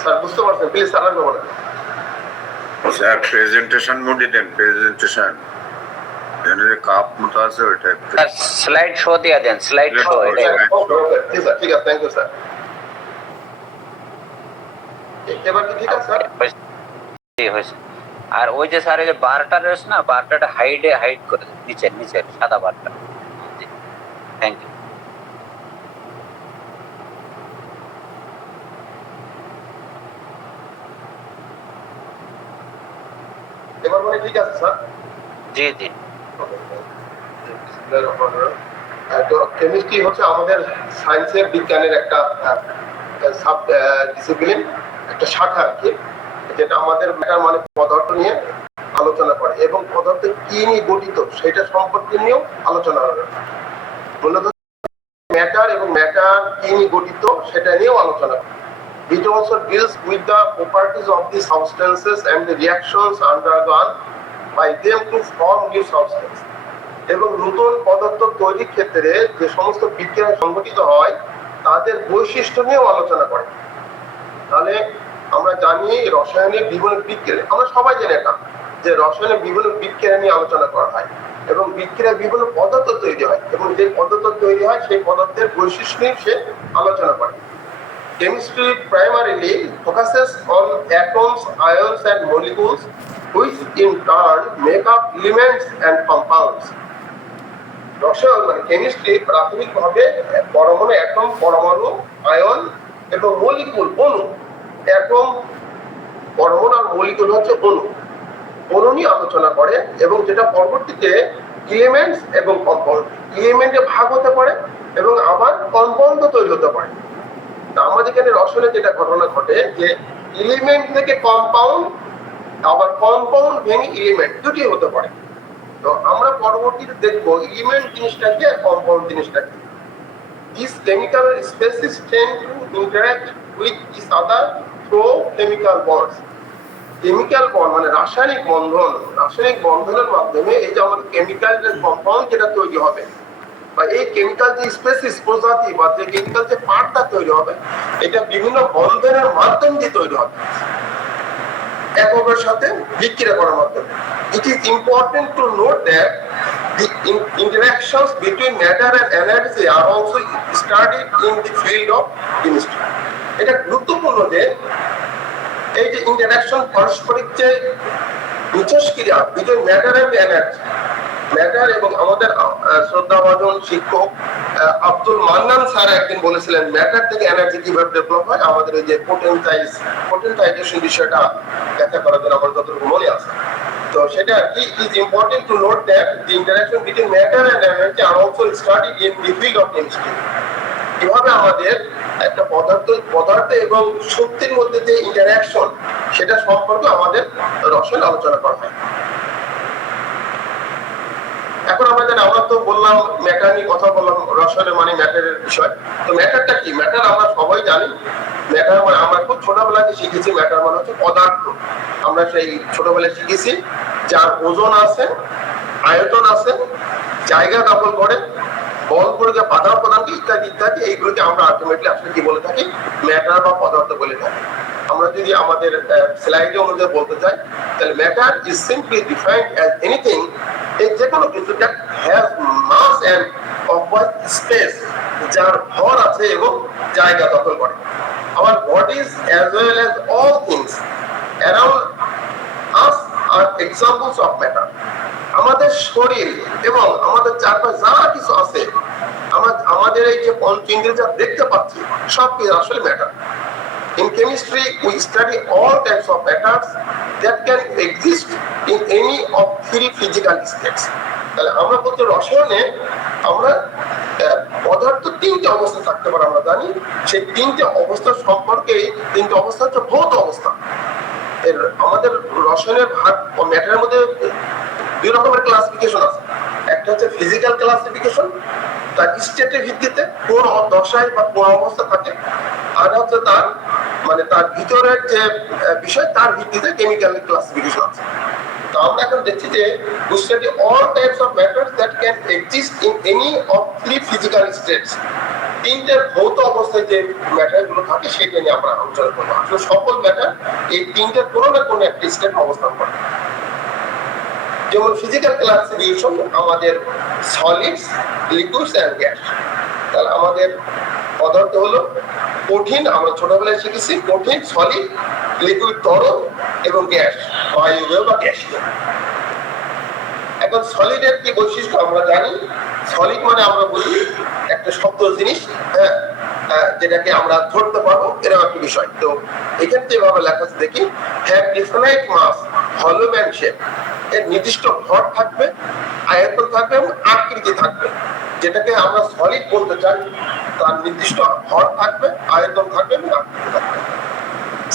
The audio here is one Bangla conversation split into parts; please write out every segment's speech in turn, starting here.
স্যার বুঝতে পারছেন, প্লিজ স্যার লাগবে না স্যার প্রেজেন্টেশন মোডে দেন, প্রেজেন্টেশন এখানে কাপ মতো আছে ওইটা স্যার স্লাইড শো দিয়ে দেন, স্লাইড শো। ঠিক আছে, থ্যাংক ইউ স্যার। এবার কি ঠিক আছে স্যার? হয়েছে। আর ওই যে স্যার এই যে বারটা রয়েছে না, বারটা হাইড করে দেন, নিচের সাদা বারটা। Thank you. এবার মানে ঠিক আছে স্যার? জি জি। তো কেমিস্ট্রি হচ্ছে আমাদের সায়েন্সের বিজ্ঞানের একটা সাব ডিসিপ্লিন, একটা শাখা আর কি, যেটা আমাদের ম্যাটার মানে পদার্থ নিয়ে আলোচনা করে এবং পদার্থ কি নিয়ে গঠিত সেটা সম্পর্কে নিয়েও আলোচনা করে। মূলত ম্যাটার এবং ম্যাটার কি নিয়ে গঠিত সেটা নিয়েও আলোচনা করে। It also deals with the properties of the substances and the reactions undergone by them to form new substance. এবং নতুন পদার্থ তৈরির ক্ষেত্রে যে সমস্ত বিক্রিয়া সংঘটিত হয় তাদের বৈশিষ্ট্য নিয়েও আলোচনা করে। তাহলে আমরা জানি রসায়নিক বিভিন্ন বিক্রিয়া, আমরা সবাই জানি এটা যে রসায়নিক বিভিন্ন বিক্রিয়া নিয়ে আলোচনা করা হয় এবং বিক্রিয়ায় বিভিন্ন পদার্থ তৈরি হয় এবং যে পদার্থ তৈরি হয় সেই পদার্থের বৈশিষ্ট্য নিয়ে সে আলোচনা করে। Chemistry primarily focuses on atoms, ions and molecules which in turn make up elements and compounds. রসায়ন মানে কেমিস্ট্রি প্রাথমিকভাবে পরমাণু, অ্যাটম, পরমাণু, আয়ন এবং মলিকুল, অণু। অ্যাটম, পরমাণু আর মলিকুল হচ্ছে অণু। অণু নিয়ে আলোচনা করে এবং যেটা পরবর্তীতে এলিমেন্টস এবং কম্পাউন্ড, এলিমেন্টে ভাগ হতে পারে এবং আবার কম্পাউন্ডও তৈরি হতে পারে। আমাদের এখানে রসায়নে যেটা ঘটনা ঘটে যে এলিমেন্ট থেকে কম্পাউন্ড, আবার কম্পাউন্ড ভেঙে এলিমেন্ট, দুটি হতে পারে। তো আমরা পরবর্তীতে দেখবো এলিমেন্ট জিনিসটা কি আর কম্পাউন্ড জিনিসটা কি। These chemical species tend to interact with each other through chemical bonds. Chemical bond মানে রাসায়নিক বন্ধন, রাসায়নিক বন্ধনের মাধ্যমে এই যে আমাদের কেমিক্যাল যে কম্পাউন্ড যেটা তৈরি হবে বা এই কেমিক্যাল যে স্পেসিস প্রজাতি বা যে কেমিক্যাল যে পার্টটা তৈরি হবে এটা বিভিন্ন বন্ধনের মাধ্যম দিয়ে তৈরি হবে এক অপরের সাথে বিক্রিয়া করার মাধ্যমে। It is important to note that the interactions between matter and energy are also studied in the field of chemistry. এটা গুরুত্বপূর্ণ যে এই যে ইন্টারাকশন, পারস্পরিক যে মিথস্ক্রিয়া between matter and energy, matter এবং আমাদের শ্রদ্ধাভাজন শিক্ষক আব্দুল মান্নান স্যার একদিন বলেছিলেন ম্যাটার থেকে এনার্জি কিভাবে ডেভেলপ হয়, আমাদের ওই যে পোটেনটাইজেশন বিষয়টা ব্যাখ্যা করার জন্য আমার যতটুকু মনে আছে। তো সেটা কি is important to note that the interaction between matter and energy are also studied in the field of chemistry. কিভাবে আমাদের একটা পদার্থ এবং শক্তির মধ্যে যে ইন্টারাকশন সেটা সম্পর্কে আমাদের রসায়ন আলোচনা করা হয়। এখন আমরা তো বললাম ম্যাটার নিয়ে কথা বললাম, রসায়নের মানে ম্যাটারের বিষয়। তো ম্যাটারটা কি? ম্যাটার আমরা সবাই জানি। ম্যাটার মানে আমরা খুব ছোটবেলাতে শিখেছি ম্যাটার মানে হচ্ছে পদার্থ। আমরা সেই ছোটবেলায় শিখেছি যার ওজন আছে, আয়তন আছে, জায়গা দখল করে, বল প্রয়োগে বাধা প্রদান ইত্যাদি ইত্যাদি, এইগুলোকে আমরা আলটিমেটলি আসলে কি বলে থাকি? ম্যাটার বা পদার্থ বলে থাকি। আমরা যদি আমাদের স্লাইডে অনুযায়ী বলতে চাই তাহলে matter is simply defined as anything, এই যে কোনো কিছু that has mass and occupies space, যার ভর আছে এবং জায়গা দখল করে। Our bodies as well as all things around us are examples of matter. আমাদের শরীর এবং আমাদের চারপাশে যা কিছু আছে, আমাদের এই যে পঞ্চেন্দ্রিয় যা দেখতে পাচ্ছি সব কিছু আসলে matter. In chemistry, we study all types of matters that can exist in any of three physical states. তাহলে আমরা বলতে রসায়নে আমরা পদার্থ তিনটে অবস্থা থাকতে পারে আমরা জানি। সেই তিনটে অবস্থা সম্পর্কে, তিনটে অবস্থা হচ্ছে ভৌত অবস্থা। আমাদের রসায়নের ভাগ ম্যাটারের মধ্যে দুই রকমের ক্লাসিফিকেশন আছে। একটা হচ্ছে ফিজিক্যাল ক্লাসিফিকেশন, তার স্টেটের ভিত্তিতে কোন দশায় বা কোন অবস্থা থাকে, আর হচ্ছে তার মানে তার ভিতরের যে বিষয় তার ভিত্তিতে কেমিক্যাল ক্লাসিফিকেশন আছে। তো আমরা এখন দেখছি যে we study all types of matters that can exist in any of three physical states. তিনটে ভৌত অবস্থায় যে ম্যাটার গুলো থাকে সেটা নিয়ে আমরা আলোচনা করবো। আসলে সকল ম্যাটার এই তিনটে কোনো না কোনো একটা স্টেট অবস্থান করে। যেমন ফিজিক্যাল ক্লাসিফিকেশন আমাদের সলিডস, লিকুইডস এন্ড গ্যাস। তাহলে আমাদের পদার্থ হলো কঠিন, আমরা ছোটবেলায় শিখেছি কঠিন, সলিড, লিকুইড তরল এবং গ্যাস বায়বীয় বা গ্যাসীয়। এখন সলিডের কি বৈশিষ্ট্য আমরা জানি। সলিড মানে আমরা বলি একটা শব্দ জিনিস, যেটাকে আমরা ধরতে পারবো এরকম একটা বিষয়। তো এখানে যেভাবে লেখা আছে দেখি, have definite mass, volume and shape. এর নির্দিষ্ট ভর থাকবে, আয়তন থাকবে এবং আকৃতি থাকবে। যেটাকে আমরা সলিড বলতে চাই তার নির্দিষ্ট ভর থাকবে, আয়তন থাকবে এবং আকৃতি থাকবে।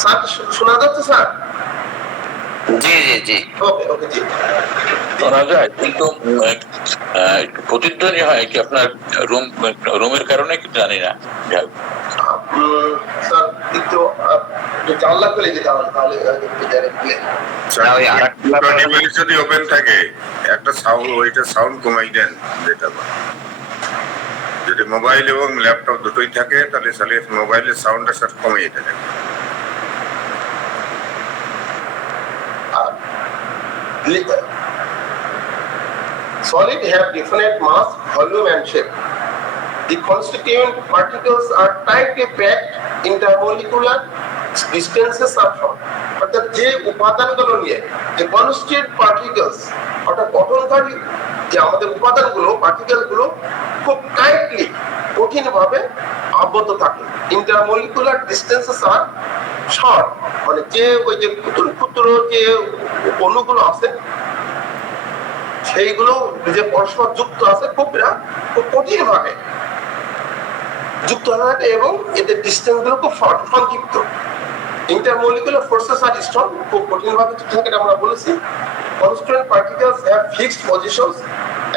স্যার শোনা যাচ্ছে স্যার? জি জি জি ওকে ওকে জি শোনা যায়, কিন্তু একটু প্রতিধ্বনি হয় কি আপনার রুমের কারণে কি জানি না। স্যার একটু জানলা খুলে দিতে হবে, তাহলে ডিভাইস যদি ওপেন থাকে একটা সাউন্ড, ওইটা সাউন্ড কমাই দেন। যেটা যদি মোবাইল এবং ল্যাপটপ দুটোই থাকে তাহলে মোবাইলের সাউন্ডটা স্যার কমিয়ে দেন। Solid have definite mass, volume and shape. The constituent particles are tightly packed, intermolecular distances are short. অর্থাৎ যে উপাদানগুলো নিয়ে যে কনস্টিটিউয়েন্ট পার্টিকেলস অর্থাৎ গঠনকারী যে আমাদের উপাদানগুলো পার্টিকেলগুলো খুব টাইটলি কঠিনভাবে আবদ্ধ থাকে। ইন্টারমলিকুলার ডিস্টেন্সেস আর শর্ট, মানে যে ওই যে ক্ষুদ্র ক্ষুদ্র যে অণুগুলো আছে সেইগুলো যে পরস্পর যুক্ত আছে খুব কঠিন ভাবে যুক্ত থাকে এবং এদের ডিস্টেন্স গুলো খুব সংক্ষিপ্ত। ইন্টারমলিকুলার ফোর্সেস আর স্ট্রং, খুব কঠিন ভাবে যুক্ত থাকে আমরা বলেছি। Constant particles have fixed positions,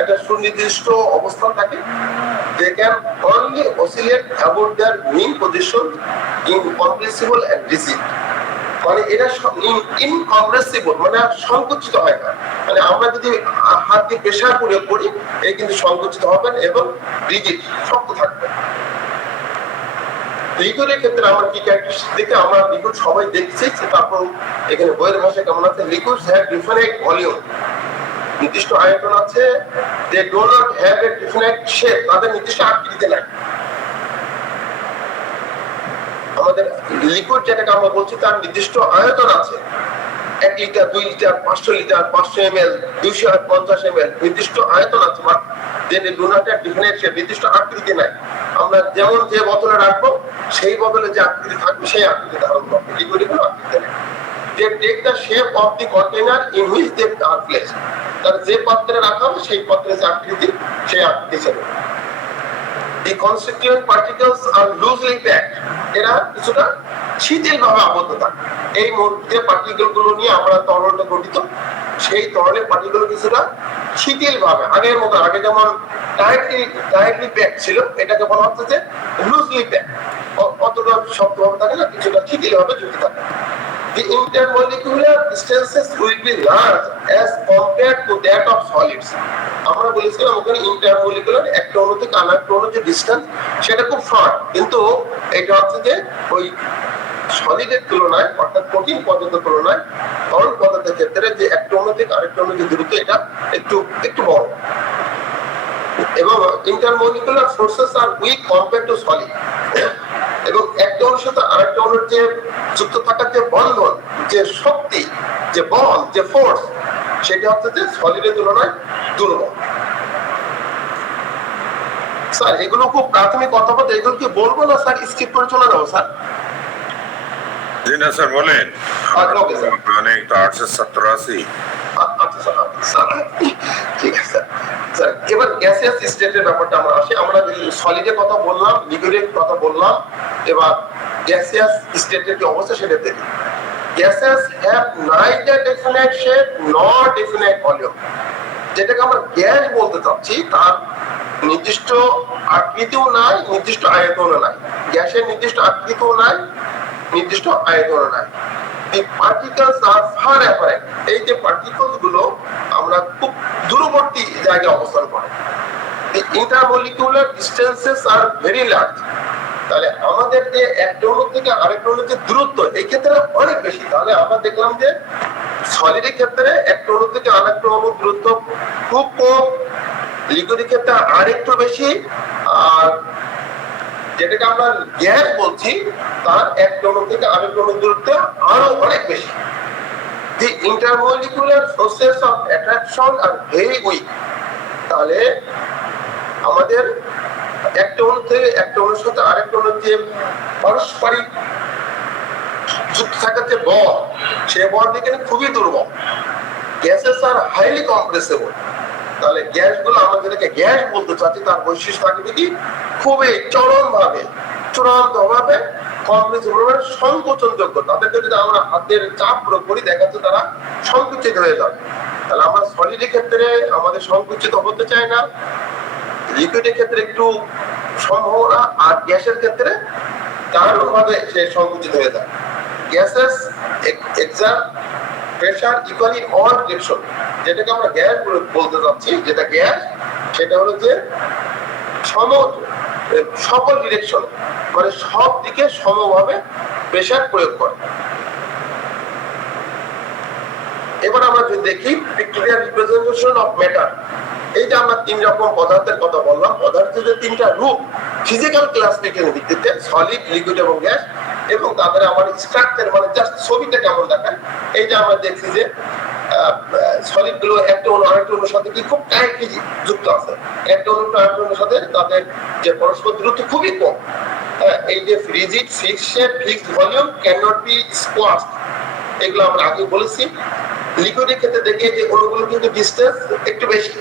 একটা সুনির্দিষ্ট অবস্থান থাকে। They can only oscillate about their mean position, incompressible and rigid. মানে এটা ইনকম্প্রেসিবল, মানে সংকুচিত হয় না। মানে আমরা যদি হাত দিয়ে প্রেসার করে করি এই কিন্তু সংকুচিত হবে না এবং রিজিড শক্ত থাকবে। লিকুইডের ক্ষেত্রে আমরা কি ক্যারেক্টারিস্টিক দেখে আমরা লিকুইড সবাই দেখছি, তারপর এখানে বইয়ের ভাষায় কেমন আছে, লিকুইডস হ্যাভ ডিফাইনাইট ভলিউম, নির্দিষ্ট আয়তন আছে। They do not have a definite shape, তাদের নির্দিষ্ট আকৃতি নাই। আমাদের লিকুইড যেটাকে আমরা বলছি তার নির্দিষ্ট আয়তন আছে, 1 litre, 2 litre, 500 litre, 500 ml, 250 ml, নির্দিষ্ট আয়তন আছে। যে do not have definite shape, নির্দিষ্ট আকৃতি নাই। আমরা যেমন যে বোতলে রাখবো সেই বোতলে যে আকৃতি থাকবে সেই আকৃতি ধারণ করবে। লিকুইডের কোনো আকৃতি নেই। They take the shape of the container in which they are placed. তার যে পাত্রে রাখা হবে সেই পাত্রের যে আকৃতি সেই আকৃতি ছিল। The constituent particles are loosely packed. এরা কিছুটা শিথিল ভাবে আবদ্ধ থাকে। এই যে পার্টিকেল গুলো নিয়ে আমরা তরলটা গঠিত, সেই তরলের পার্টিকেল কিছুটা শিথিল ভাবে, আগের মতো, আগে যেমন টাইটলি প্যাক ছিল, এটাকে বলা হচ্ছে যে লুজলি প্যাক। অতটা শক্ত ভাবে থাকে না, কিছুটা শিথিল ভাবে যুক্ত থাকে। The intermolecular distances will be large as compared to that of solids. আমরা বলেছিলাম ওখানে ইন্টারমলিকুলার একটা অণু থেকে আরেকটা অণুর যে ডিসটেন্স সেটা খুব শর্ট, কিন্তু এটা হচ্ছে যে ওই সলিডের তুলনায় অর্থাৎ কঠিন পদার্থের তুলনায় তরল পদার্থের ক্ষেত্রে যে একটা অণু থেকে আরেকটা অণুর যে দূরত্ব এটা একটু বড়। এবং intermolecular forces are weak compare to solid. এবং একটা অণুর সাথে আরেকটা অণুর যে যুক্ত থাকার যে বন্ধন, যে শক্তি, যে বল, যে ফোর্স, সেটা হচ্ছে যে সলিডের তুলনায় দুর্বল। স্যার এগুলো খুব প্রাথমিক কথাবার্তা, এগুলো কি বলবো না স্যার স্কিপ করে চলে যাবো স্যার? জি না স্যার বলেন। ওকে স্যার, অনেক তো আর্টসের ছাত্র আছি। আচ্ছা স্যার ঠিক আছে স্যার। এবার গ্যাসিয়াস স্টেটের ব্যাপারটা আমরা আসি। আমরা সলিডের কথা বললাম, লিকুইডের কথা বললাম, এবার গ্যাসিয়াস স্টেটের কি অবস্থা সেটা দেখি। Gases have neither definite shape নর ডেফিনাইট ভলিউম। যেটাকে আমরা গ্যাস বলতে চাচ্ছি তার নির্দিষ্ট আকৃতিও নাই, নির্দিষ্ট আয়তনও নাই। গ্যাসের নির্দিষ্ট আকৃতিও নাই, নির্দিষ্ট আয়তনও নাই। The particles are far apart. এই যে পার্টিকেলস গুলো আমরা খুব দূরবর্তী জায়গায় অবস্থান করে। the intermolecular distances are very large. তাহলে আমাদের যে একটা অণু থেকে আরেকটা অণুর যে দূরত্ব এই ক্ষেত্রে অনেক বেশি। তাহলে আমরা দেখলাম যে সলিডের ক্ষেত্রে একটা অণু থেকে আরেকটা অণুর দূরত্ব খুব কম, লিকুইডের ক্ষেত্রে আরেকটু বেশি, আর যেটাকে আমরা গ্যাস বলছি তার একটা অণু থেকে আরেকটা অণুর দূরত্ব আরো অনেক বেশি। The intermolecular forces of attraction are very weak. তাহলে আমাদের একটা অণু থেকে একটা অণুর সাথে আরেকটা অণুর যে পারস্পরিক যুক্ত থাকার যে বল, সে বল এখানে খুবই দুর্বল। গ্যাসেস আর হাইলি কম্প্রেসেবল। তাহলে গ্যাসগুলো আমরা যেটাকে গ্যাস বলতে চাচ্ছি তার বৈশিষ্ট্য থাকবে কি খুবই চূড়ান্তভাবে কম্প্রেসেবল, সংকোচনযোগ্য। তাদেরকে যদি আমরা হাতের চাপ প্রয়োগ করি দেখা যাচ্ছে তারা সংকুচিত হয়ে যাবে। তাহলে আমরা সলিডের ক্ষেত্রে আমাদের সংকুচিত হতে চাই না, লিকুইডের ক্ষেত্রে একটু সম্ভাবনা, আর গ্যাসের ক্ষেত্রে দারুণভাবে সে সংকুচিত হয়ে যায়। Gases excerpt pressure equally all direction. যেটাকে আমরা গ্যাস বলতে চাচ্ছি, যেটা গ্যাস সেটা হলো যে সকল ডিরেকশন, মানে সব দিকে সমভাবে প্রেসার প্রয়োগ করে। এবার আমরা যদি দেখি পিক্টোরিয়াল রিপ্রেজেন্টেশন অফ ম্যাটার, এই যে আমরা তিন রকম পদার্থের কথা বললাম, পদার্থের যে তিনটা রূপ ফিজিক্যাল ক্লাসিফিকেশনের ভিত্তিতে সলিড, লিকুইড এবং গ্যাস, এবং তাদের আমার স্ট্রাকচার মানে জাস্ট ছবিটা কেমন দেখায়। এই যে আমরা দেখছি যে সলিড গুলো একটা অণু আরেকটা অণুর সাথে কি খুব টাইটলি যুক্ত আছে, একটা অণু আরেকটা অণুর সাথে তাদের যে পরস্পর দূরত্ব খুবই কম। এই যে rigid, fixed shape, fixed volume, can not be squashed, এগুলো আমরা আগে বলেছি। লিকুইডের ক্ষেত্রে দেখি যে অণুগুলো কিন্তু ডিসটেন্স একটু বেশি,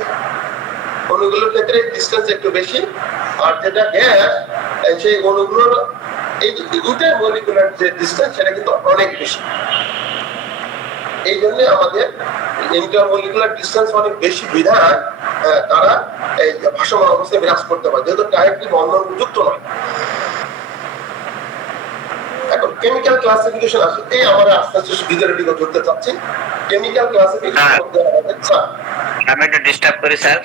অণুগুলোর ক্ষেত্রে ডিসটেন্স একটু বেশি, আর যেটা গ্যাস সেই অণুগুলোর এই যে ইন্টারমলিকুলার যে ডিসটেন্স সেটা কিন্তু অনেক বেশি। এই জন্য আমাদের ইন্টারমলিকুলার ডিসটেন্স অনেক বেশি বিধায় তারা এই ভাসমান অবস্থায় বিরাজ করতে পারে, যেহেতু ডাইরেক্টলি বন্ধন যুক্ত নয়। এখন কেমিক্যাল ক্লাসিফিকেশন আছে, এই আমরা আস্তে আস্তে ভিতরে দিকে ধরতে চাচ্ছি। কেমিক্যাল ক্লাসিফিকেশন করতে হবে। স্যার আমি একটু ডিস্টার্ব করি স্যার।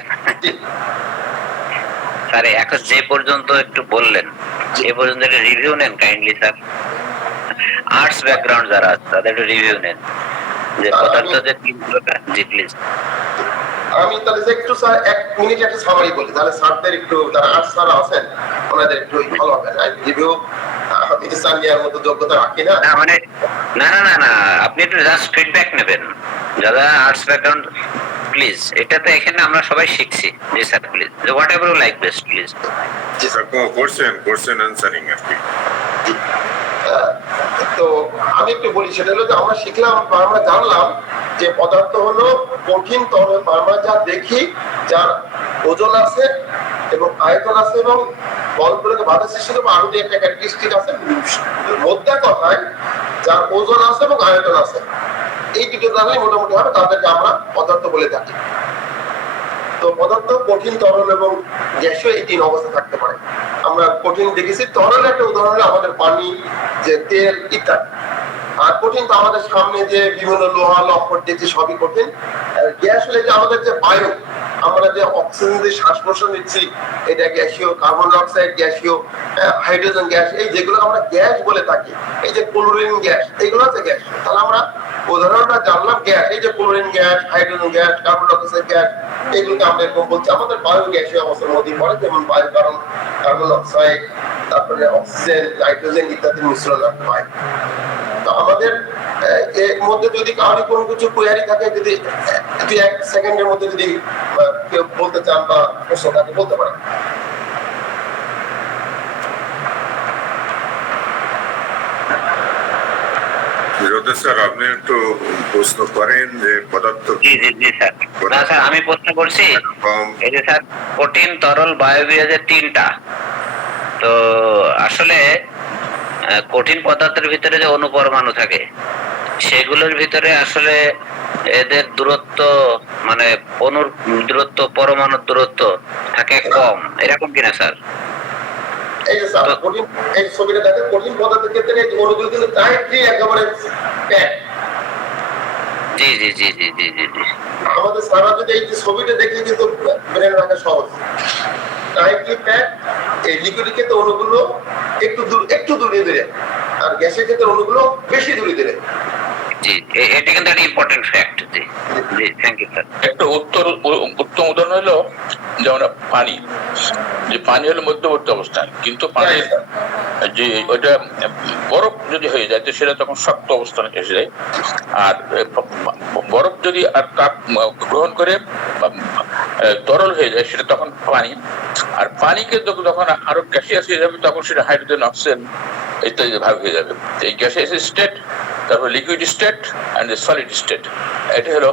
স্যার এখন যে পর্যন্ত একটু বললেন এ পর্যন্ত একটা রিভিউ নেন কাইন্ডলি স্যার। আর্টস ব্যাকগ্রাউন্ড যারা আছে তাদের একটু রিভিউ নেন যে পদার্থ যে তিন প্রকার। জি প্লিজ। আমি তাহলে একটু স্যার 1 মিনিট একটা সামারি বলি, তাহলে স্যারদের একটু যারা আর্টস স্যার আছেন ওনাদের একটু ভালো হবে। আমি রিভিউ স্যার নেওয়ার মতো যোগ্যতা রাখি না। না মানে না আপনি একটু জাস্ট ফিডব্যাক নেবেন যারা আর্টস ব্যাকগ্রাউন্ড প্লিজ। এটাতে এখানে আমরা সবাই শিখছি। জি sir please, whatever you like best please. জি স্যার, কোশ্চেন আনসারিং আর কি। তো আমি একটু বলি, সেটা হলো যে আমরা শিখলাম বা আমরা জানলাম যে পদার্থ হলো কঠিন তরল, আমরা যা দেখি যার ওজন আছে এবং আয়তন আছে এবং বল প্রয়োগে বাধা সৃষ্টি করে আরো যে একটা ক্যারেক্টারিস্টিক আছে, মোদ্দা কথায় যার ওজন আছে এবং আয়তন আছে, এই দুটো জানলে মোটামুটি হবে, তাদেরকে আমরা পদার্থ বলে থাকি। তো পদার্থ কঠিন, তরল এবং গ্যাসীয় এই তিন অবস্থা থাকতে পারে। আমরা কঠিন দেখেছি, তরল একটা উদাহরণ হলো আমাদের পানি, যে তেল ইত্যাদি। আর কঠিন তো আমাদের সামনে যে বিভিন্ন লোহা লক্কর দেখছি সবই কঠিন। গ্যাস হলে যে আমাদের যে বায়ু, আমরা যে অক্সিজেন দিয়ে শ্বাস প্রশ্বাস নিচ্ছি এটা গ্যাসীয়, কার্বন ডাই অক্সাইড গ্যাসীয়, হাইড্রোজেন গ্যাস, এই যেগুলো আমরা গ্যাস বলে থাকি, এই যে ক্লোরিন গ্যাস, এইগুলো হচ্ছে গ্যাস। তাহলে আমরা উদাহরণটা জানলাম গ্যাস, এই যে chlorine gas, hydrogen gas, carbon dioxide gas, এগুলোকে আমরা এরকম বলছি। আমাদের বায়ু গ্যাসীয় অবস্থার মধ্যে পড়ে, যেমন বায়ু কারণ কার্বন অক্সাইড, তারপরে অক্সিজেন, নাইট্রোজেন ইত্যাদি মিশ্রণ পাই। তো আমাদের এর মধ্যে যদি কারোর কোনো কিছু কোয়ারি থাকে, যদি 1 সেকেন্ডের মধ্যে যদি কেউ বলতে চান বা প্রশ্ন থাকে বলতে পারেন। স্যার আপনি একটু প্রশ্ন করেন যে পদার্থ। জি স্যার। না স্যার আমি প্রশ্ন করছি, এই যে স্যার কঠিন, তরল, বায়বীয় যে তিনটা, তো আসলে কঠিন পদার্থের ভিতরে যে অণু পরমাণু থাকে সেগুলোর ভিতরে আসলে এদের দূরত্ব মানে অণুর দূরত্ব, পরমাণুর দূরত্ব থাকে কম, এরকম কিনা স্যার? এই যে স্যার কঠিন, এই ছবিটা দেখেন, কঠিন পদার্থের ক্ষেত্রে এই অণুগুলো কিন্তু টাইটলি একেবারে প্যাক, জি জি জি জি জি জি জি আমাদের সারা যদি এই যে ছবিটা দেখলে কিন্তু ব্রেন রাখা সহজ। টাইটলি প্যাক, এই লিকুইড ক্ষেত্রে অণুগুলো একটু দূরে দূরে, আর গ্যাসের ক্ষেত্রে অণুগুলো বেশি দূরে দূরে। জি, এটা কিন্তু একটা ইম্পর্টেন্ট ফ্যাক্ট। জি জি, থ্যাংক ইউ স্যার। একটা উত্তম উদাহরণ হলো যেমন পানি, যে পানি হলো মধ্যবর্তী অবস্থান, কিন্তু পানির যে ওইটা বরফ যদি হয়ে যায় তো সেটা তখন শক্ত অবস্থানে এসে যায়। আর বরফ যদি আর তাপ গ্রহণ করে তরল হয়ে যায় সেটা তখন পানি। আর পানিকে যখন আরো গ্যাসিয়াস হয়ে যাবে তখন সেটা হাইড্রোজেন, অক্সিজেন ইত্যাদি ভাগ হয়ে যাবে। এই গ্যাসিয়াস স্টেট, তারপর liquid state and solid state, এটা হলো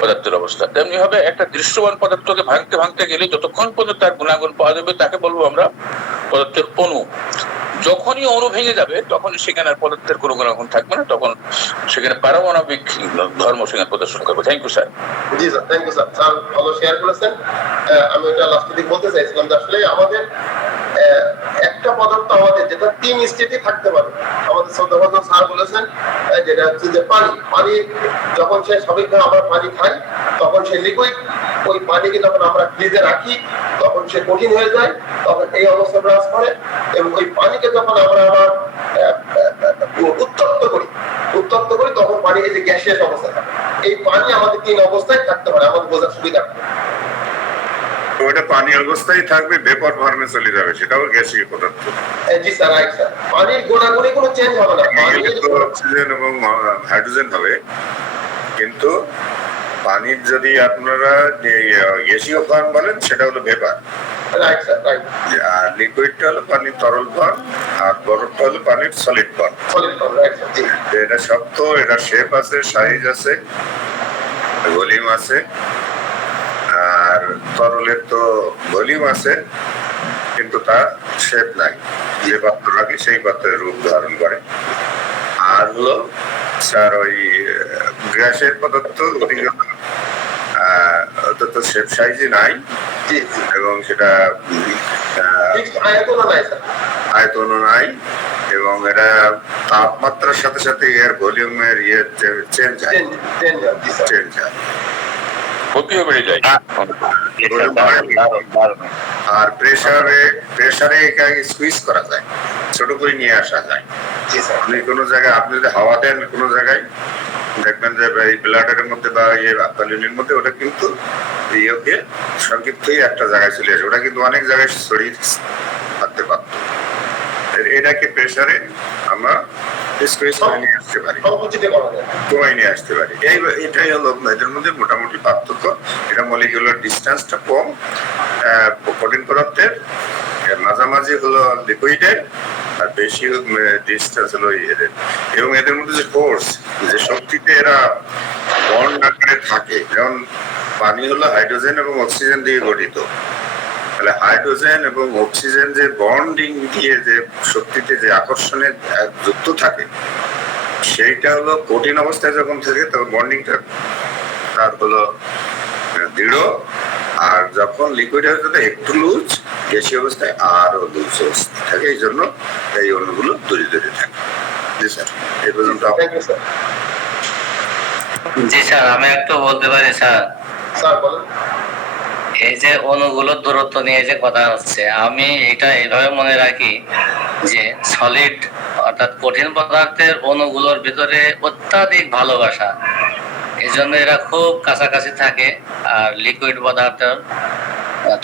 পদার্থের অবস্থা। তেমনি হবে একটা দৃশ্যমান পদার্থকে ভাঙতে ভাঙতে গেলে যতক্ষণ পর্যন্ত তার গুণাগুণ পাওয়া যাবে তাকে বলবো আমরা পদার্থের অণু। যখনই অণু ভেঙে যাবে তখন সেখানে আর পদার্থের কোনো গুণাগুণ থাকবে না, তখন সেখানে পারমাণবিক ধর্ম সেখানে প্রদর্শন করবে। Thank you sir. জি sir, thank you sir. Sir ভালো শেয়ার করেছেন। আমি এটা লাস্টের দিকে বলতে চাইছিলাম যে আসলে আমাদের একটা পদার্থ আমাদের যেটা 3 স্টেটে থাকতে পারে। আমাদের শ্রদ্ধাভাজন স্যার বলেছেন যেটা হচ্ছে যে পানি যখন সে স্বাভাবিকভাবে আমরা পানি খাই তখন সে লিকুইড, ওই পানিকে যখন আমরা ফ্রিজে রাখি তখন সে কঠিন হয়ে যায়, তখন এই অবস্থা বিরাজ করে। এবং ওই পানিকে যখন আমরা আবার উত্তপ্ত করি তখন পানি এই যে গ্যাসিয়াস অবস্থা থাকে। এই পানি আমাদের 3 অবস্থায় থাকতে পারে, আমাদের বোঝার সুবিধা। ওটা পানি অবস্থায় থাকবে, ভেপর ফর্মে চলে যাবে, সেটাও গ্যাসীয় পদার্থ। জি স্যার, রাইট স্যার। পানির গুণাগুণে কোনো চেঞ্জ হবে না, অক্সিজেন এবং হাইড্রোজেন হবে, কিন্তু পানির যদি আপনারা গ্যাসীয় ফর্ম বলেন সেটা হলো ভেপার। Right sir, right. আর লিকুইডটা হলো পানির তরল ফর্ম, আর বরফটা হলো পানির solid form. Solid form, right sir. জি, এটা শক্ত, এটা শেপ আছে, সাইজ আছে, ভলিউম আছে। আর তরলের তো ভলিউম আছে কিন্তু তার শেপ নাই, যে পাত্র রাখি সেই পাত্রের রূপ ধারণ করে। আর হলো স্যার ওই গ্যাসের পদার্থ তো শেপ সাইজই নাই, এবং সেটা আয়তনও নাই, এবং এটা তাপমাত্রার সাথে সাথে এর ভলিউমের চেঞ্জ হয়। গতিও বেড়ে যায়। আর প্রেসারে এটাকে সুইচ করা যায়, ছোট করে নিয়ে আসা যায়। আপনি কোনো জায়গায়, আপনি যদি হাওয়া দেন কোনো জায়গায়, দেখবেন যে এই ব্লাডারের মধ্যে বা বাতালিনের মধ্যে ওটা কিন্তু ইয়েকে সংক্ষিপ্ত হয়ে একটা জায়গায় চলে আসে, ওটা কিন্তু অনেক জায়গায় ছড়িয়ে থাকতে পারত। এটাকে প্রেসারে আমরা কমাই নিয়ে আসতে পারি। এটাই হলো এদের মধ্যে মোটামুটি পার্থক্য। এটা মলিকুলার ডিস্টেন্সটা কম কঠিন পদার্থের, মাঝামাঝি হলো লিকুইডের, আর বেশি ডিস্টেন্স হলো এদের। এবং এদের মধ্যে যে ফোর্স, যে শক্তিতে এরা বন্ড আকারে থাকে, যেমন পানি হলো হাইড্রোজেন এবং অক্সিজেন দিয়ে গঠিত, তাহলে হাইড্রোজেন এবং অক্সিজেন যে বন্ডিং দিয়ে যে শক্তিতে যে আকর্ষণে যুক্ত থাকে, সেইটা হলো কঠিন অবস্থায় যখন থাকে তখন বন্ডিংটা তার হলো দৃঢ়, আর যখন লিকুইড হয়ে যাবে একটু লুজ, গ্যাসীয় অবস্থায় আরো লুজ অবস্থায় থাকে। এই জন্য এই অণুগুলো দূরে দূরে থাকে। জি স্যার, এই পর্যন্ত। জি স্যার, আমি একটু বলতে পারি স্যার? স্যার বলেন। এই যে অণুগুলোর দূরত্ব নিয়ে যে কথা হচ্ছে, আমি এটা এইভাবে মনে রাখি যে সলিড অর্থাৎ কঠিন পদার্থের অণুগুলোর ভিতরে অত্যাধিক ভালোবাসা, এই জন্য এরা খুব কাছাকাছি থাকে। আর লিকুইড পদার্থের,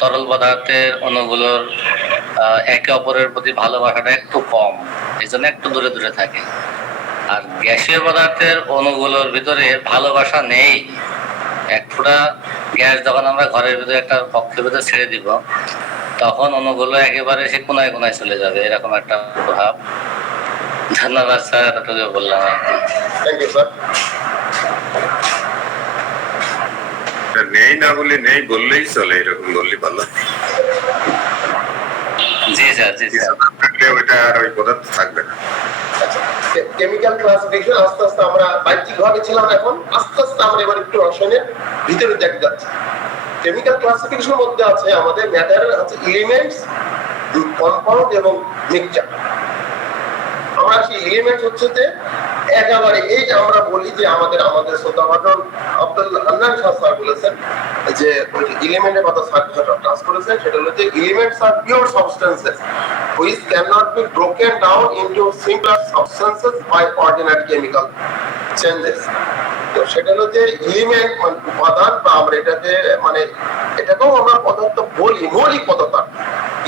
তরল পদার্থের অণুগুলোর একে অপরের প্রতি ভালোবাসাটা একটু কম, এই জন্য একটু দূরে দূরে থাকে। আর গ্যাসীয় পদার্থের অণুগুলোর ভিতরে ভালোবাসা নেই। এক ফোঁটা গ্যাস যখন আমরা ঘরের ভিতরে একটা কক্ষের ভিতরে ছেড়ে দিব, তখন অণুগুলো একেবারে সে কোনায় কোনায় চলে যাবে, এরকম একটা প্রভাব। ধন্যবাদ স্যার, এতটুকু বললাম। Thank you sir. নেই না বলে নেই বললেই চলে, এরকম বললেই ভালো। জি স্যার, জি স্যার। ওইটা আর ওই পদার্থ থাকবে না। কেমিক্যাল ক্লাসিফিকেশন আস্তে আস্তে আমরা বাহ্যিক ভাবে ছিলাম, এখন আস্তে আস্তে আমরা এবার একটু রসায়নের ভিতরে দেখতে যাচ্ছি। কেমিক্যাল ক্লাসিফিকেশনের মধ্যে আছে আমাদের ম্যাটারের আছে এলিমেন্টস, কম্পাউন্ড এবং মিক্সচার। আমরা সেই এলিমেন্টস হচ্ছে যে একেবারে এই যে আমরা বলি যে আমাদের শ্রদ্ধাভাজন আব্দুল হান্নান শাহ স্যার বলেছেন যে এলিমেন্টের কথা স্যার ক্লাস করেছেন, সেটা হলো যে elements are pure substances which cannot be broken down into simpler substances by ordinary chemical changes. তো সেটা হলো যে এলিমেন্ট মানে উপাদান, বা আমরা এটাকে মানে এটাকেও আমরা পদার্থ বলি, মৌলিক পদার্থ।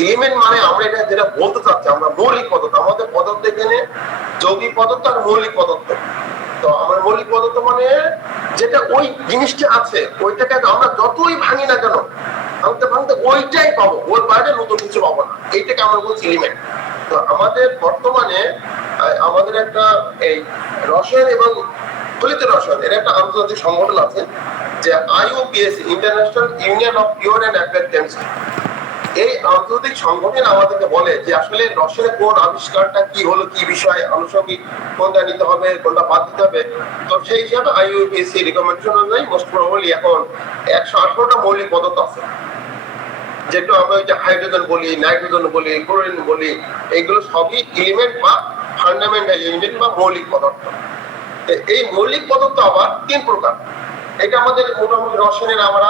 এলিমেন্ট মানে আমরা এটা যেটা বলতে চাচ্ছি, আমরা মৌলিক পদার্থ। আমাদের পদার্থ এখানে যৌগিক পদার্থ আর মৌলিক পদার্থ। তো আমার মৌলিক পদার্থ মানে যেটা ওই জিনিসটা আছে, ওইটাকে আমরা যতই ভাঙি না কেন, ভাঙতে ভাঙতে ওইটাই পাবো, ওর বাইরে নতুন কিছু পাবো না, এইটাকে আমরা বলছি এলিমেন্ট। তো আমাদের বর্তমানে আমাদের একটা এই রসায়ন এবং ফলিত রসায়ন এর একটা আন্তর্জাতিক সংগঠন আছে, যে IUPAC, international union of pure and applied chemistry. এই আন্তর্জাতিক সংগঠন আমাদেরকে বলে যে আসলে রসায়নের কোন আবিষ্কারটা কি হলো, কি বিষয় আনুষঙ্গিক, কোনটা নিতে হবে, কোনটা বাদ দিতে হবে। তো সেই হিসাবে IUPAC রিকমেন্ডেশন অনুযায়ী মোস্ট প্রবাবলি এখন 118টা মৌলিক পদার্থ আছে, যেটা আমরা ওই যে হাইড্রোজেন বলি, নাইট্রোজেন বলি, ক্লোরিন বলি, এইগুলো সবই এলিমেন্ট বা ফান্ডামেন্টাল এলিমেন্ট বা মৌলিক পদার্থ। এই মৌলিক পদার্থ আবার 3 প্রকার। এটা আমাদের মোটামুটি রসায়নের আমরা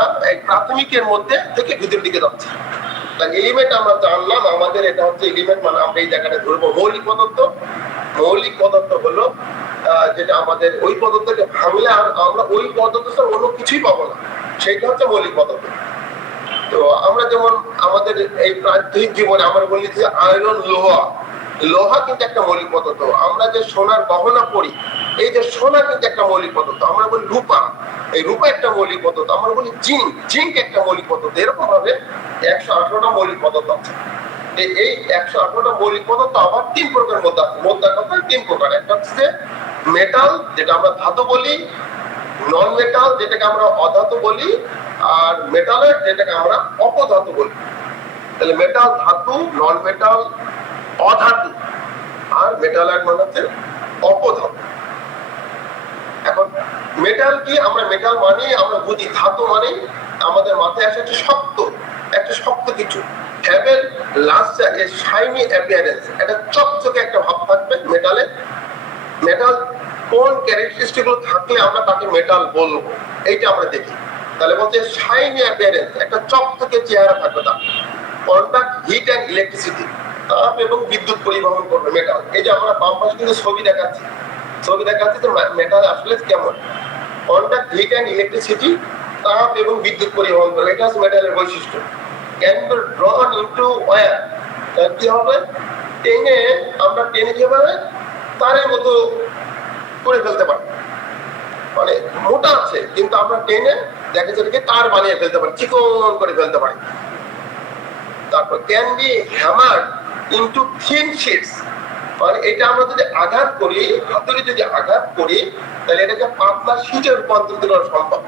প্রাথমিকের মধ্যে থেকে ভিতর দিকে যাচ্ছি। এলিমেন্ট আমরা জানলাম, আমাদের এটা হচ্ছে এলিমেন্ট মানে আমরা এই জায়গাটা ধরবো মৌলিক পদার্থ। মৌলিক পদার্থ হলো যেটা আমাদের ওই পদার্থকে ভাঙলে আর আমরা ওই পদার্থ ছাড়া অন্য কিছুই পাবো না, সেইটা হচ্ছে মৌলিক পদার্থ। তো আমরা যেমন আমাদের এই প্রাত্যহিক জীবনে আমরা বলি যে আয়রন, লোহা কিন্তু একটা মৌলিক পদার্থ। আমরা যে সোনার গহনা পরি, এই যে সোনা কিন্তু একটা মৌলিক পদার্থ। আমরা বলি রূপা, এই রূপা একটা মৌলিক পদার্থ। আমরা বলি জিঙ্ক একটা মৌলিক পদার্থ। এরকম ভাবে 118টা মৌলিক পদার্থ আছে। এই 118টা মৌলিক পদার্থ আবার 3 প্রকারের মধ্যে আছে। মোদ্দা কথা 3 প্রকার। একটা হচ্ছে মেটাল, যেটা আমরা ধাতু বলি, নন মেটাল, যেটাকে আমরা অধাতু বলি, আর মেটালয়েড, যেটাকে আমরা অপধাতু বলি। তাহলে মেটাল ধাতু, নন মেটাল অধাতু, আর মেটালয়েড মানে হচ্ছে অপধাতু। এখন মেটাল কি? আমরা মেটাল মানে আমরা বুঝি ধাতু মানে আমাদের মাথায় আসে একটা শক্ত কিছু, হ্যাভেল লাস্টার এ শাইনি অ্যাপিয়ারেন্স, একটা চকচকে একটা ভাব থাকবে মেটালে। মেটাল কোন ক্যারেক্টারিস্টিক গুলো থাকলে আমরা তাকে মেটাল বলবো, এইটা আমরা দেখি। তাহলে বলছে শাইনি অ্যাপিয়ারেন্স, একটা চকচকে চেহারা থাকবে তার। কন্টাক্ট হিট অ্যান্ড ইলেকট্রিসিটি, তাপ এবং বিদ্যুৎ পরিবহন করবে মেটাল। এই যে আমরা বাম পাশে কিন্তু ছবি দেখাচ্ছি যে মেটাল আসলে কেমন। কন্টাক্ট হিট অ্যান্ড ইলেকট্রিসিটি, তাপ এবং বিদ্যুৎ পরিবহন করবে, এটা হচ্ছে মেটালের বৈশিষ্ট্য। Can be drawn into wire, তার কি হবে? আমরা টেনে কিভাবে তারের মতো করে ফেলতে পারি, মানে মোটা আছে কিন্তু আমরা টেনে দেখা যাচ্ছে তার বানিয়ে ফেলতে পারি, চিকন করে ফেলতে পারি। তারপর can be hammered into thin sheets, মানে এটা আমরা যদি আঘাত করি, হাতুড়ি যদি আঘাত করি, তাহলে এটাকে পাতলা শীটে রূপান্তরিত করা সম্ভব।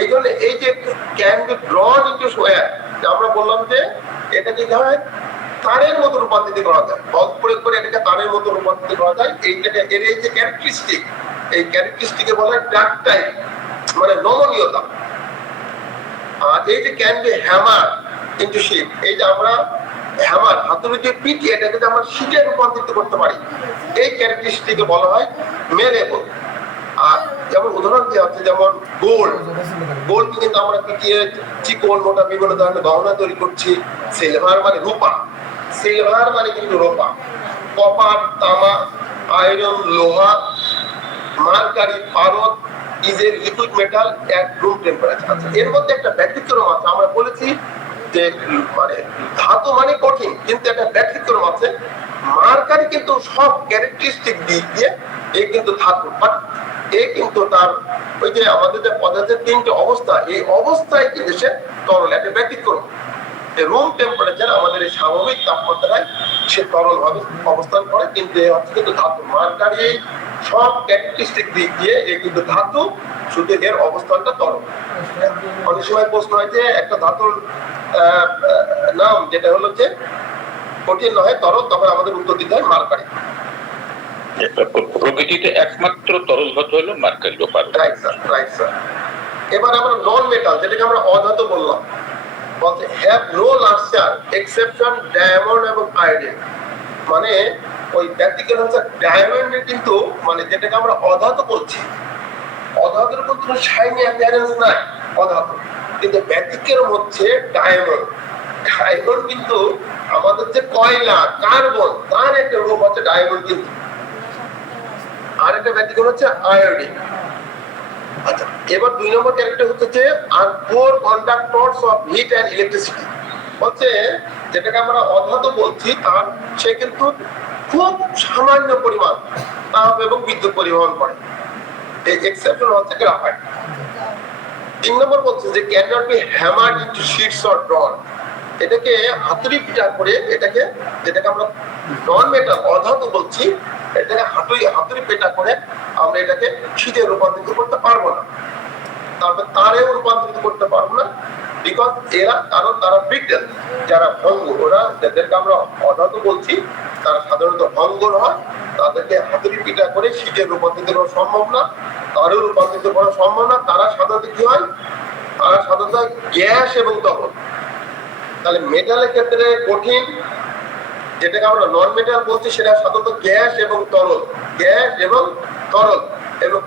এই জন্য এই যে can be drawn into wire, আমরা বললাম যে এটাকে কি হয়, তারের মতো রূপান্তরিত করা যায়, বল প্রয়োগ করে এটাকে তারের মতো রূপান্তরিত করা যায়। এইটাকে এর এই যে ক্যারেক্টারিস্টিক, এই ক্যারেক্টারিস্টিকে বলা হয় ডাকটাইল, মানে নমনীয়তা। আর এই যে can be hammer into sheet, এই যে আমরা হ্যামার হাতুড়ি দিয়ে পিটিয়ে এটাকে আমরা শীটে রূপান্তরিত করতে পারি, এই ক্যারেক্টারিস্টিকে বলা হয় মেলেবল। আর যেমন উদাহরণ দেওয়া হচ্ছে, যেমন গোল্ড কিন্তু আমরা পিটিয়ে চিকন মোটা বিভিন্ন ধরনের গহনা তৈরি করছি। সিলভার মানে রূপা, সিলভার মানে কিন্তু রূপা। কপার, তামা, আয়রন, লোহা, মার্কারি, পারদ is a liquid metal at room temperature. এর মধ্যে একটা ব্যতিক্রম আছে, আমরা বলেছি যে মানে ধাতু মানে কঠিন, কিন্তু একটা ব্যতিক্রম আছে। মার্কারি কিন্তু সব ক্যারেক্টারিস্টিক দিক দিয়ে এই কিন্তু ধাতু, বাট এই কিন্তু তার ওই যে আমাদের যে পদার্থের 3টে অবস্থা, এই অবস্থায় কিন্তু সে তরল, একটা ব্যতিক্রম। রুম টেম্পারেচার আমাদের এই স্বাভাবিক তাপমাত্রায় সে তরল ভাবে অবস্থান করে, কিন্তু এ হচ্ছে কিন্তু ধাতু। মার্কারি সব ক্যারেক্টারিস্টিক দিক দিয়ে এ কিন্তু ধাতু, শুধু এর অবস্থানটা তরল। অনেক সময় প্রশ্ন হয় যে একটা ধাতুর নাম যেটা হলো যে কঠিন নয় তরল, তখন আমাদের উত্তর দিতে হয় মার্কারি। প্রকৃতিতে একমাত্র তরল ধাতু হলো মার্কারি বা পারদ। Right sir. এবার আমরা নন মেটাল, যেটাকে আমরা অধাতু বললাম, বলতে have no lustre exception diamond এবং আয়োডিন, মানে ওই ব্যতিক্রম হচ্ছে ডায়মন্ডে কিন্তু মানে যেটাকে আমরা অধাতু বলছি, অধাতুর কোনো শাইনি অ্যাপিয়ারেন্স নাই অধাতু, কিন্তু ব্যতিক্রম হচ্ছে ডায়মন্ড। ডায়মন্ড কিন্তু আমাদের যে কয়লা কার্বন তার একটা রূপ হচ্ছে ডায়মন্ড, কিন্তু আর একটা ব্যতিক্রম হচ্ছে আয়োডিন। আচ্ছা, এবার 2 নম্বর ক্যারেক্টার হচ্ছে যে are poor conductors of heat and electricity, হচ্ছে যেটাকে আমরা অধাতু বলছি তার সে কিন্তু খুব সামান্য পরিমাণ তাপ এবং বিদ্যুৎ পরিবহন করে। এই এক্সেপশন হচ্ছে গ্রাফাইট। 3 নম্বর বলছে যে can not be hammered into sheets or drawn, এটাকে হাতুড়ি পিটা করে, এটাকে যেটাকে আমরা নন মেটাল অধাতু বলছি, এটাকে হাতুড়ি পেটা করে আমরা এটাকে শীতে রূপান্তরিত করতে পারবো না, তারপর তারেও রূপান্তরিত করতে পারবো না, বিকজ এরা কারণ তারা ব্রিটেল, যারা ভঙ্গুর, ওরা যাদেরকে আমরা অধাতু বলছি তারা সাধারণত ভঙ্গুর হয়, তাদেরকে হাতুড়ি পিটা করে শীতে রূপান্তরিত করা সম্ভব না, তারেও রূপান্তরিত করা সম্ভব না। তারা সাধারণত কি হয়, তারা সাধারণত গ্যাস এবং তরল। তাহলে মেটালের ক্ষেত্রে কঠিন, যেটাকে আমরা নন মেটাল বলছি সেটা সাধারণত গ্যাস এবং তরল, গ্যাস এবং তরল। এবং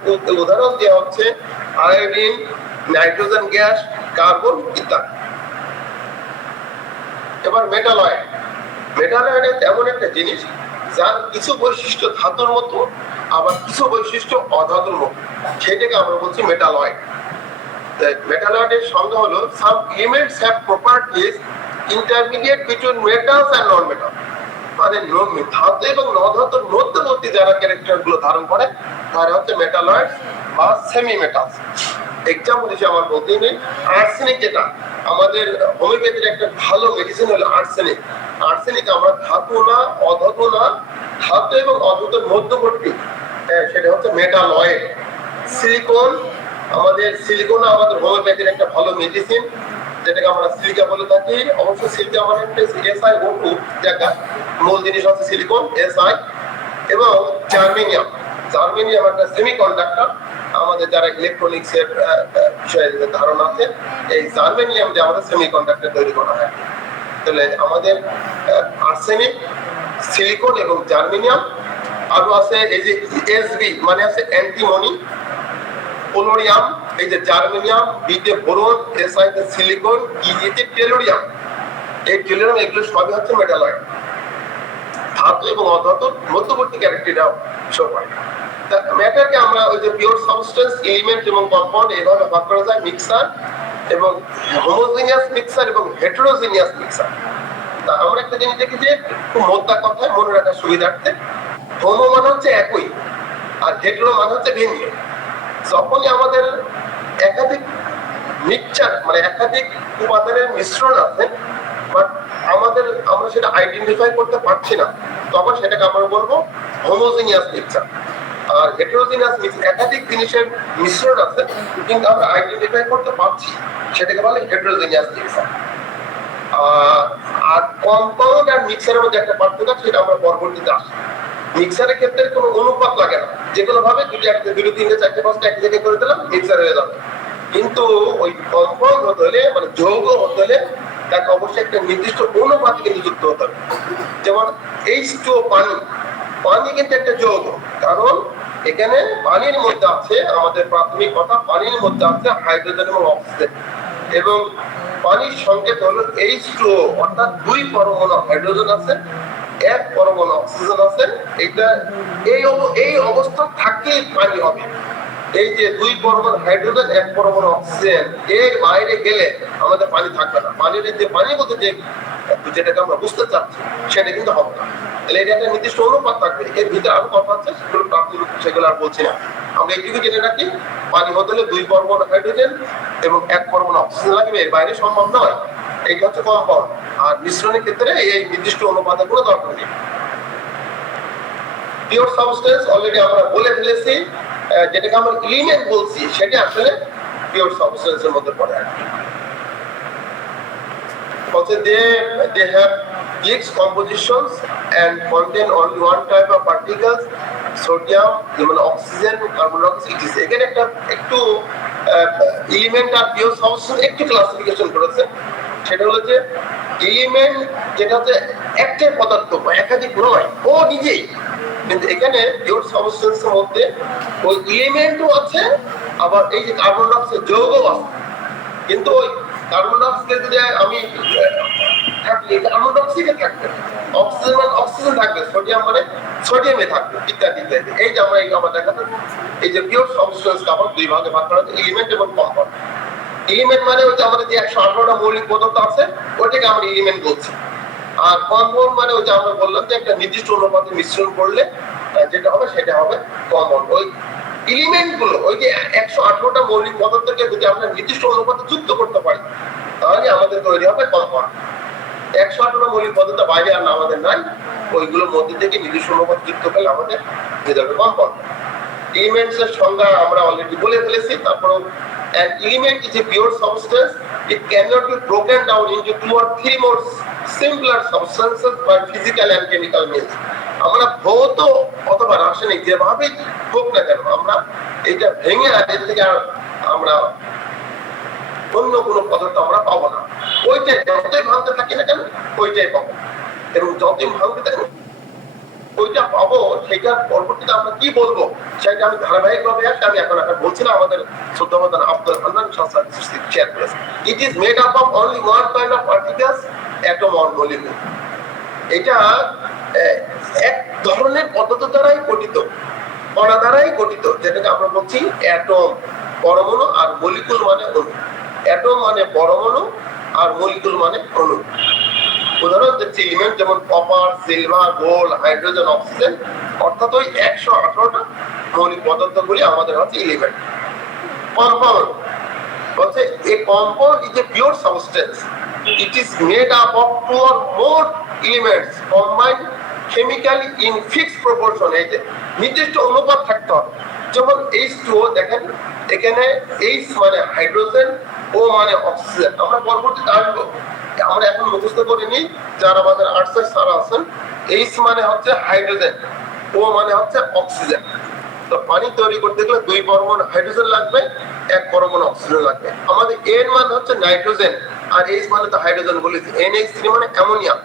উদাহরণ দেওয়া হচ্ছে আয়োডিন, নাইট্রোজেন গ্যাস, কার্বন ইত্যাদি। এবার মেটালয়েড, মেটালয়েড এমন একটা জিনিস যার কিছু বৈশিষ্ট্য ধাতুর মতো আবার কিছু বৈশিষ্ট্য অধাতুর মতো, সেটাকে আমরা বলছি মেটালয়েড। মেটালয়েডের সংজ্ঞা হলো some elements have properties intermediate between metals and non metal, মানে ধাতু এবং অধাতুর মধ্যবর্তী যারা ক্যারেক্টার গুলো ধারণ করে তারা হচ্ছে মেটালয়েডস বা সেমি মেটালস। এক্সাম্পল হিসেবে আমার বলতে নেই আর্সেনিক, যেটা আমাদের হোমিওপ্যাথির একটা ভালো মেডিসিন হলো আর্সেনিক। আর্সেনিক আমরা ধাতু না অধাতু না, ধাতু এবং অধাতুর মধ্যবর্তী, সেটা হচ্ছে মেটালয়েড। সিলিকন, আমাদের সিলিকন আমাদের হোমিওপ্যাথির একটা ভালো মেডিসিন, যেটাকে আমরা সিলিকা বলে থাকি। অবশ্য সিলিকা মানে একটা SiO2 জায়গা, মূল জিনিস হচ্ছে সিলিকন Si। এবং জার্মেনিয়াম, জার্মেনিয়াম একটা সেমিকন্ডাক্টর, আমাদের যারা ইলেকট্রনিক্স এর বিষয়ে ধারণা আছে, এই জার্মেনিয়াম দিয়ে আমাদের সেমিকন্ডাক্টর তৈরি করা হয়। তাহলে আমাদের আর্সেনিক, সিলিকন এবং জার্মেনিয়াম। আরো আছে এই যে Sb মানে আছে অ্যান্টিমনি, পোলোরিয়াম, এই যে জার্মেনিয়াম, বিতে বোরন, Si তে সিলিকন, E তে টেলোরিয়াম। এই টেলোরিয়াম এগুলো সবই হচ্ছে মেটালয়েড, ধাতু এবং অধাতুর মধ্যবর্তী ক্যারেক্টারটা শো করে। ম্যাটারকে আমরা ওই যে পিওর সাবস্টেন্স, এলিমেন্ট এবং কম্পাউন্ড এইভাবে ভাগ করা যায়, মিক্সার এবং হোমোজিনিয়াস মিক্সার এবং হেটেরোজিনিয়াস মিক্সার। তা আমরা একটা জিনিস দেখি যে খুব মোদ্দা কথায় মনে রাখার সুবিধার্থে, হোমো মানে হচ্ছে একই আর হেটেরো মানে হচ্ছে ভিন্ন। যখনই আমাদের একাধিক মিক্সচার মানে একাধিক উপাদানের মিশ্রণ আছে বাট আমরা সেটা আইডেন্টিফাই করতে পারছি না, তখন সেটাকে আমরা বলবো হোমোজিনিয়াস মিক্সচার। আর হেটেরোজিনিয়াস একাধিক জিনিসের মিশ্রণ আছে কিন্তু আমরা আইডেন্টিফাই করতে পারছি, সেটাকে বলে হেটেরোজিনিয়াস মিক্সচার। আর কম্পাউন্ড আর মিক্সারের মধ্যে একটা পার্থক্য আছে, সেটা আমরা পরবর্তীতে আসি। মিক্সারের ক্ষেত্রে কোনো অনুপাত লাগে না, যে কোনো ভাবে দুটো তিনটে চারটে পাঁচটা এক জায়গায় করে দিলাম মিক্সার হয়ে যাবে। কিন্তু ওই কম্পাউন্ড হতে হলে মানে যৌগ হতে হলে তাকে অবশ্যই একটা নির্দিষ্ট অনুপাতে কিন্তু যুক্ত হতে হবে। যেমন H2O, পানি, পানি কিন্তু একটা যৌগ, কারণ এখানে পানির মধ্যে আছে, আমাদের প্রাথমিক কথা, পানির মধ্যে আছে হাইড্রোজেন এবং অক্সিজেন, এবং পানির সংকেত হলো H2O, অর্থাৎ 2 পরমাণু হাইড্রোজেন আছে, 1 পরমাণু অক্সিজেন আছে। এইটা এই অবস্থা থাকলেই পানি হবে। এই যে 2 পরমাণু হাইড্রোজেন 1 পরমাণু অক্সিজেন, এর বাইরে গেলে আমাদের পানি থাকবে না। পানির যে পানির মধ্যে যে যেটাকে আমরা বুঝতে চাচ্ছি সেটা কিন্তু হবে না। তাহলে এটা একটা নির্দিষ্ট অনুপাত থাকবে। এর ভিতরে আরো কথা আছে, সেগুলো আর বলছি না। আমরা একটু জেনে রাখি, পানি হতে হলে 2 পরমাণু হাইড্রোজেন এবং 1 পরমাণু অক্সিজেন লাগবে, এর বাইরে সম্ভব নয়। এইটা হচ্ছে কম্পাউন্ড। আর মিশ্রণের ক্ষেত্রে এই নির্দিষ্ট অনুপাতের কোনো দরকার নেই। পিওর সাবস্টেন্স অলরেডি আমরা বলে ফেলেছি, যেটাকে আমরা এলিমেন্ট বলছি সেটা আসলে পিওর সাবস্টেন্সের মধ্যে পড়ে। Also they have mixed compositions and contain only one type of particles, sodium, যেমন অক্সিজেন, কার্বন ডাইঅক্সাইড। এখানে একটু এলিমেন্ট আর পিওর সাবস্টেন্স একটু ক্লাসিফিকেশন করেছে। সেটা হলো যে এলিমেন্ট যেটা হচ্ছে একটাই পদার্থ বা একাধিক নয়, ও নিজেই, কিন্তু এখানে পিওর সাবস্টেন্সের মধ্যে ওই এলিমেন্টও আছে, আবার এই যে কার্বন ডাইঅক্সাইড যৌগও আছে। কিন্তু ওই কার্বন ডাইঅক্সাইড যদি আমি থাকলে কার্বন ডাইঅক্সাইডে থাকবে, অক্সিজেন মানে অক্সিজেন থাকবে, সোডিয়াম মানে সোডিয়ামে থাকবে, ইত্যাদি ইত্যাদি। এই যে আমরা দেখাতে এই যে পিওর সাবস্টেন্স আবার দুই ভাগে ভাগ করা হচ্ছে, এলিমেন্ট এবং কম্পাউন্ড। এলিমেন্ট মানে হচ্ছে আমাদের যে 118টা মৌলিক পদার্থ আছে ওটাকে আমরা এলিমেন্ট বলছি। আর কম্পাউন্ড মানে ওই যে আমরা বললাম যে একটা নির্দিষ্ট অনুপাতে মিশ্রণ করলে যেটা হবে সেটা হবে কম্পাউন্ড। ওই এলিমেন্ট গুলো ওই যে 118টা মৌলিক পদার্থকে যদি আমরা নির্দিষ্ট অনুপাতে যুক্ত করতে পারি তাহলে আমাদের তৈরি হবে কম্পাউন্ড। 118টা মৌলিক পদার্থ বাইরে আর আমাদের নাই, ওইগুলোর মধ্যে থেকে নির্দিষ্ট অনুপাতে যুক্ত করলে আমাদের হয়ে যাবে কম্পাউন্ড। এলিমেন্টস এর সংজ্ঞা আমরা অলরেডি বলে ফেলেছি। তারপর an element is a pure substance. It cannot be broken down into 2 or 3 more simpler substances by physical and chemical means. আমরা ভৌত অথবা রাসায়নিক যেভাবে হোক না কেন আমরা এটা ভেঙে এর থেকে আমরা অন্য কোনো পদার্থ আমরা পাবো না। ওইটাই যতই ভাঙতে থাকি না কেন ওইটাই পাবো, এবং যতই ভাঙতে থাকি ওইটা পাবো। সেটার পরবর্তীতে আমরা কি বলবো সেটা আমি ধারাবাহিক ভাবে আমি এখন বলছি না। আমাদের শ্রদ্ধাবান আব্দুল হান্নান শেয়ার করেছে, it is made up of only one kind of particles, atom or molecule. এটা এক ধরনের পদার্থ দ্বারাই গঠিত, কণা দ্বারাই গঠিত, যেটাকে আমরা বলছি অ্যাটম, পরমাণু, আর মলিকুল মানে অণু। অ্যাটম মানে পরমাণু আর মলিকুল মানে অণু। উদাহরণ দিচ্ছি এলিমেন্ট যেমন copper, silver, gold, hydrogen, oxygen, অর্থাৎ ওই 118টা মৌলিক পদার্থগুলি আমাদের হচ্ছে এলিমেন্ট। কম্পাউন্ড হচ্ছে a compound is a pure substance. It is made up of 2 or more elements combined chemically in fixed proportion. এই যে নির্দিষ্ট অনুপাত থাকতে হবে। যেমন H2O দেখেন, এখানে H মানে হাইড্রোজেন, O মানে অক্সিজেন। আমরা পরবর্তীতে আসবো, আমরা এখন মুখস্থ করিনি, যারা আমাদের আর্টসের স্যার আছেন। H মানে হচ্ছে হাইড্রোজেন, O মানে হচ্ছে অক্সিজেন। তো পানি তৈরি করতে গেলে 2 পরমাণু হাইড্রোজেন লাগবে, 1 পরমাণু অক্সিজেন লাগবে। আমাদের N মানে হচ্ছে নাইট্রোজেন, আর H মানে তো হাইড্রোজেন বলেছি। NH3 মানে অ্যামোনিয়া,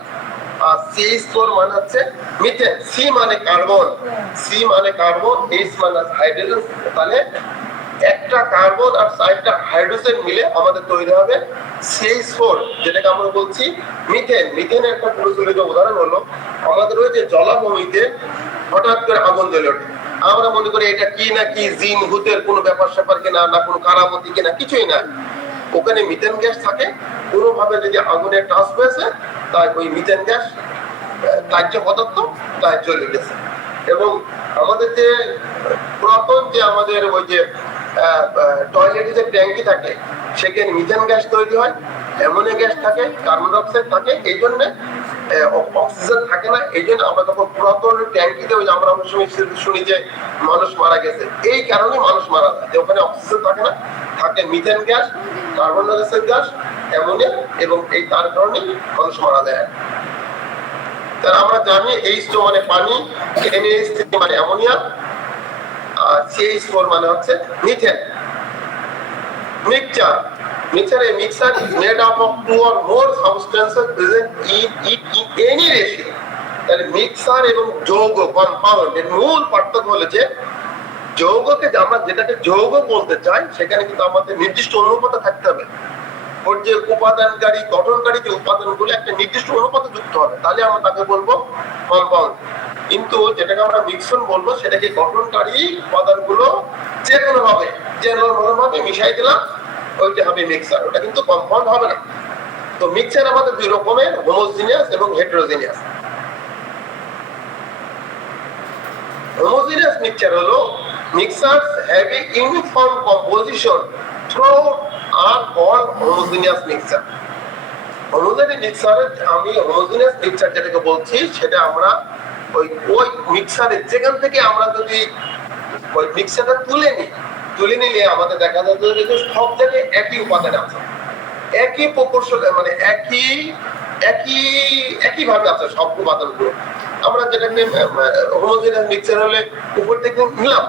আর CH4 মানে হচ্ছে মিথেন। C মানে কার্বন, C মানে কার্বন, H মানে হাইড্রোজেন। তাহলে একটা কার্বন আর 4টা হাইড্রোজেন মিলে আমাদের তৈরি হবে CH4, যেটাকে আমরা বলছি মিথেন। মিথেনের একটা প্রচলিত উদাহরণ হলো আমাদের ওই যে জলাভূমিতে হঠাৎ করে আগুন জ্বলে ওঠে। আমরা মনে করি এটা কি না কি জিন ভূতের কোনো ব্যাপার স্যাপার কিনা, না কোনো কারামতি কিনা, কিছুই না। ওখানে মিথেন গ্যাস থাকে, কোনোভাবে যদি আগুনে টাচ হয়েছে তাই ওই মিথেন গ্যাস দাহ্য পদার্থ তাই জ্বলে গেছে। এবং আমাদের যে পুরাতন যে আমাদের ওই যে টয়লেটে যে ট্যাঙ্কি থাকে সেখানে মিথেন গ্যাস তৈরি হয়, অ্যামোনিয়া গ্যাস থাকে, কার্বন ডাইঅক্সাইড থাকে, এই জন্য অক্সিজেন থাকে না। এই জন্য আমরা যখন পুরাতন ট্যাঙ্কিতে ওই আমরা অনেক সময় শুনি যে মানুষ মারা গেছে, এই কারণে মানুষ মারা যায়, যে ওখানে অক্সিজেন থাকে না, থাকে methane gas, carbon dioxide gas, ammonia, এবং এই তার কারণে মানুষ মারা যায়। তাহলে আমরা জানি H2 মানে পানি, NH3 মানে অ্যামোনিয়া, আর CH4 মানে হচ্ছে methane. Mixture, a mixture is made up of 2 or more substances present in any ratio. তাহলে মিক্সচার এবং যৌগ, কম্পাউন্ড, এর মূল পার্থক্য হলো যে যৌগকে আমরা যেটাকে যৌগ বলতে চাই সেখানে কিন্তু আমাদের নির্দিষ্ট অনুপাতে থাকতে হবে। ওর যে উপাদানকারী, গঠনকারী যে উপাদানগুলো একটা নির্দিষ্ট অনুপাতে যুক্ত হবে, তাহলে আমরা তাকে বলবো কম্পাউন্ড। কিন্তু যেটাকে আমরা মিশ্রণ বলবো সেটাকে গঠনকারী উপাদানগুলো যে কোনো ভাবে মিশাই দিলাম, ওইটা হবে মিক্সচার, ওটা কিন্তু কম্পাউন্ড হবে না। তো মিক্সচার আমাদের 2 রকমের, হোমোজিনিয়াস এবং হেটেরোজিনিয়াস। হোমোজিনিয়াস মিক্সচার হলো mixtures having uniform composition throughout are called homogeneous mixture. Homogeneous মিক্সচারে আমি হোমোজিনিয়াস মিক্সচার যেটাকে বলছি সেটা আমরা ওই মিক্সচারে যেখান থেকে আমরা যদি ওই মিক্সচারটা তুলে নিলে আমাদের দেখা যায় যে সব জায়গায় একই উপাদান আছে, একই প্রপোর্শনে, মানে একই ভাবে আছে সব উপাদানগুলো। আমরা যেটাকে হোমোজিনিয়াস মিক্সচার হলে উপর থেকে নিলাম,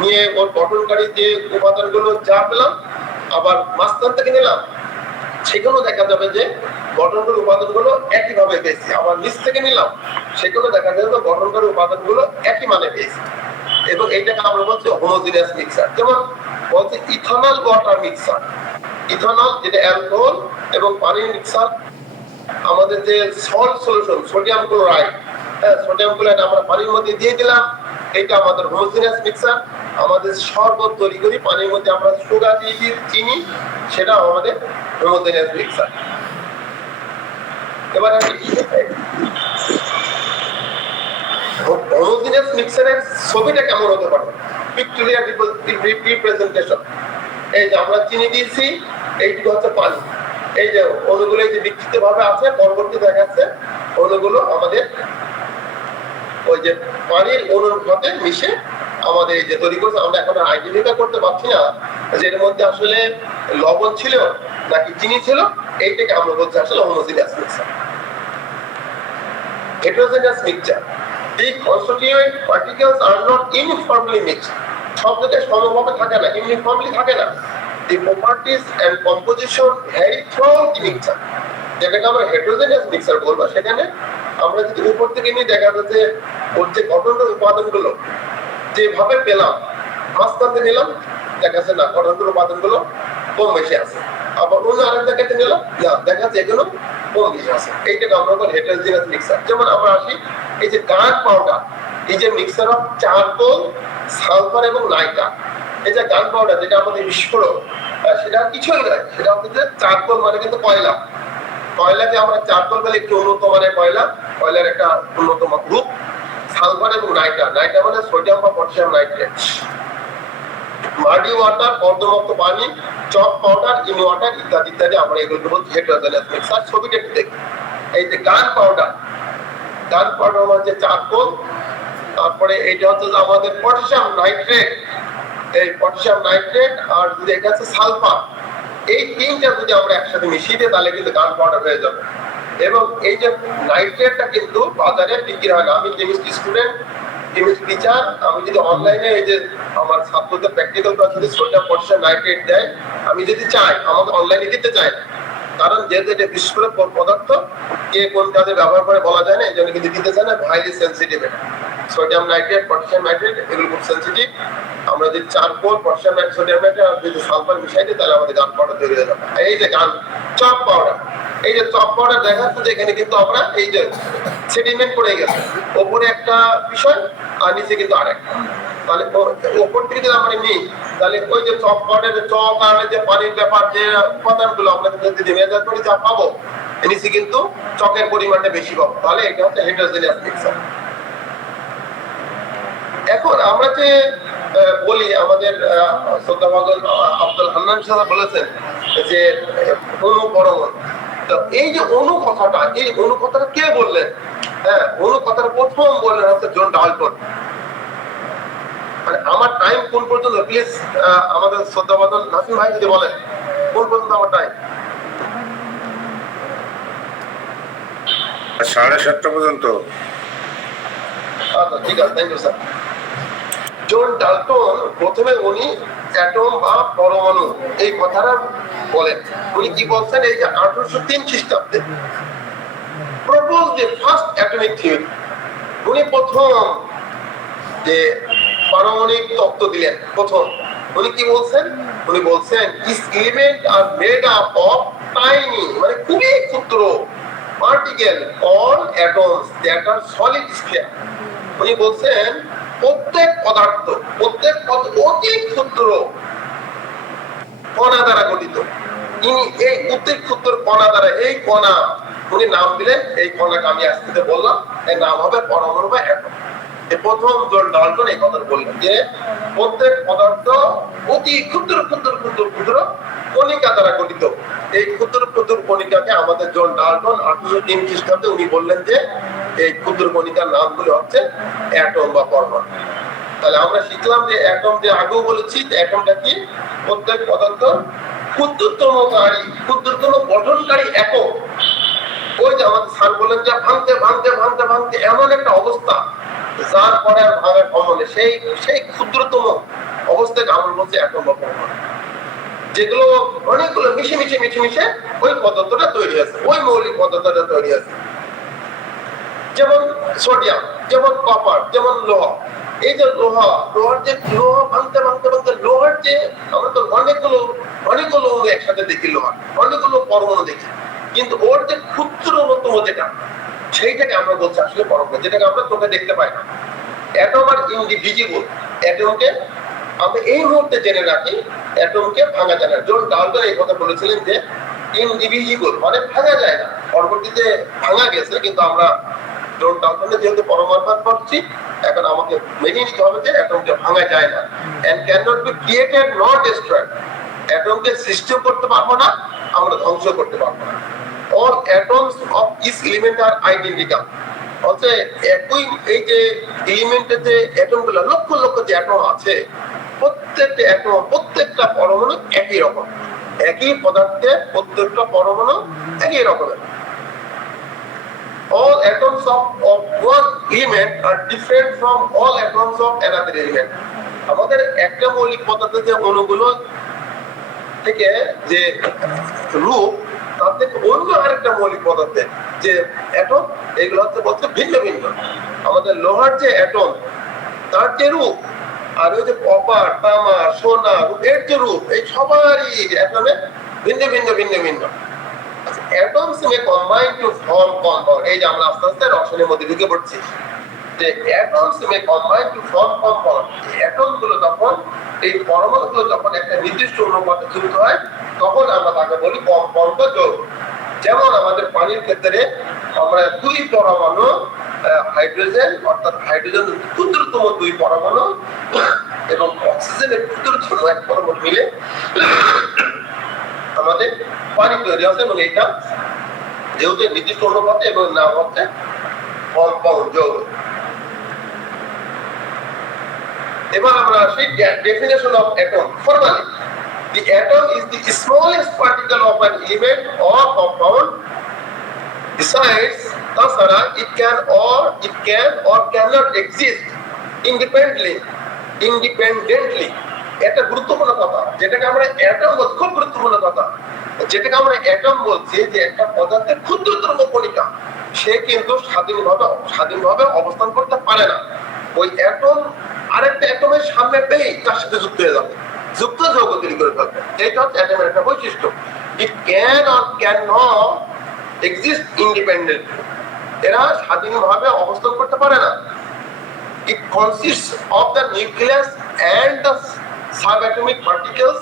নিয়ে ওর গঠনকারী যে উপাদানগুলো যা পেলাম, আবার মাঝখান থেকে নিলাম, সেখানেও দেখা যাবে যে গঠনকারী উপাদানগুলো একইভাবে পেয়েছি। আবার নিচ থেকে নিলাম, সেখানেও দেখা যাবে গঠনকারী উপাদানগুলো একই মানে পেয়েছি। এবং এইটাকে আমরা বলছি হোমোজিনিয়াস মিক্সার। যেমন বলছি ইথানল ওয়াটার মিক্সার, ইথানল যেটা অ্যালকোহল এবং পানির মিক্সার। আমাদের যে salt solution sodium chloride, sodium chloride আমরা পানির মধ্যে দিয়ে দিলাম, এটা আমাদের হোমোজিনিয়াস মিক্সার। আমাদের শরবত তৈরি করি, পানির মধ্যে আমরা সুগার দিয়ে দিই, চিনি, সেটা আমাদের হোমোজিনিয়াস মিক্সার। এবার হোমোজিনিয়াস মিক্সারের ছবিটা কেমন হতে পারে, পিকটোরিয়াল রিপ্রেজেন্টেশন। এই যে আমরা চিনি দিয়েছি, এইটুকু হচ্ছে পানি, এই যে অণুগুলো এই যে বিক্ষিপ্ত ভাবে আছে, পরবর্তী দেখাচ্ছে অণুগুলো আমাদের ওই যে পানির অণুর সাথে মিশে আমাদের এই যে তৈরি করছে। আমরা এখন আইডেন্টিফাই করতে পারছি না যে এর মধ্যে আসলে লবণ ছিল নাকি চিনি ছিল। এইটাকে আমরা বলছি আসলে homogeneous mixture. Heterogeneous mixture, the constituent particles are not uniformly mixed. সব জায়গায় সমভাবে থাকে না, ইউনিফর্মলি থাকে না। The properties and composition vary throughout the mixture. যেটাকে আমরা হেটেরোজেনাস মিক্সার বলবো, সেখানে আমরা যদি উপর থেকে নিয়ে দেখা যাচ্ছে ওর যে গঠনকারী উপাদানগুলো যেভাবে পেলাম, মাঝখান থেকে নিলাম, দেখা যাচ্ছে না গঠনকারী উপাদানগুলো কম বেশি আছে। আবার অন্য আরেক জায়গাতে নিলাম, না দেখা যাচ্ছে এগুলো কম বেশি আছে। এইটাকে আমরা বলি হেটেরোজেনাস মিক্সার। যেমন আমরা আসি এই যে গান পাউডার, এই যে মিক্সার অফ চারকোল, সালফার এবং নাইট্রা। এই যে গান পাউডার যেটা আমাদের বিস্ফোরক, সেটা কিছুই নয়, সেটা হচ্ছে চারকোল মানে কিন্তু কয়লা। কয়লাকে আমরা চারকোল বলে একটু উন্নত মানের কয়লা, কয়লার একটা অন্যতম গ্রুপ। সালফার এবং নাইট্রা, নাইট্রা মানে সোডিয়াম বা পটাশিয়াম নাইট্রেট। মার্ডি ওয়াটার, কর্দমাক্ত পানি, চক পাউডার, ইন ওয়াটার ইত্যাদি ইত্যাদি, আমরা এগুলোকে বলছি হেটেরোজেনাস মিক্সার। ছবিটা একটু দেখি। এই যে গান পাউডার, গান পাউডার হচ্ছে চারকোল, তারপরে এইটা হচ্ছে আমাদের পটাশিয়াম নাইট্রেট, এই পটাশিয়াম নাইট্রেট, আর যদি এটা হচ্ছে সালফার। এই তিনটা যদি আমরা একসাথে মিশিয়ে দিই তাহলে কিন্তু গান পাউডার হয়ে যাবে। এবং এই যে নাইট্রেটটা কিন্তু বাজারে বিক্রি হয় না। আমি কেমিস্ট্রি স্টুডেন্ট, কেমিস্ট্রি টিচার, আমি যদি অনলাইনে এই যে আমার ছাত্রদের প্র্যাকটিক্যাল ক্লাস যদি সোডিয়াম পটাশিয়াম নাইট্রেট দেয়, আমি যদি চাই আমাকে অনলাইনে দিতে চাই, কারণ যেহেতু এটা বিস্ফোরক পদার্থ, কে কোন কাজে ব্যবহার করে বলা যায় না, এই জন্য কিন্তু দিতে চায় না, highly sensitive. Sodium nitrate, potassium nitrate এগুলো খুব সেন্সিটিভ। আমরা যদি charcoal, potassium nitrate, sodium nitrate আর যদি সালফার মিশাই দিই তাহলে আমাদের গান পাউডার তৈরি হয়ে যাবে। এই যে গান চক পাউডার, এই যে চক পাউডার দেখা যাচ্ছে যে এখানে কিন্তু আমরা এই যে সেডিমেন্ট পড়ে গেছে, ওপরে একটা বিষয় আর নিচে কিন্তু আরেকটা। তাহলে ওপর থেকে যদি আমরা নিই তাহলে ওই যে চক পাউডারের চক আর যে পানির ব্যাপার যে উপাদানগুলো আমরা যদি মেজার করি যা পাবো, নিচে কিন্তু চকের পরিমাণটা বেশি পাবো। তাহলে এটা হচ্ছে হেটেরোজেনাস মিক্সার। এখন আমরা যে বলি, আমাদের শ্রদ্ধাভাজন আব্দুল হান্নান সাহেব বলেছেন যে অণু পরমাণু। তো এই যে অণু কথাটা, এই অণু কথাটা কে বললেন? হ্যাঁ, অণু কথাটা প্রথম বললেন হচ্ছে জন ডাল্টন। মানে আমার টাইম কোন পর্যন্ত, প্লিজ আমাদের শ্রদ্ধাভাজন নাসিম ভাই যদি বলেন কোন পর্যন্ত আমার টাইম? 7:30 পর্যন্ত। আচ্ছা ঠিক আছে, thank you sir. John Dalton প্রথমে উনি অ্যাটম বা পরমাণু এই কথাটা বলেন। উনি কি বলছেন? এই যে 1803 খ্রিস্টাব্দে propose the first atomic theory. উনি প্রথম যে পারমাণবিক তত্ত্ব দিলেন প্রথম। উনি কি বলছেন? উনি বলছেন is element are made up of tiny, মানে খুবই ক্ষুদ্র particle all atoms that are solid sphere. উনি বলছেন প্রত্যেক পদার্থ অতি ক্ষুদ্র কণা দ্বারা গঠিত। ইনি এই অতি ক্ষুদ্র কণা দ্বারা, এই কণা উনি নাম দিলেন, এই কণাকে আমি আজকে বললাম এর নাম হবে পরমাণু বা অ্যাটম। প্রথম জন ডাল্টন এই কথা বললেন যে প্রত্যেক পদার্থ অতি ক্ষুদ্র ক্ষুদ্র ক্ষুদ্র ক্ষুদ্র কণিকা দ্বারা গঠিত। এই ক্ষুদ্র ক্ষুদ্র কণিকাকে আমাদের জন ডাল্টন 1803 খ্রিস্টাব্দে উনি বললেন যে এই ক্ষুদ্র কণিকার নামগুলো হচ্ছে অ্যাটম বা পরমাণু। তাহলে আমরা শিখলাম যে অ্যাটম, যে আগেও বলেছি অ্যাটমটা কি? প্রত্যেক পদার্থ ক্ষুদ্রতম গঠনকারী একক। ওই যে আমাদের স্যার বললেন যে ভাঙতে ভাঙতে ভাঙতে ভাঙতে এমন একটা অবস্থা যার পরে আর ভাঙার ক্ষমতা নেই, সেই ক্ষুদ্রতম অবস্থাকে আমরা বলছি অ্যাটম বা পরমাণু। যেগুলো অনেকগুলো মিশে মিশে মিশে মিশে ওই পদার্থটা তৈরি হয়েছে, ওই মৌলিক পদার্থটা তৈরি হয়েছে। যেমন সোডিয়াম, যেমন কপার, যেমন লোহা। এই যে লোহার যে লোহা ভাঙতে ভাঙতে ভাঙতে লোহার যে আমরা তো অনেকগুলো অণু একসাথে দেখি, লোহার অনেকগুলো পরমাণু দেখি, কিন্তু ওর যে ক্ষুদ্রতম যেটা, সেইটাকে আমরা বলছি আসলে পরমাণু, যেটাকে আমরা চোখে দেখতে পাই না। অ্যাটম আর ইনডিভিজিবল। অ্যাটমকে আমরা এই মুহূর্তে জেনে রাখি, অ্যাটমকে ভাঙা যায় না। জন ডাল্টন এই কথা বলেছিলেন যে ইনডিভিজিবল মানে ভাঙা যায় না, পরবর্তীতে ভাঙা গেছে, কিন্তু আমরা জন ডাল্টনের যেহেতু পরমাণুবাদ পড়ছি, এখন আমাকে মেনে নিতে হবে যে অ্যাটমকে ভাঙা যায় না, and cannot be created nor destroyed। অ্যাটমকে সৃষ্টিও করতে পারবো না, আমরা ধ্বংস করতে পারবো না। all atoms of each element are identical। অর্থাৎ একই এই যে এলিমেন্টের যে অ্যাটমগুলো, লক্ষ লক্ষ যে অ্যাটম আছে, প্রত্যেকটা অ্যাটম, প্রত্যেকটা পরমাণু একই রকম, একই পদার্থের প্রত্যেকটা পরমাণু একই রকমের। all atoms of one element are different from all atoms of another element। আমাদের একটা মৌলিক পদার্থের যে অণুগুলো থেকে যে রূপ, তার থেকে অন্য আরেকটা মৌলিক পদার্থের যে অ্যাটম, এগুলো হচ্ছে বলছে ভিন্ন ভিন্ন। আমাদের লোহার যে অ্যাটম, তার যে রূপ, আর ওই যে কপার, তামা, সোনা, এর যে রূপ, এই সবারই অ্যাটমে ভিন্ন ভিন্ন ভিন্ন ভিন্ন। Atoms may combine to form compound। এই যে আমরা আস্তে আস্তে রসায়নের মধ্যে ঢুকে পড়ছি, যে atoms may combine to form compound। Atom গুলো যখন, এই পরমাণুগুলো যখন একটা নির্দিষ্ট অনুপাতে যুক্ত হয়, তখন আমরা তাকে বলি কম্পাউন্ড বা যৌগ। যেমন আমাদের পানির ক্ষেত্রে আমরা দুই পরমাণু হাইড্রোজেন, অর্থাৎ হাইড্রোজেন ক্ষুদ্রতম দুই পরমাণু এবং অক্সিজেনের ক্ষুদ্রতম এক পরমাণু মিলে আমাদের পানি তৈরি হচ্ছে, এবং এটা যেহেতু নির্দিষ্ট অনুপাতে এবং নাম হচ্ছে কম্পাউন্ড যৌগ। এবার আমরা আসি definition of atom formally. The atom is the smallest particle of an element or compound. Besides, তাছাড়া it can or cannot exist independently। এটা গুরুত্বপূর্ণ কথা, যেটাকে আমরা অ্যাটম বলছি, খুব গুরুত্বপূর্ণ কথা, যেটাকে আমরা অ্যাটম বলছি, যে একটা পদার্থের ক্ষুদ্রতম কণিকা, সে কিন্তু স্বাধীনভাবে অবস্থান করতে পারে না। ওই অ্যাটম আরেকটা অ্যাটমের সামনে পেয়ে তার সাথে যুক্ত হয়ে যাবে, যুক্ত যৌগ তৈরি করে ফেলবে। এইটা হচ্ছে অ্যাটমের একটা বৈশিষ্ট্য। It can or can not exist independently. এরা স্বাধীনভাবে অবস্থান করতে পারে না। It consists of the nucleus and the subatomic particles,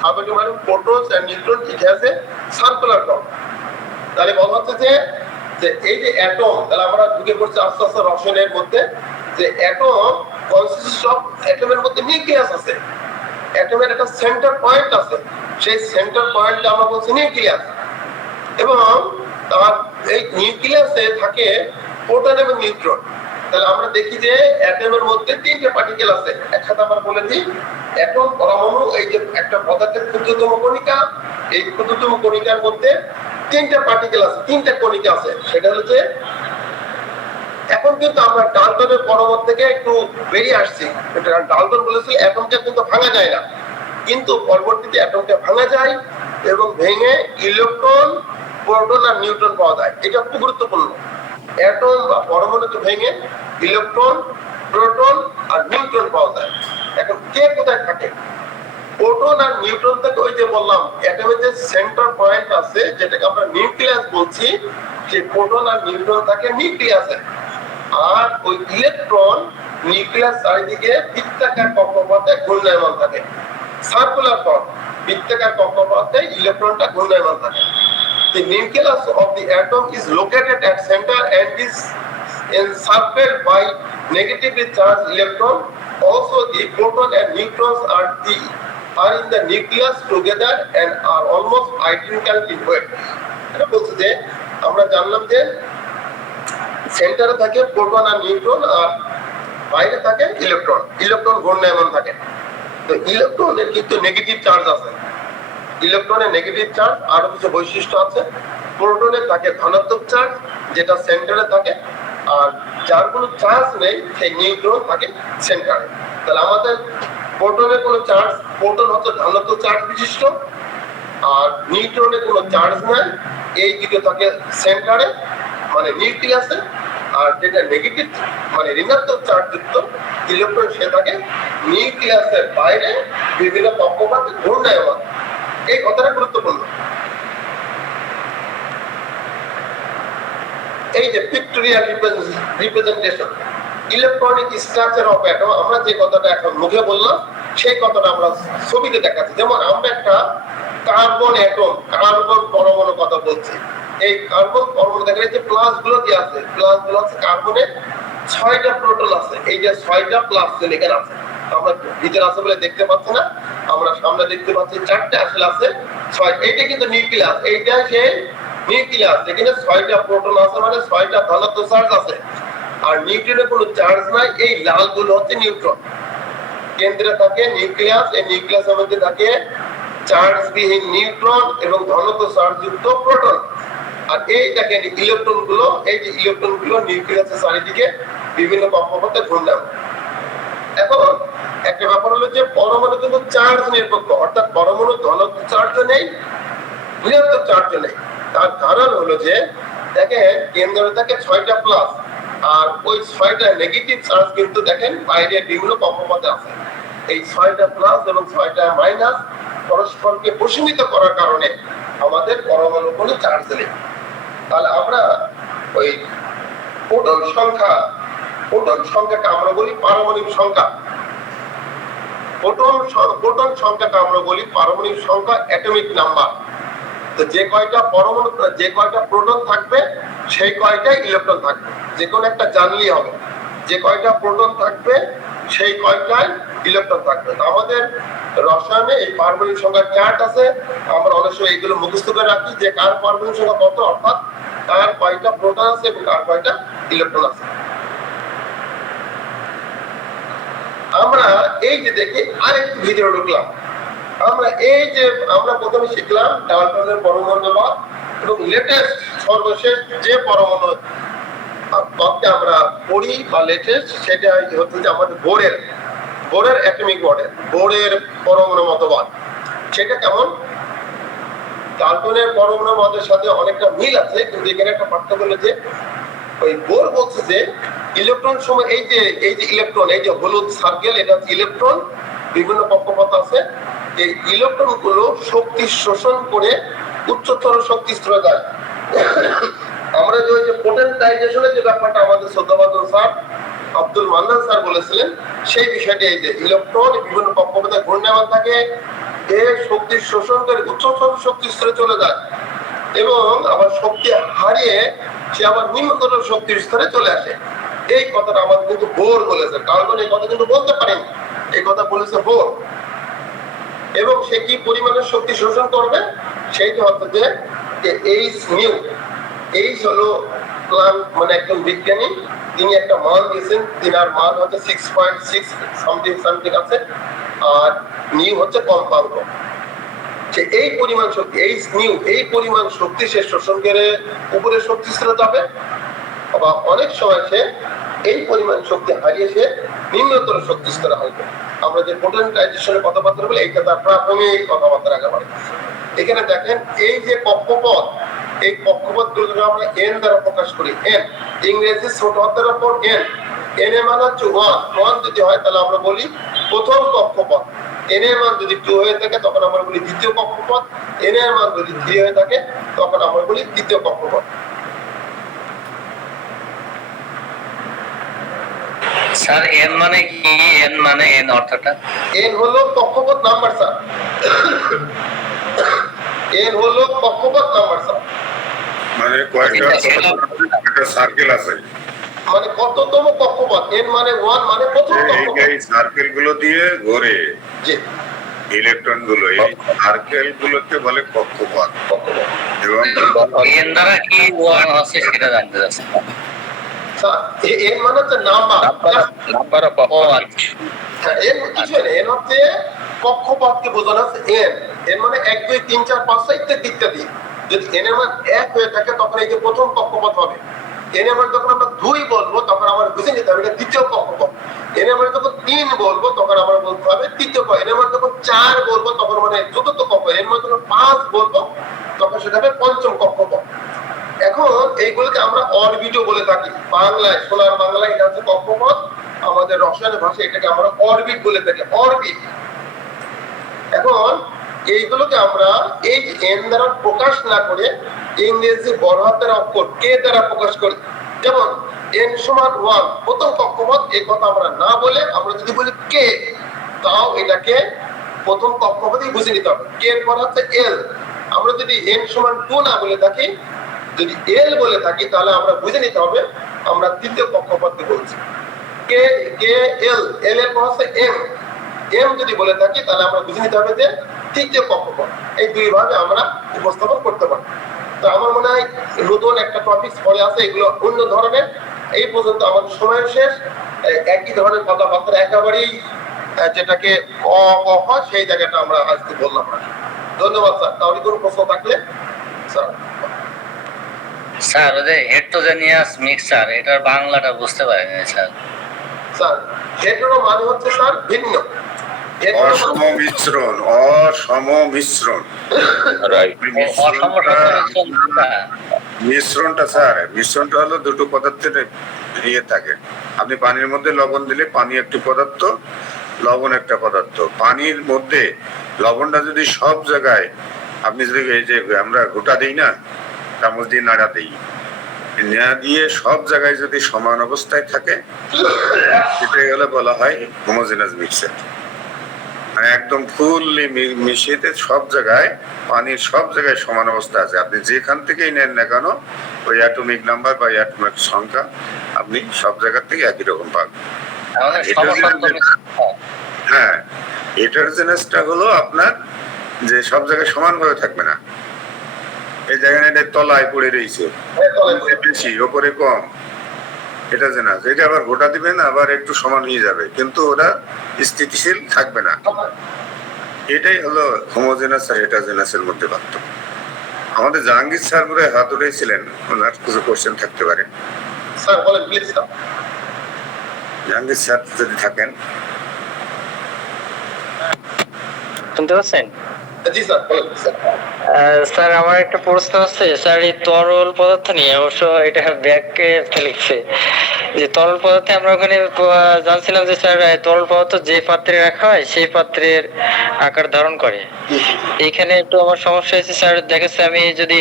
subatomic protons and neutrons। It has a circular form। তাহলে বলা হচ্ছে যে এই যে অ্যাটম, তাহলে আমরা ঢুকে পড়ছি আস্তে আস্তে রসায়নের মধ্যে, যে অ্যাটম কনসিস্ট অফ, অ্যাটমের মধ্যে নিউক্লিয়াস আছে, অ্যাটমের একটা সেন্টার পয়েন্ট আছে, সেই সেন্টার পয়েন্টটা আমরা বলছি নিউক্লিয়াস, এবং তার এই নিউক্লিয়াসে থাকে প্রোটন এবং নিউট্রন। তাহলে আমরা দেখি যে অ্যাটমের মধ্যে তিনটে পার্টিকেল আছে। একসাথে আমরা বলেছি অ্যাটম পরমাণু, এই যে একটা পদার্থের ক্ষুদ্রতম কণিকা, এই ক্ষুদ্রতম কণিকার মধ্যে তিনটা পার্টিকেল আছে, তিনটা কণিকা আছে। সেটা হচ্ছে, এখন কিন্তু আমরা ডাল্টনের পরমাণু থেকে একটু বেরিয়ে আসছি। ডাল্টন বলেছিল অ্যাটমকে কিন্তু ভাঙা যায় না, কিন্তু পরবর্তীতে অ্যাটমকে ভাঙা যায় এবং ভেঙে ইলেকট্রন, প্রোটন আর নিউট্রন পাওয়া যায়। এটা খুব গুরুত্বপূর্ণ। অ্যাটম বা পরমাণুকে ভেঙে ইলেকট্রন, প্রোটন আর নিউট্রন পাওয়া যায়। এখন কে কোথায় থাকে? প্রোটন আর নিউট্রন থেকে, ওই যে বললাম অ্যাটমের যে সেন্টার পয়েন্ট আছে, যেটাকে আমরা নিউক্লিয়াস বলছি, সেই প্রোটন আর নিউট্রন থাকে নিউক্লিয়াসে। আর ওই ইলেকট্রন নিউক্লিয়াস চারিদিকে বৃত্তাকার কক্ষপথে ঘূর্ণায়মান থাকে, সার্কুলার ফর্ম। বৃত্তাকার কক্ষপথে ইলেকট্রনটা ঘূর্ণায়মান থাকে। The nucleus of the atom is located at center and is encircled by negatively charged electron. Also, the proton and neutrons are in the nucleus together and are almost identical in weight। এটা বলছে যে আমরা জানলাম যে সেন্টারে থাকে প্রোটন আর নিউট্রন, আর বাইরে থাকে ইলেকট্রন। ইলেকট্রন ঘূর্ণায়মান থাকে। তো ইলেকট্রনের কিন্তু নেগেটিভ চার্জ আছে। ইলেকট্রনের নেগেটিভ চার্জ আরো কিছু বৈশিষ্ট্য আছে। প্রোটনের থাকে ধনাত্মক চার্জ, যেটা সেন্টারে থাকে, আর যার কোনো চার্জ নেই সেই নিউট্রন থাকে সেন্টারে। তাহলে আমাদের প্রোটনের কোনো চার্জ, প্রোটন হচ্ছে ধনাত্মক চার্জ বিশিষ্ট, আর নিউট্রনের কোনো চার্জ নাই। এই দুটো থাকে সেন্টারে মানে নিউক্লিয়াসে, আর যেটা নেগেটিভ মানে ঋণাত্মক চার্জ যুক্ত ইলেকট্রন সে থাকে নিউক্লিয়াসের বাইরে বিভিন্ন কক্ষপথে ঘূর্ণায়মান। এই কথাটা গুরুত্বপূর্ণ। এই যে pictorial representation electronic structure of atom, আমরা যে কথাটা এখন মুখে বললাম সেই কথাটা আমরা ছবিতে দেখাচ্ছি। যেমন আমরা একটা কার্বন অ্যাটম, কার্বন পরমাণু কথা বলছি। এই কার্বন পরমাণু দেখেন এই যে প্লাস গুলো কি আছে, প্লাস গুলো আছে কার্বনে 6টা প্রোটন আছে। এই যে 6টা প্লাস এখানে আছে, আমরা ভিতরে আছে বলে দেখতে পাচ্ছি না, আমরা সামনে দেখতে পাচ্ছি 4টা আসলে আছে 6। এইটা কিন্তু নিউক্লিয়াস, এইটা সেই নিউক্লিয়াস যেখানে 6টা প্রোটন আছে মানে 6টা ধনাত্মক চার্জ আছে। আর নিউট্রনের কোনো চার্জ নাই। এই লাল গুলো হচ্ছে নিউট্রন। কেন্দ্রে থাকে নিউক্লিয়াস, এই নিউক্লিয়াসের মধ্যে থাকে চার্জবিহীন নিউট্রন এবং ধনাত্মক চার্জ যুক্ত প্রোটন। আর এই দেখেন ইলেকট্রন গুলো, এই যে ইলেকট্রন গুলো নিউক্লিয়াসের চারিদিকে বিভিন্ন কক্ষপথে ঘূর্ণায়মান। এখন একটা ব্যাপার হলো যে পরমাণু কিন্তু চার্জ নিরপেক্ষ, অর্থাৎ পরমাণু ধনাত্মক চার্জও নেই ঋণাত্মক চার্জও নেই। তার কারণ হলো যে দেখেন কেন্দ্রে থাকে 6টা প্লাস, আর ওই 6টা নেগেটিভ চার্জ কিন্তু দেখেন বাইরে বিভিন্ন কক্ষপথে আছে। এই 6টা প্লাস এবং 6টা মাইনাস পরস্পরকে প্রশমিত করার কারণে আমাদের পরমাণু কোনো চার্জ নেই। তাহলে আমরা ওই প্রোটন সংখ্যাকে আমরা বলি পারমাণবিক সংখ্যা। প্রোটন সংখ্যাকে আমরা বলি পারমাণবিক সংখ্যা, অ্যাটমিক নাম্বার। তো যে কয়টা পরমাণু, যে কয়টা প্রোটন থাকবে সেই কয়টা ইলেকট্রন থাকবে, যে কোনো একটা জানলেই হবে। যে কয়টা প্রোটন থাকবে সেই কয়টাই ইলেকট্রন থাকবে। তো আমাদের রসায়নে এই পারমাণবিক সংখ্যা চার্ট আছে, আমরা অনেক সময় এইগুলো মুখস্থ করে রাখি যে কার পারমাণবিক সংখ্যা কত, অর্থাৎ কার কয়টা প্রোটন আছে এবং কার কয়টা ইলেকট্রন আছে। আমরা এই যে দেখি আরেকটু ভিতরে ঢুকলাম। আমরা এই যে আমরা প্রথমে শিখলাম ডাল্টনের পরমাণু মত এবং লেটেস্ট সর্বশেষ যে পরমাণু তত্ত্বে আমরা পড়ি বা লেটেস্ট, সেটা হচ্ছে যে আমাদের বোরের অ্যাটমিক মডেল, বোরের পরমাণু মতবাদ। সেটা কেমন? ডাল্টনের পরমাণু মতের সাথে অনেকটা মিল আছে, কিন্তু এখানে একটা পার্থক্য হলো যে ওই বোর বলছে যে ইলেকট্রন সময় এই যে ইলেকট্রন, এই যে হলুদ সার্কেল, এটা হচ্ছে ইলেকট্রন, বিভিন্ন কক্ষপথ আছে। এই ইলেকট্রন গুলো শক্তি শোষণ করে উচ্চতর শক্তি স্তরে যায়। আমরা যে ওই যে পোটেনটাইজেশনের যে ব্যাপারটা আমাদের শ্রদ্ধাভাজন স্যার আব্দুল মান্নান স্যার বলেছিলেন, সেই বিষয়টি এই যে ইলেকট্রন বিভিন্ন কক্ষপথে ঘূর্ণায়মান থাকে, এর শক্তি শোষণ করে উচ্চতর শক্তি স্তরে চলে যায় এবং আবার শক্তি হারিয়ে সে আবার নিম্নতর শক্তির স্তরে চলে আসে। এই কথাটা আমাদের কিন্তু বোর বলেছে, কার্বন এই কথা কিন্তু বলতে পারেনি, এই কথা বলেছে বোর। এবং সে কি পরিমাণের শক্তি শোষণ করবে সেইটা হচ্ছে যে এইচ নিউ। এইচ হলো প্লাঙ্ক মানে একজন বিজ্ঞানী, তিনি একটা মান দিয়েছেন, তিনার মান হচ্ছে 6.6 সামথিং আছে, আর নিউ হচ্ছে কম্পাঙ্ক। যে এই পরিমাণ শক্তি এইচ নিউ, এই পরিমাণ শক্তি সে শোষণ করে উপরের শক্তি স্তরে যাবে, আবার অনেক সময় সে এই পরিমাণ শক্তি হারিয়ে সে নিম্নতর শক্তি স্তরে আসবে। আমরা যে পোটেনটাইজেশনের কথাবার্তা বলি, এইটা তার প্রাথমিক কথাবার্তা একেবারে। এখানে দেখেন এই যে কক্ষপথ, এই কক্ষপথ গুলো আমরা এন দ্বারা প্রকাশ করি। এন ইংরেজি ছোট হাতের উপর এন, এন এর মান হচ্ছে 1 যদি হয় তাহলে আমরা বলি প্রথম কক্ষপথ। এন এর মান যদি 2 হয়ে থাকে তখন আমরা বলি দ্বিতীয় কক্ষপথ। এন এর মান যদি 3 হয়ে থাকে তখন আমরা বলি তৃতীয় কক্ষপথ। স্যার এন মানে কি? এন মানে এন অর্থটা? এন হলো কক্ষপথ নাম্বার স্যার। এন হলো কক্ষপথ নাম্বার স্যার। মানে কয়টা সার্কেল আছে, মানে কততম কক্ষপথ। এন মানে 1 মানে প্রথম কক্ষপথ। এই সার্কেল গুলো দিয়ে ঘোরে জি ইলেকট্রন গুলো, এই সার্কেল গুলোকে বলে কক্ষপথ। এবং এন দ্বারা কি ওয়ান আছে সেটা জানতে চাচ্ছি। এন মানে হচ্ছে নাম্বার অফ এন কিছু না, এন হচ্ছে কক্ষপথকে বোঝানো হচ্ছে এন। এন মানে 1 2 3 4 5 6 ইত্যাদি। যদি এন এর মান 1 হয়ে থাকে তখন এই যে প্রথম কক্ষপথ হবে। এন এর মান যখন আমরা 2 বলবো তখন আমরা বুঝে নিতে হবে এটা দ্বিতীয় কক্ষপথ। এন এর মান যখন 3 বলবো তখন আমরা বলতে হবে তৃতীয় কপ, এর মধ্যে যখন 4 বলবো তখন মানে চতুর্থ কপ, এর মধ্যে যখন 5 বলবো তখন সেটা হবে পঞ্চম কক্ষপথ। এখন এইগুলোকে আমরা অরবিটও বলে থাকি বাংলায়, সোনার বাংলায় এটা হচ্ছে কক্ষপথ, আমাদের রসায়নের ভাষায় এটাকে আমরা অরবিট বলে থাকি, অরবিট। এখন এইগুলোকে আমরা এই এন দ্বারা প্রকাশ না করে ইংরেজি বড় হাতের অক্ষর কে দ্বারা প্রকাশ করি। যেমন n সমান 1 প্রথম কক্ষপথ, এই কথা আমরা না বলে আমরা যদি বলি কে, তাও এটাকে প্রথম কক্ষপথই বুঝে নিতে হবে। কে এর পর হচ্ছে এল। আমরা যদি n সমান 2 না বলে থাকি, যদি এল বলে থাকি, তাহলে আমরা বুঝে নিতে হবে আমরা তৃতীয় কক্ষপথকে বলছি। কে কে এল, এল এর পর হচ্ছে এম, এম যদি বলে থাকি তাহলে আমরা বুঝে নিতে হবে যে তৃতীয় কক্ষপথ। এই দুই ভাবে আমরা উপস্থাপন করতে পারি। তো আমার মনে হয় নতুন একটা টপিক পড়ে আছে, এগুলো অন্য ধরনের। এই পর্যন্ত আমাদের সময় শেষ। একই ধরনের কথাবার্তা একেবারেই যেটাকে হয় সেই জায়গাটা আমরা আজকে বললাম। ধন্যবাদ স্যার। তাহলে কোনো প্রশ্ন থাকলে স্যার। স্যার ওই যে হেটেরোজেনিয়াস মিক্সচার, এটার বাংলাটা বুঝতে পারিনি স্যার। স্যার হেটেরো মানে হচ্ছে স্যার ভিন্ন, অসম মিশ্রণ, অসম মিশ্রণ। রাইট। মিশ্রণটা স্যার, মিশ্রণটা হলো দুটো পদার্থের ইয়ে থাকে। আপনি পানির মধ্যে লবণ দিলে পানি একটি পদার্থ, লবণ একটা পদার্থ। পানির মধ্যে লবণটা যদি সব জায়গায় আপনি যদি এই যে আমরা গোটা দিই না, চামচ দিয়ে নাড়া দিই, নেড়া দিয়ে সব জায়গায় যদি সমান অবস্থায় থাকে, সেটাই হলে বলা হয় হোমোজেনাস মিক্সচার। মানে একদম ফুললি মিশিয়েতে সব জায়গায় পানির সব জায়গায় সমান অবস্থা আছে। আপনি যেখান থেকেই নেন না কেন, ওই অ্যাটমিক নাম্বার বা অ্যাটমিক সংখ্যা আপনি সব জায়গা থেকে একই রকম পাবেন। হ্যাঁ, হেটেরোজেনাসটা হলো আপনার যে সব জায়গায় সমানভাবে থাকবে না। এই জায়গায় এটা তলায় পড়ে রয়েছে, বেশি ওপরে কম, এটা জেনাস। এটা আবার গোটা দিবেন, আবার একটু সমান হয়ে যাবে, কিন্তু ওরা স্থিতিশীল থাকবে না। এটাই হলো হোমোজেনাস আর হেটেরোজেনাসের মধ্যে পার্থক্য। আমাদের জাহাঙ্গীর স্যার করে হাত উঠেছিলেন, ওনার কিছু কোশ্চেন থাকতে পারে। স্যার বলেন প্লিজ। জাহাঙ্গীর স্যার যদি থাকেন। শুনতে পাচ্ছেন? জি স্যার বলেন। স্যার আমার একটা প্রশ্ন আছে স্যার, এই তরল পদার্থ নিয়ে, অবশ্য এটা ব্যাগকে লিখছে যে তরল পদার্থে আমরা ওখানে জানছিলাম যে স্যার তরল পদার্থ যে পাত্রে রাখা হয় সেই পাত্রের আকার ধারণ করে। এইখানে একটু আমার সমস্যা হয়েছে স্যার, দেখেছে আমি যদি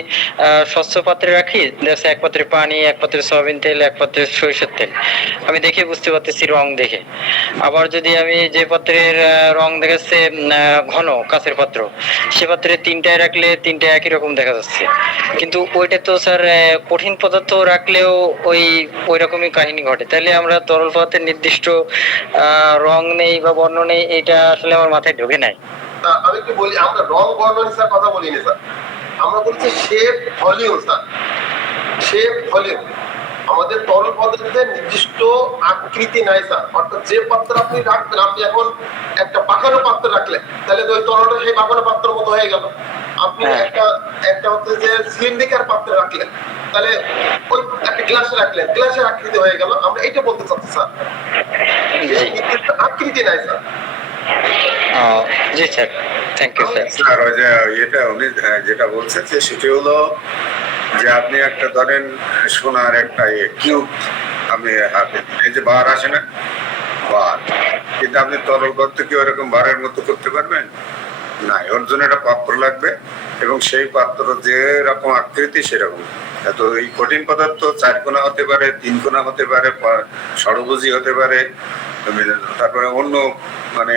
স্বচ্ছ পাত্রে রাখি, দেখছে এক পাত্রে পানি, এক পাত্রে সয়াবিন তেল, এক পাত্রে সরিষার তেল, আমি দেখে বুঝতে পারতেছি রং দেখে। আবার যদি আমি যে পাত্রের রং দেখাচ্ছে ঘন কাঁচের পাত্র, সে পাত্রে তিনটায় রাখলে তিনটা একই রকম দেখা যাচ্ছে। কিন্তু ওইটা তো স্যার কঠিন পদার্থ রাখলেও ওই রকমই কাহিনী ঘটে। তাহলে আমরা তরল পদার্থের নির্দিষ্ট রং নেই বা বর্ণ নেই, এটা আসলে আমার মাথায় ঢোকে নাই। আমি একটু বলি, আমরা রং বর্ণন স্যার কথা বলিনি স্যার, আমরা বলছি shape volume sir, shape volume. আমাদের তরল পদার্থের নির্দিষ্ট আকৃতি নাই স্যার। অর্থাৎ যে পাত্র আপনি রাখবেন, আপনি এখন একটা পাকানো পাত্র রাখলেন, তাহলে ওই তরলটা সেই পাকানো পাত্রের মতো হয়ে গেল। আপনি একটা হচ্ছে যে সিলিন্ডার পাত্রে রাখলেন, তাহলে ওই একটা গ্লাসে রাখলেন, গ্লাসের আকৃতি হয়ে গেল। আমরা এইটা বলতে চাচ্ছি স্যার, নির্দিষ্ট আকৃতি নাই স্যার। জি sir, thank you sir. Sir ওই যে এটা উনি যেটা বলছেন যে সেটা হলো যে আপনি একটা ধরেন সোনার একটা কিউব, আপনি এই যে বার আসে না বার, কিন্তু আপনি তরল করতে কি ওরকম বারের মতো করতে পারবেন না? ওর জন্য একটা পাত্র লাগবে, এবং সেই পাত্র যে রকম আকৃতি সেরকম। তো এই কঠিন পদার্থ 4 কোণা হতে পারে, 3 কোণা হতে পারে, ষড়ভুজি হতে পারে, তারপরে অন্য মানে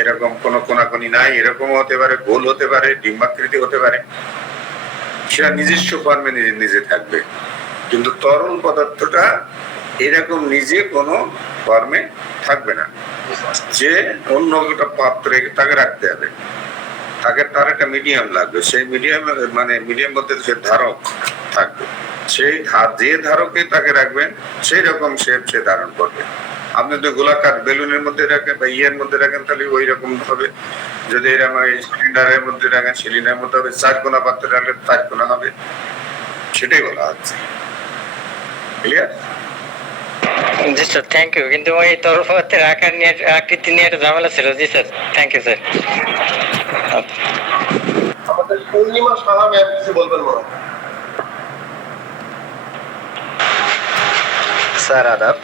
এরকম কোনো কোনাকুনি নাই, এরকম হতে পারে, গোল হতে পারে, ডিম্বাকৃতি হতে পারে। সেটা নিজস্ব ফর্মে নিজে থাকবে। কিন্তু তরল পদার্থটা এরকম নিজে কোনো ফর্মে থাকবে না, যে অন্য একটা পাত্রে তাকে রাখতে হবে, তার একটা মিডিয়াম লাগবে। সেই মিডিয়াম মানে মিডিয়াম বলতে সে ধারক থাকবে, সেই যে ধারকে তাকে রাখবেন সেই রকম শেপ সে ধারণ করবে। আপনি যদি গোলাকার বেলুনের মধ্যে রাখেন বা ইয়ের মধ্যে রাখেন, তাহলে ওই রকম হবে। যদি এরকম সিলিন্ডারের মধ্যে রাখেন, সিলিন্ডারের মধ্যে হবে। 4 কোণা পাত্রে রাখলে 4 কোণা হবে, সেটাই বলা হচ্ছে। ক্লিয়ার? জি স্যার, থ্যাংক ইউ। কিন্তু ওই তরল পদার্থের আকার নিয়ে, আকৃতি নিয়ে একটা ঝামেলা ছিল। জি স্যার, থ্যাংক ইউ স্যার। আমাদের পূর্ণিমা সাহা ম্যাম কিছু বলবেন মনে হয়। স্যার আদাব,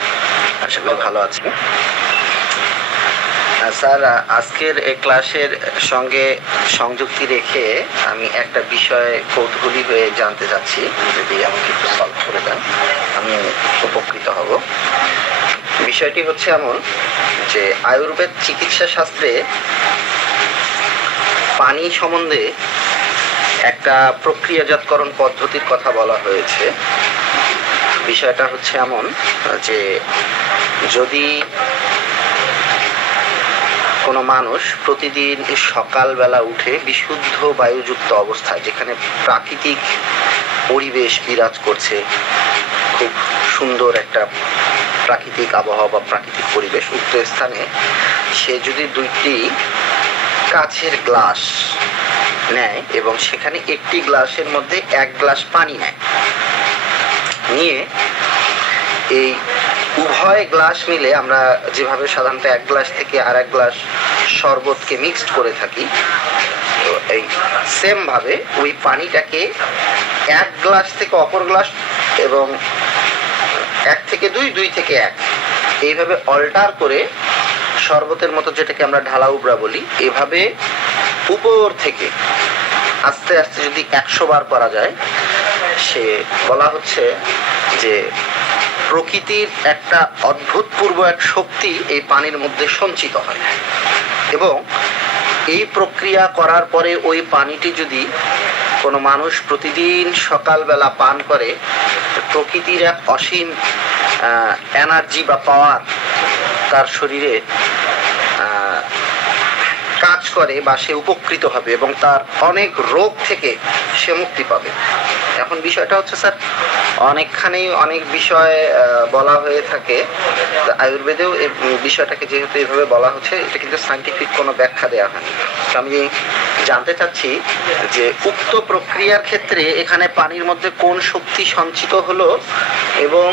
আশা করি ভালো আছেন। স্যার, আজকের এই ক্লাসের সঙ্গে সংযুক্তি রেখে আমি একটা বিষয় কৌতূহলী হয়ে জানতে চাচ্ছি, যদি আমাকে একটু সলভ করে দেন আমি উপকৃত হব। বিষয়টি হচ্ছে এমন যে আয়ুর্বেদ চিকিৎসা শাস্ত্রে পানি সম্বন্ধে একটা প্রক্রিয়াজাতকরণ পদ্ধতির কথা বলা হয়েছে। বিষয়টা হচ্ছে এমন যে যদি কোনো মানুষ প্রতিদিন সকালবেলা উঠে বিশুদ্ধ বায়ুযুক্ত অবস্থায়, যেখানে প্রাকৃতিক পরিবেশ বিরাজ করছে, খুব সুন্দর একটা প্রাকৃতিক আবহাওয়া বা প্রাকৃতিক পরিবেশ, উক্ত স্থানে সে যদি 2টি কাচের গ্লাস নেয় এবং সেখানে একটি গ্লাসের মধ্যে 1 গ্লাস পানি নেয়, নিয়ে এই উভয় গ্লাস মিলে আমরা যেভাবে সাধারণত 1 গ্লাস থেকে আর 1 গ্লাস শরবতকে মিক্সড করে থাকি, তো এই সেম ভাবে ওই পানিটাকে 1 গ্লাস থেকে অপর গ্লাস এবং 1 থেকে 2, 2 থেকে 1 এইভাবে অল্টার করে শরবতের মতো, যেটাকে আমরা ঢালা উবড়া বলি, এভাবে উপর থেকে আস্তে আস্তে যদি 100 বার করা যায়, সে বলা হচ্ছে যে প্রকৃতির একটা অদ্ভুতপূর্ব এক শক্তি এই পানির মধ্যে সঞ্চিত হয় এবং এই প্রক্রিয়া করার পরে ওই পানিটি যদি কোনো মানুষ প্রতিদিন সকালবেলা পান করে, প্রকৃতির এক অসীম এনার্জি বা পাওয়ার তার শরীরে কাজ করে বা সে উপকৃত হবে এবং তার অনেক রোগ থেকে সে মুক্তি পাবে। এখন বিষয়টা হচ্ছে স্যার, অনেকখানি অনেক বিষয় বলা হয়ে থাকে, আয়ুর্বেদেও এই বিষয়টাকে যেহেতু এইভাবে বলা হচ্ছে, এটা কিন্তু সায়েন্টিফিক কোনো ব্যাখ্যা দেওয়া হয়নি। তো আমি জানতে চাচ্ছি যে উক্ত প্রক্রিয়ার ক্ষেত্রে এখানে পানির মধ্যে কোন শক্তি সঞ্চিত হলো এবং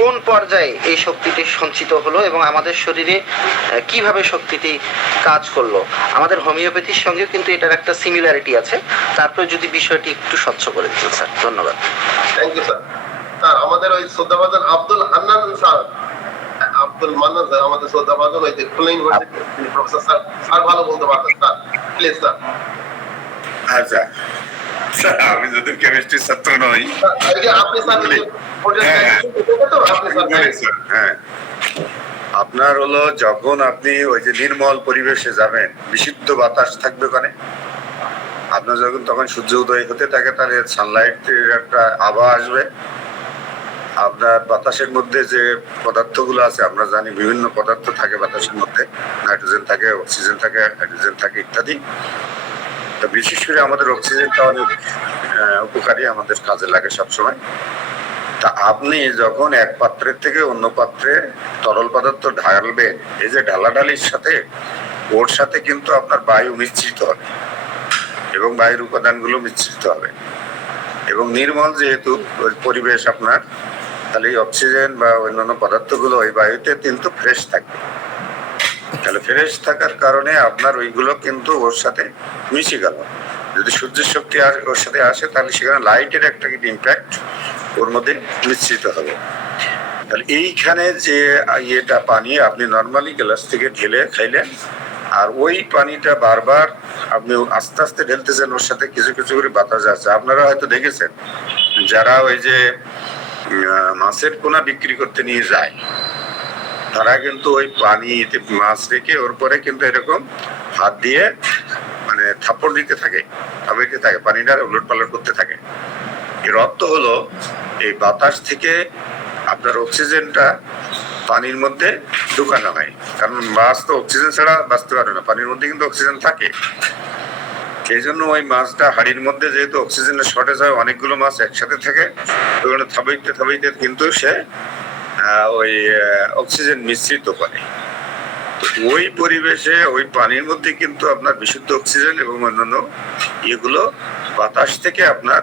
কোন পর্যায়ে এই শক্তিটি সঞ্চিত হলো এবং আমাদের শরীরে কিভাবে শক্তিটি কাজ করলো। আমাদের হোমিওপ্যাথির সঙ্গে কিন্তু এটার একটা সিমিলারিটি আছে। তারপরে যদি বিষয়টি একটু স্বচ্ছ করে দিতেন স্যার, ধন্যবাদ। Thank you sir. স্যার, আমাদের ওই শ্রদ্ধাভাজন আব্দুল হান্নান স্যার, আব্দুল মান্নান স্যার, আমাদের শ্রদ্ধাভাজন ওই যে খুলনা ইউনিভার্সিটি তিনি প্রফেসর স্যার, স্যার ভালো বলতে পারতেন স্যার, প্লিজ স্যার। আচ্ছা স্যার, আমি যদি কেমিস্ট্রি ছাত্র নই, আপনি স্যার আপনি স্যার, হ্যাঁ, আপনার হলো যখন আপনি ওই যে নির্মল পরিবেশে যাবেন, বিশুদ্ধ বাতাস থাকবে ওখানে, আপনার যখন তখন সূর্য উদয় হতে থাকে, তাহলে সানলাইটের একটা আভা আসবে। আপনার বাতাসের মধ্যে যে পদার্থগুলো আছে, আমরা জানি বিভিন্ন পদার্থ থাকে বাতাসের মধ্যে, নাইট্রোজেন থাকে, অক্সিজেন থাকে, হাইড্রোজেন থাকে ইত্যাদি। তো বিশেষ করে আমাদের অক্সিজেনটা অনেক উপকারী, আমাদের কাজে লাগে সবসময়। তা আপনি যখন এক পাত্রের থেকে অন্য পাত্রে তরল পদার্থ ঢালবেন, এই যে ঢালাঢালির সাথে ওর সাথে কিন্তু আপনার বায়ু মিশ্রিত হবে এবং বায়ুর উপাদানগুলো মিশ্রিত হবে এবং নির্মল যেহেতু পরিবেশ আপনার, তাহলে এই অক্সিজেন বা অন্যান্য পদার্থগুলো ওই বায়ুতে কিন্তু ফ্রেশ থাকবে। তাহলে ফ্রেশ থাকার কারণে আপনার ওইগুলো কিন্তু ওর সাথে মিশে গেল। যদি সূর্যের শক্তি ওর সাথে আসে, তাহলে সেখানে লাইটের একটা ইম্প্যাক্ট ওর মধ্যে মিশ্রিত হবে। তাহলে এইখানে যে ইয়েটা পানি আপনি নর্মালি গ্লাস থেকে ঢেলে খাইলেন, আর ওই পানিটা বারবার আপনি আস্তে আস্তে ঢেলতেছেন, ওর সাথে কিছু কিছু করে বাতাস আছে। আপনারা হয়তো দেখেছেন, যারা ওই যে মাছের পোনা বিক্রি করতে নিয়ে যায়, তারা কিন্তু ওই পানিতে মাছ রেখে ওর পরে কিন্তু এরকম হাত দিয়ে মানে থাপ্পড় দিতে থাকে, পানিটা উলট পালট করতে থাকে। এর অর্থ হলো এই বাতাস থেকে আপনার অক্সিজেনটা পানির মধ্যে ঢুকানো হয়, কারণ মাছ তো অক্সিজেন ছাড়া বাঁচতে পারে না, পানির মধ্যে কিন্তু অক্সিজেন থাকে। সেই জন্য ওই মাছটা হাড়ির মধ্যে যেহেতু অক্সিজেনের শর্টেজ হয়, অনেকগুলো মাছ একসাথে থাকে, ওখানে থাবাইতে থাবাইতে কিন্তু সে ওই অক্সিজেন মিশ্রিত করে। ওই পরিবেশে ওই পানির মধ্যে কিন্তু আপনার বিশুদ্ধ অক্সিজেন এবং অন্যান্য এগুলো বাতাস থেকে আপনার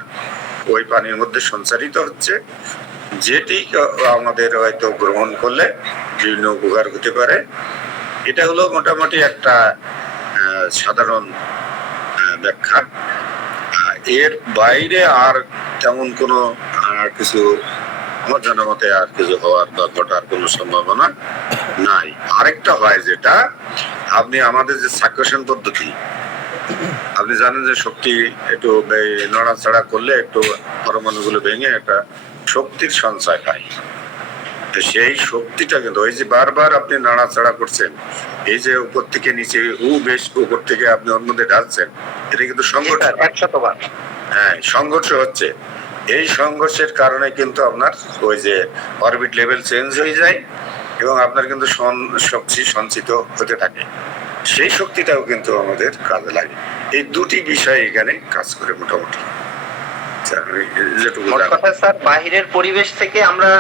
ওই পানির মধ্যে সঞ্চারিত হচ্ছে, যেটি আমাদের হয়তো গ্রহণ করলে বিভিন্ন উপকার হতে পারে। এটা হলো মোটামুটি একটা সাধারণ ব্যাখ্যা। এর বাইরে আর তেমন কোনো কিছু আমার জানা মতে আর কিছু হওয়ার বা ঘটার কোনো সম্ভাবনা নাই। আরেকটা হয় যেটা, আপনি আমাদের যে সাকশন পদ্ধতি, আপনি জানেন যে শক্তি একটু নড়াচড়া করলে একটু পরমাণুগুলো ভেঙে একটা শক্তির সঞ্চয় হয়। তো সেই শক্তিটা কিন্তু ওই যে বারবার আপনি নাড়াচাড়া করছেন, এই যে উপর থেকে নিচে বেশ উপর থেকে আপনি অন্য দিকে ঢালছেন, এটা কিন্তু সংঘর্ষ। 100 বার। হ্যাঁ, সংঘর্ষ হচ্ছে। এই সংঘর্ষের কারণে কিন্তু আপনার ওই যে অরবিট লেভেল চেঞ্জ হয়ে যায় এবং আপনার কিন্তু শক্তি সঞ্চিত হতে থাকে। সেই শক্তিটাও কিন্তু আমাদের কাজে লাগে। এই দুটি বিষয় এখানে কাজ করে মোটামুটি। মোট কথা স্যার, বাহিরের পরিবেশ থেকে আমরা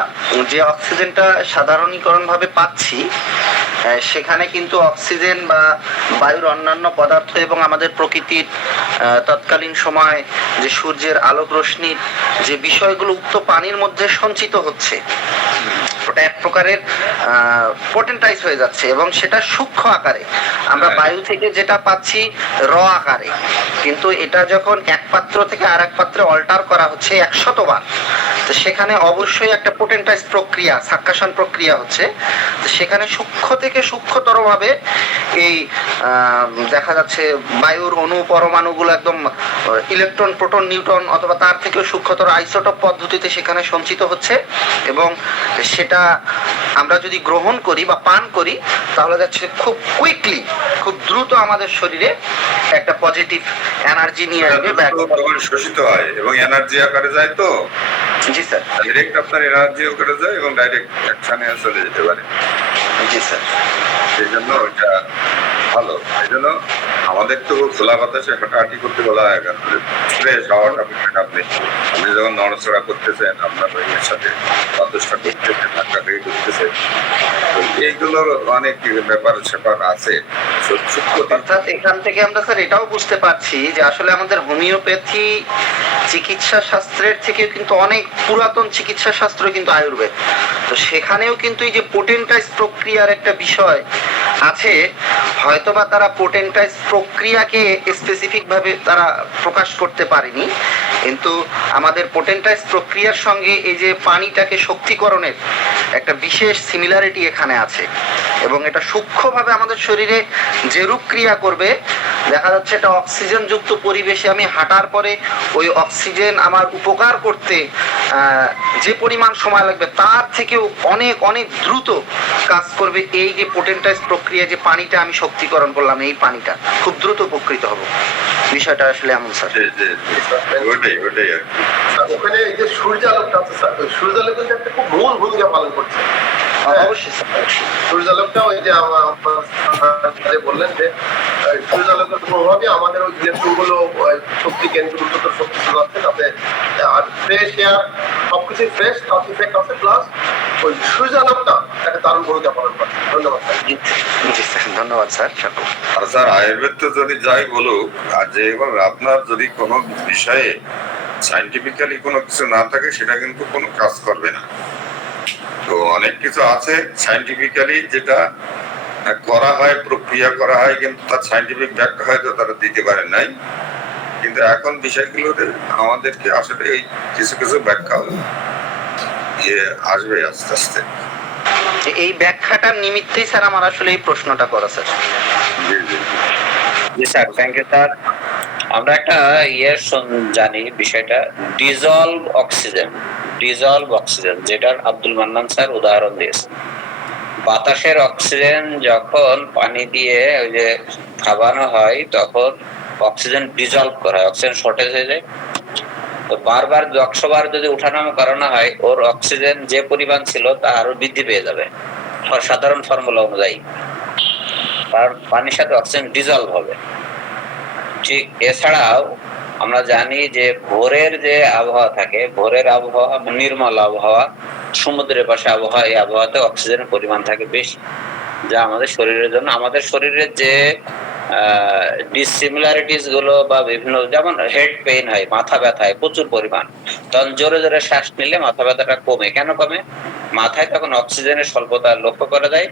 যে অক্সিজেনটা সাধারণীকরণ ভাবে পাচ্ছি, সেখানে কিন্তু অক্সিজেন বা বায়ুর অন্যান্য পদার্থ এবং আমাদের প্রকৃতির তৎকালীন সময় যে সূর্যের আলোক রশ্মির যে বিষয়গুলো উক্ত পানির মধ্যে সঞ্চিত হচ্ছে, ওটা এক প্রকারের পোটেন্টাইজ হয়ে যাচ্ছে এবং সেটা সূক্ষ্ম আকারে। আমরা বায়ু থেকে যেটা পাচ্ছি র আকারে, কিন্তু এটা যখন এক পাত্র থেকে আরেক পাত্রে অল্টার করা হচ্ছে 100 বার, তো সেখানে অবশ্যই একটা পোটেন্টাইজ প্রক্রিয়া, সাক্কাশন প্রক্রিয়া হচ্ছে। তো সেখানে সূক্ষ্ম থেকে সূক্ষ্মতর ভাবে এই দেখা যাচ্ছে বায়ুর অণু পরমাণুগুলো একদম ইলেকট্রন, প্রোটন, নিউট্রন অথবা তার থেকেও সূক্ষ্মতর আইসোটোপ পদ্ধতিতে সেখানে সঞ্চিত হচ্ছে এবং সেটা আমরা যদি গ্রহণ করি বা পান করি, তাহলে যাচ্ছে খুব কুইকলি, খুব দ্রুত আমাদের শরীরে একটা পজিটিভ এনার্জি নিয়ে আসবে, শোষিত হয় এবং এনার্জি আকারে যায়। তো জি স্যার, ডাইরেক্ট আপনার এনার্জি আকারে যায় এবং ডাইরেক্ট অ্যাকশনে চলে যেতে পারে। জি স্যার, এই জন্য ওইটা ভালো। এই জন্য আমাদের তো খোলা বাতাসে হাঁটাহাঁটি করতে বলা হয়, কেন ফ্রেশ হাওয়াটা আপনি যখন নড়াচড়া করতেছেন, আপনার এর সাথে বাতাসটা করতেছেন, ধাক্কা খেয়ে করতেছেন, এইগুলোর অনেক ব্যাপার স্যাপার আছে। অর্থাৎ এখান থেকে আমরা স্যার এটাও বুঝতে পারছি যে আসলে আমাদের হোমিওপ্যাথি চিকিৎসা শাস্ত্রের থেকে কিন্তু অনেক পুরাতন চিকিৎসা শাস্ত্র কিন্তু আয়ুর্বেদ। তো সেখানেও কিন্তু এই যে পোটেন্টাইজ প্রক্রিয়ার একটা বিষয় আছে, হয়তোবা তারা পোটেন্টাইজ প্রক্রিয়াকে স্পেসিফিক ভাবে তারা প্রকাশ করতে পারেনি, কিন্তু আমাদের পোটেন্টাইজ প্রক্রিয়ার সঙ্গে এই যে পানিটাকে শক্তিকরণের একটা বিশেষ সিমিলারিটি এখানে আছে এবং এটা সূক্ষ্মভাবে আমাদের শরীরে যেরূপ ক্রিয়া করবে, দেখা যাচ্ছে এটা অক্সিজেন যুক্ত পরিবেশে আমি হাঁটার পরে ওই অক্সিজেন আমার উপকার করতে যে পরিমাণ সময় লাগবে তার থেকেও অনেক অনেক দ্রুত কাজ করবে এই যে পোটেন্টাইজ প্রক্রিয়া, যে পানিটা আমি শক্তিকরণ করলাম, এই পানিটা খুব দ্রুত উপকৃত হব। বিষয়টা আসলে এমন স্যার। ওটাই ওটাই আর কি। ওখানে এই যে সূর্যালোকটা আছে স্যার, ওই সূর্যালোক কিন্তু একটা খুব মূল ভূমিকা পালন করছে। অবশ্যই স্যার, অবশ্যই। সূর্যালোকটা ওই যে আমার বললেন যে সূর্যালোকের প্রভাবে আমাদের ওই ইলেকট্রনগুলো শক্তি কেন্দ্র, উচ্চতর শক্তি যাচ্ছে, তাতে আর ফ্রেশ এয়ার সবকিছু ফ্রেশ, তার ইফেক্ট আছে, প্লাস ওই সূর্যালোকটা একটা দারুণ ভূমিকা পালন করছে। ধন্যবাদ স্যার। জি স্যার, ধন্যবাদ স্যার। আর স্যার, আয়ুর্বেদ তো যদি যাই বলুক, আর যে আপনার যদি কোনো বিষয়ে সাইন্টিফিক্যালি কোনো কিছু না থাকে, সেটা কিন্তু কোনো কাজ করবে না। তো অনেক কিছু আছে সাইন্টিফিক্যালি যেটা করা হয়, প্রক্রিয়া করা হয়, কিন্তু তার সাইন্টিফিক ব্যাখ্যা হয়তো তারা দিতে পারেন নাই। কিন্তু এখন বিষয়গুলোতে আমাদেরকে আসলে এই কিছু কিছু ব্যাখ্যা আসবে আস্তে আস্তে। এই ব্যাখ্যাটার নিমিত্তেই স্যার আমার আসলে এই প্রশ্নটা করা স্যার। জি স্যার, থ্যাংক ইউ স্যার। আমরা একটা জানি বিষয়টা, ডিজলভ অক্সিজেন, যেটার আব্দুল মান্নান স্যার উদাহরণ দিয়েছেন। বাতাসের অক্সিজেন যখন পানি দিয়ে ওই যে খাওয়ানো হয়, তখন অক্সিজেন ডিজলভ করা হয়, অক্সিজেন শর্টেজ হয়ে যায়। তো বারবার 100 বার যদি উঠানামা করানো হয়, ওর অক্সিজেন যে পরিমাণ ছিল তা আরো বৃদ্ধি পেয়ে যাবে সাধারণ ফর্মুলা অনুযায়ী, কারণ পানির সাথে অক্সিজেন ডিজলভ হবে। ঠিক এছাড়াও আমরা জানি যে ভোরের যে আবহাওয়া থাকে, ভোরের আবহাওয়া নির্মল আবহাওয়া, সমুদ্রের পাশে আবহাওয়া, এই আবহাওয়াতে অক্সিজেনের পরিমাণ থাকে বেশি, যা আমাদের শরীরের জন্য, আমাদের শরীরের যে ডিসিমিলারিটিস গুলো বা বিভিন্ন, যেমন হেড পেইন হয়, মাথা ব্যথা হয় প্রচুর পরিমাণ, তখন জোরে জোরে শ্বাস নিলে মাথা ব্যথাটা কমে। কেন কমে? মাথায় তখন অক্সিজেনের স্বল্পতা লক্ষ্য করা যায়।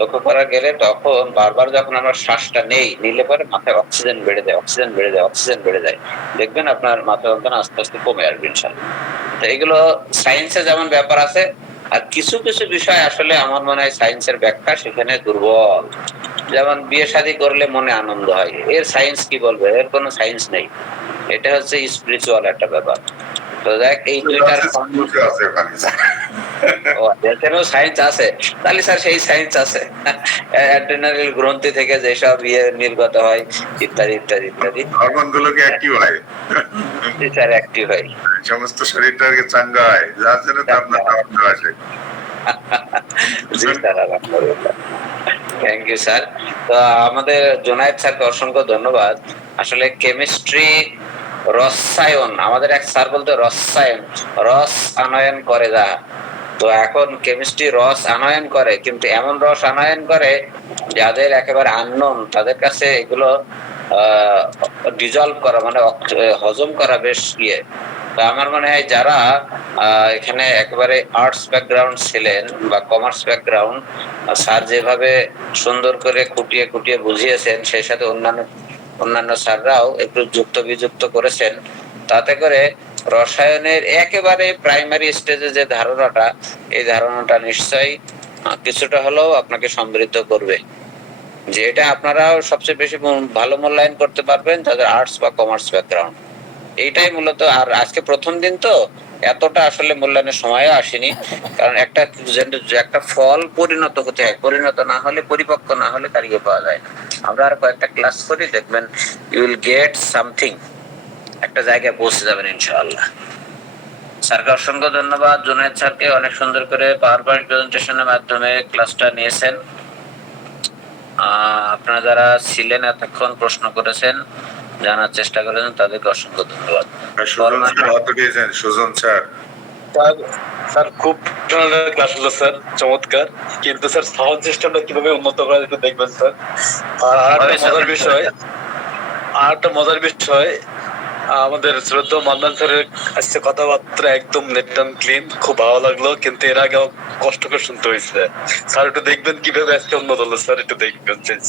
লক্ষ্য করা গেলে তখন বারবার যখন আমরা শ্বাসটা নিলে পরে মাথায় অক্সিজেন বেড়ে যায়, অক্সিজেন বেড়ে যায়, অক্সিজেন বেড়ে যায়, দেখবেন আপনার মাথা যন্ত্রণা আস্তে আস্তে কমে আসবে ইনশাআল্লাহ। তো এগুলো সায়েন্সে যেমন ব্যাপার আছে, আর কিছু কিছু বিষয় আসলে আমার মনে হয় সায়েন্সের ব্যাখ্যা সেখানে দুর্বল। যেমন বিয়ে শাদী করলে মনে আনন্দ হয়, এর সায়েন্স কি বলবে? এর কোনো সায়েন্স নেই, এটা হচ্ছে স্পিরিচুয়াল একটা ব্যাপার। তো দেখ এই দুইটার আছে ওখানে স্যার। এখানেও সায়েন্স আছে, তাহলে স্যার সেই সায়েন্স আছে অ্যাড্রিনালিন গ্রন্থি থেকে যেসব নির্গত হয় ইত্যাদি ইত্যাদি ইত্যাদি, হরমোনগুলোকে অ্যাক্টিভ হয়, স্যার অ্যাক্টিভ হয়, সমস্ত শরীরটাকে চাঙ্গা হয়, যার জন্য তাপমাত্রা আসে। জি স্যার, আলহামদুলিল্লাহ, থ্যাংক ইউ স্যার। তো আমাদের জোনায়েদ স্যারকে অসংখ্য ধন্যবাদ। আসলে কেমিস্ট্রি রসায়ন, আমাদের এক স্যার বলতে রসায়ন, রস আনয়ন করে যা। তো এখন কেমিস্ট্রি রস আনয়ন করে, কিন্তু এমন রস আনয়ন করে যাদের একেবারে আননোন, তাদের কাছে এগুলো ডিজলভ করা মানে হজম করা বেশ ইয়ে। তো আমার মনে হয় যারা এখানে একেবারে আর্টস ব্যাকগ্রাউন্ড ছিলেন বা কমার্স ব্যাকগ্রাউন্ড, স্যার যেভাবে সুন্দর করে খুঁটিয়ে খুঁটিয়ে বুঝিয়েছেন, সেই সাথে অন্যান্য স্যাররাও একটু যুক্ত বিযুক্ত করেছেন, তাতে করে রসায়নের একেবারে প্রাইমারি স্টেজে যে ধারণাটা, এই ধারণাটা নিশ্চয়ই কিছুটা হলেও আপনাকে সমৃদ্ধ করবে। যে এটা আপনারাও সবচেয়ে বেশি ভালো মূল্যায়ন করতে পারবেন যাদের আর্টস বা কমার্স ব্যাকগ্রাউন্ড। এইটাই মূলত। আর আজকে প্রথম দিন তো এতটা আসলে মূল্যায়নের সময়ও আসেনি, কারণ একটা ফল পরিণত হতে হয়, পরিণত না হলে, পরিপক্ক না হলে তার ইয়ে পাওয়া যায় না। আমরা আর কয়েকটা ক্লাস করি, দেখবেন ইউ উইল গেট সামথিং, একটা জায়গায় পৌঁছে যাবেন ইনশাআল্লাহ। স্যারকে অসংখ্য ধন্যবাদ। জুনায়েদ স্যারকে অনেক সুন্দর করে পাওয়ার পয়েন্ট প্রেজেন্টেশনের মাধ্যমে ক্লাসটা নিয়েছেন। আপনারা যারা ছিলেন এতক্ষণ প্রশ্ন করেছেন, জানার চেষ্টা করেছেন, তাদেরকে অসংখ্য ধন্যবাদ। সুজন স্যার, স্যার খুব ক্লাস হলো স্যার, চমৎকার। কিন্তু স্যার সাউন্ড সিস্টেমটা কিভাবে উন্নত করা একটু দেখবেন স্যার। আর একটা মজার বিষয় আমাদের শ্রদ্ধা মান্নান স্যারের আজকে কথাবার্তা একদম নেট অ্যান্ড ক্লিন, খুব ভালো লাগলো। কিন্তু এর আগেও কষ্ট করে শুনতে হয়েছে। স্যার একটু দেখবেন কিভাবে আজকে উন্নত হলো স্যার, একটু দেখবেন প্লিজ।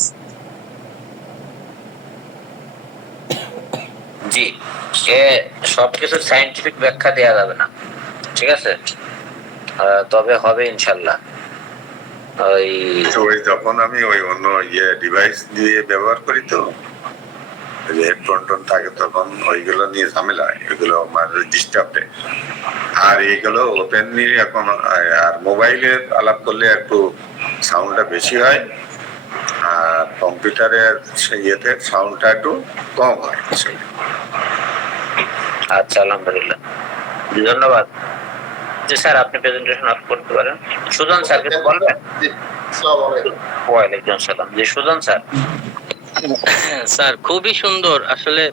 জি, সবকিছু সায়েন্টিফিক ব্যাখ্যা দেওয়া যাবে না, ঠিক আছে? তবে হবে ইনশাল্লাহ। ওই যখন আমি ওই অন্য ডিভাইস দিয়ে ব্যবহার করি, তো হেডফোন টোন থাকে, তখন ওইগুলো নিয়ে ঝামেলা, এগুলো মানে ডিস্টার্ব দেয়। আর এইগুলো ওপেনলি এখন, আর মোবাইলে আলাপ করলে একটু সাউন্ডটা বেশি হয়, আর কম্পিউটারের ইয়েতে সাউন্ডটা একটু কম হয়। আচ্ছা, আলহামদুলিল্লাহ, ধন্যবাদ। জি স্যার, আপনি প্রেজেন্টেশন অফ করতে পারেন। সুজন স্যার কিছু বলবেন? ওয়ালাইকুম আসসালাম। জি সুজন স্যার। স্যার খুবই সুন্দর, আসলে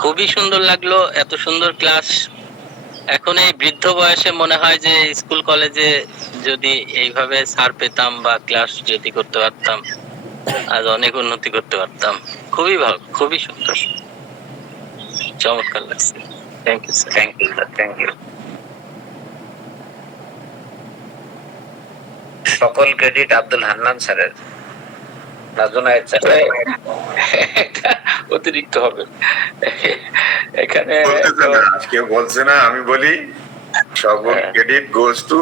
খুবই সুন্দর লাগলো, এত সুন্দর ক্লাস। এখন এই বৃদ্ধ বয়সে মনে হয় যে স্কুল কলেজে যদি এইভাবে স্যার পেতাম বা ক্লাস যদি করতে পারতাম, আজ অনেক উন্নতি করতে পারতাম। খুবই ভালো, খুবই সুন্দর, চমৎকার লাগছে। Thank you sir. Thank you sir, thank you. সকল ক্রেডিট আব্দুল হান্নান স্যারের, জুনায়েদ স্যার। অতিরিক্ত হবে এখানে। আজকে বলছে না, আমি বলি সকল ক্রেডিট গোজ টু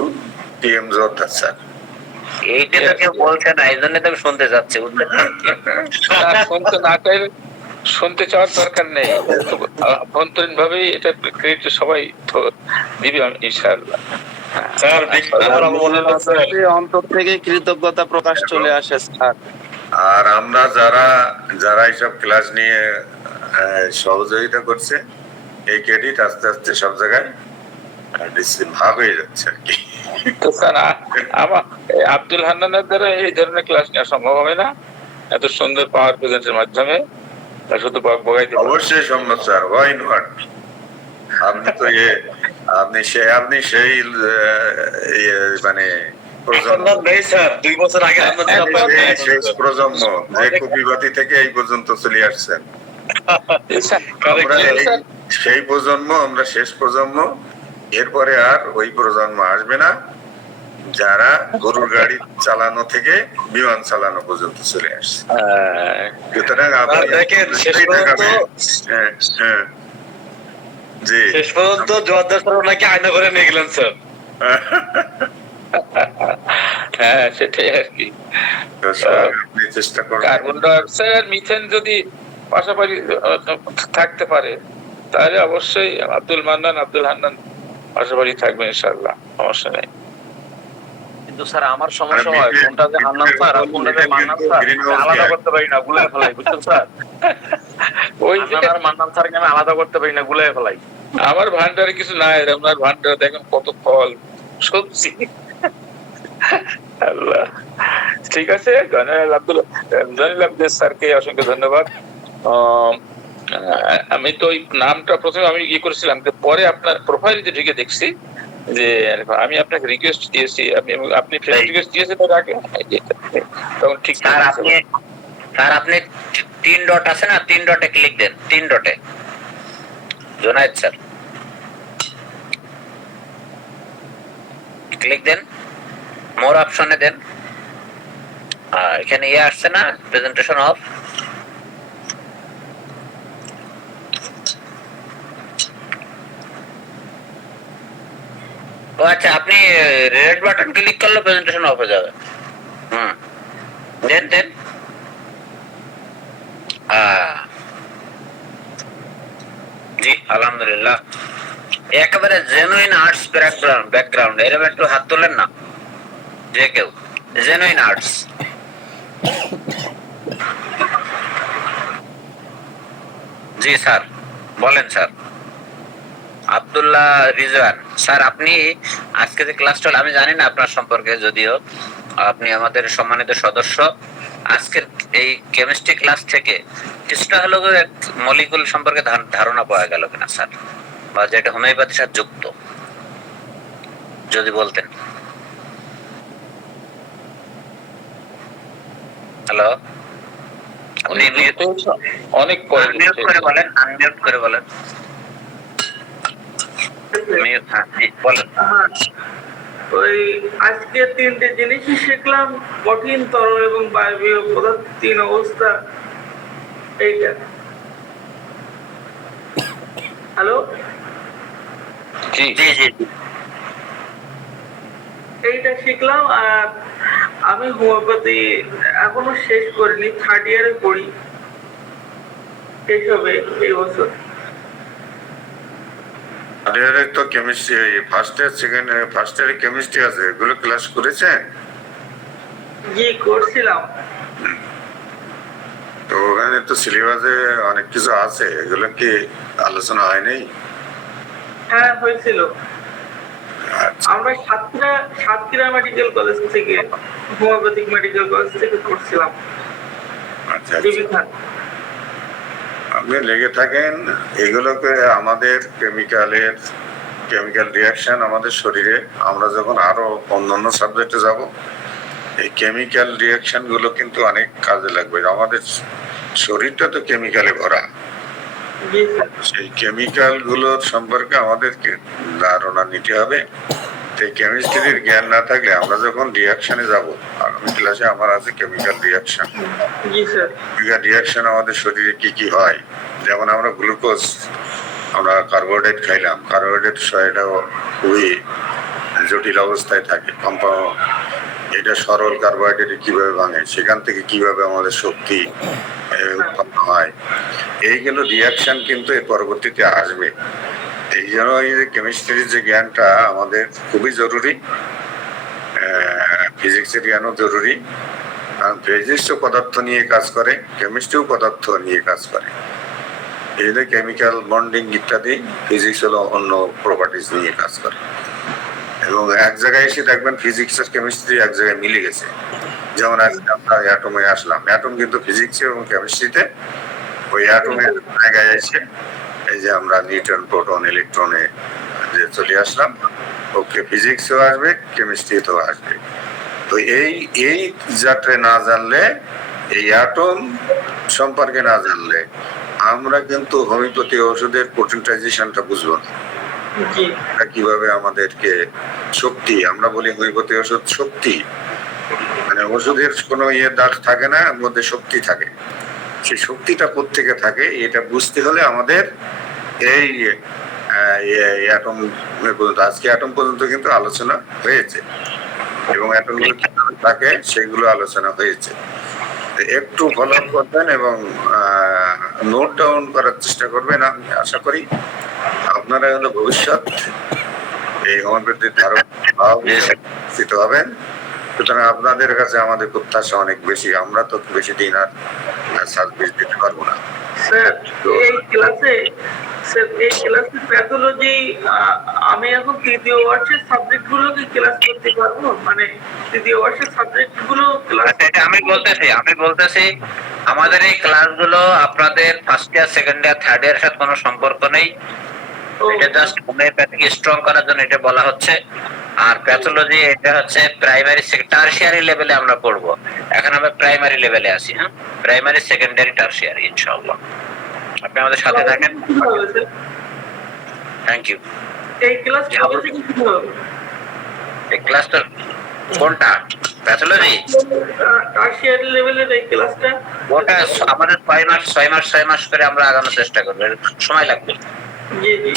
টিএম জোরদার স্যার। এইটা তো কেউ বলছে না, এই জন্য তো আমি শুনতে চাচ্ছি। শুনতে না চাইলে শুনতে চাওয়ার দরকার নেই, অভ্যন্তরীণ ভাবেই এটা ক্রেডিট সবাই দিবে ইনশাআল্লাহ। অন্তর থেকে কৃতজ্ঞতা প্রকাশ চলে আসে স্যার। আর আমরা যারা এইসব ক্লাস নিয়ে সহযোগিতা করছে, এই ক্রেডিট আস্তে আস্তে সব জায়গায় ভাগ হয়ে যাচ্ছে আর কি। তো স্যার আমার আব্দুল হান্নানের দ্বারা এই ধরনের ক্লাস নেওয়া সম্ভব হবে না, এত সুন্দর পাওয়ার প্রেজেন্টের মাধ্যমে। শুধু অবশ্যই সম্ভব স্যার, হোয়াই নট। আপনি তো আপনি সেই মানে প্রজন্ম, নেই স্যার, 2 বছর আগে আপনার এই শেষ প্রজন্ম যে কপিবাতি থেকে এই পর্যন্ত চলে আসছেন। আমরা সেই প্রজন্ম, আমরা শেষ প্রজন্ম। এরপরে আর ওই প্রজন্ম আসবে না যারা গরুর গাড়ি চালানো থেকে বিমান চালানো পর্যন্ত চলে আসছে। সুতরাং আপনি দেখেন শেষ পর্যন্ত জোয়ারদার স্যার ওনাকে আয়না করে নিয়ে গেলেন স্যার। হ্যাঁ, সেটাই আর কি। আপনি চেষ্টা করেন কার্বন ডাইঅক্সাইড আর মিথেন যদি পাশাপাশি থাকতে পারে তাহলে অবশ্যই আব্দুল মান্নান, আব্দুল হান্নান পাশাপাশি থাকবে ইনশাআল্লাহ, সমস্যা নেই। কিন্তু স্যার আমার সমস্যা হয় কোনটা যে হান্নান স্যার আর কোনটা যে মান্নান স্যার আলাদা করতে পারি না, গুলাই ফেলাই, বুঝছেন স্যার? ওই হান্নান আর মান্নান স্যারকে আমি আলাদা করতে পারি না, গুলাই ফেলাই। আমার ভান্ডারে কিছু নাই, আপনার ভান্ডারে দেখেন কত ফল সবজি। আল্লাহ, ঠিক আছে। জয়নাল আব্দিন স্যারকে অসংখ্য ধন্যবাদ। আমি তো ওই নামটা প্রথমে আমি করেছিলাম, পরে আপনার প্রোফাইলে ঢুকে দেখছি যে আমি আপনাকে রিকোয়েস্ট দিয়েছি, আপনি ফ্রেন্ড রিকোয়েস্ট দিয়েছেন তার আগে, তখন ঠিক স্যার আপনি 3 ডট আছে না, 3 ডটে ক্লিক দেন, 3 ডটে জোনায়েদ স্যার ক্লিক দেন, মোর অপশনে দেন, এখানে আসছে না প্রেজেন্টেশন অফ, ও আচ্ছা, আপনি রেড বাটন ক্লিক করলে প্রেজেন্টেশন অফ হয়ে যাবে। দেন জি আলহামদুলিল্লাহ, একেবারে জেনুইন আর্টস ব্যাকগ্রাউন্ড। এরকম একটু হাত তোলেন না যে কেউ, জেনুইন আর্টস। জি স্যার বলেন স্যার। আব্দুল্লাহ রিজওয়ান স্যার, আপনি আজকে যে ক্লাসটা হলো, আমি জানি না আপনার সম্পর্কে, যদিও আপনি আমাদের সম্মানিত সদস্য, আজকের এই কেমিস্ট্রি ক্লাস থেকে কিছুটা হলো মলিকুল সম্পর্কে ধারণা পাওয়া গেল কিনা স্যার, বা যেটা হোমিওপ্যাথির সাথে যুক্ত, যদি বলতেন। হ্যালো, আপনি অনেক আনমিউট করে বলেন, আনমিউট করে বলেন। ওই আজকে 3টে জিনিসই শিখলাম, কঠিন, তরল এবং বায়বীয় পদার্থ 3 অবস্থা। এইটা হ্যালো জি জি জি, এইটা শিখলাম। আর আমি হোমিওপ্যাথি এখনো শেষ করিনি, 3rd ইয়ারে পড়ি, শেষ হবে এই বছর। তো chemistry first year, second first ইয়ারে কেমিস্ট্রি আছে, এগুলো ক্লাস করেছেন? জি করছিলাম। তো ওখানে তো সিলেবাসে অনেক কিছু আছে, এগুলো কি আলোচনা হয়নি? হ্যাঁ হয়েছিল। আচ্ছা, আমরা সাতক্ষীরা মেডিকেল কলেজ থেকে, হোমিওপ্যাথিক মেডিকেল কলেজ থেকে করছিলাম। আচ্ছা, আপনি লেগে থাকেন এগুলোকে। আমাদের কেমিক্যাল রিয়াকশন আমাদের শরীরে, আমরা যখন আরো অন্যান্য সাবজেক্টে যাব, এই কেমিক্যাল রিয়াকশন গুলো কিন্তু অনেক কাজে লাগবে। আমাদের শরীরটা তো কেমিক্যালে ভরা, সেই কেমিক্যাল গুলোর সম্পর্কে আমাদেরকে ধারণা নিতে হবে। কেমিস্ট্রির জ্ঞান না থাকলে আমরা যখন রিয়াকশনে যাব, আগামী ক্লাসে আমার আছে কেমিক্যাল রিয়াকশন আমাদের শরীরে কি কি হয়। যেমন আমরা গ্লুকোজ, আমরা কার্বোহাইড্রেট খাইলাম, কার্বোহাইড্রেট এটা খুবই জটিল অবস্থায় থাকে, এটা সরল কার্বোহাইড্রেট কিভাবে ভাঙে, সেখান থেকে কিভাবে আমাদের শক্তি উৎপন্ন হয়, এইগুলো রিয়াকশন কিন্তু এর পরবর্তীতে আসবে। এই জন্য এই যে কেমিস্ট্রির যে জ্ঞানটা আমাদের খুবই জরুরি, ফিজিক্সের জ্ঞানও জরুরি, কারণ ফিজিক্সও পদার্থ নিয়ে কাজ করে, কেমিস্ট্রিও পদার্থ নিয়ে কাজ করে। এই যে কেমিক্যাল বন্ডিং ইত্যাদি, ফিজিক্স হলো অন্য প্রপার্টিজ নিয়ে কাজ করে। এবং এক জায়গায় এসে দেখবেন ফিজিক্স আর কেমিস্ট্রি এক জায়গায় মিলে গেছে। যেমন আজকে আমরা অ্যাটমে আসলাম, অ্যাটম কিন্তু ফিজিক্স এবং কেমিস্ট্রিতে, ওই অ্যাটমের জায়গায় এসে এই যে আমরা নিউট্রন, প্রোটন, ইলেকট্রনে যে চলে আসলাম, ওকে ফিজিক্সও আসবে, কেমিস্ট্রিতেও আসবে। তো এই যাত্রা না জানলে, এই অ্যাটম সম্পর্কে না জানলে আমরা কিন্তু হোমিওপ্যাথি ওষুধের পোটেন্টাইজেশনটা বুঝবো না। জি এটা কিভাবে আমাদেরকে শক্তি, আমরা বলি হোমিওপ্যাথি ওষুধ শক্তি, মানে ওষুধের কোনো দাগ থাকে না, এর মধ্যে শক্তি থাকে। সেই শক্তিটা কোত্থেকে থাকে এটা বুঝতে হলে আমাদের এই অ্যাটম পর্যন্ত, আজকে অ্যাটম পর্যন্ত কিন্তু আলোচনা হয়েছে এবং অ্যাটমগুলো কিভাবে থাকে সেগুলো আলোচনা হয়েছে। একটু ফলো করবেন এবং নোট ডাউন করার চেষ্টা করবেন। আমি আশা করি আপনারা হলো ভবিষ্যৎ এই হোমিওপ্যাথির ধারক হবেন। সুতরাং আপনাদের কাছে আমাদের প্রত্যাশা অনেক বেশি। আমরা তো বেশি দিন আর সার্ভিস দিতে পারবো না। স্যার এই ক্লাসে প্যাথোলজি আমি এখন তৃতীয় বর্ষের সাবজেক্ট গুলো কি ক্লাস করতে পারবো? মানে তৃতীয় বর্ষের সাবজেক্ট গুলো ক্লাস? এটা আমি বলতেছি আমাদের এই ক্লাসগুলো আপনাদের first year, second year, third ইয়ারের সাথে কোনো সম্পর্ক নেই। এটা জাস্ট হোমিওপ্যাথিকে স্ট্রং করার জন্য এটা বলা হচ্ছে। আর প্যাথোলজি এটা হচ্ছে প্রাইমারি, টারশিয়ারি লেভেলে আমরা পড়বো। এখন আমরা প্রাইমারি লেভেলে আছি। হ্যাঁ, প্রাইমারি, সেকেন্ডারি, টারশিয়ারি ইনশাআল্লাহ। আপনি আমাদের সাথে থাকেন। Thank you. এই ক্লাস কবে থেকে শুরু হবে? এই ক্লাসটা কোনটা? প্যাথোলজি টারশিয়ারি লেভেলের এই ক্লাসটা ওটা আমাদের 6 মাস করে আমরা আগানোর চেষ্টা করবো। সময় লাগবে। জি জি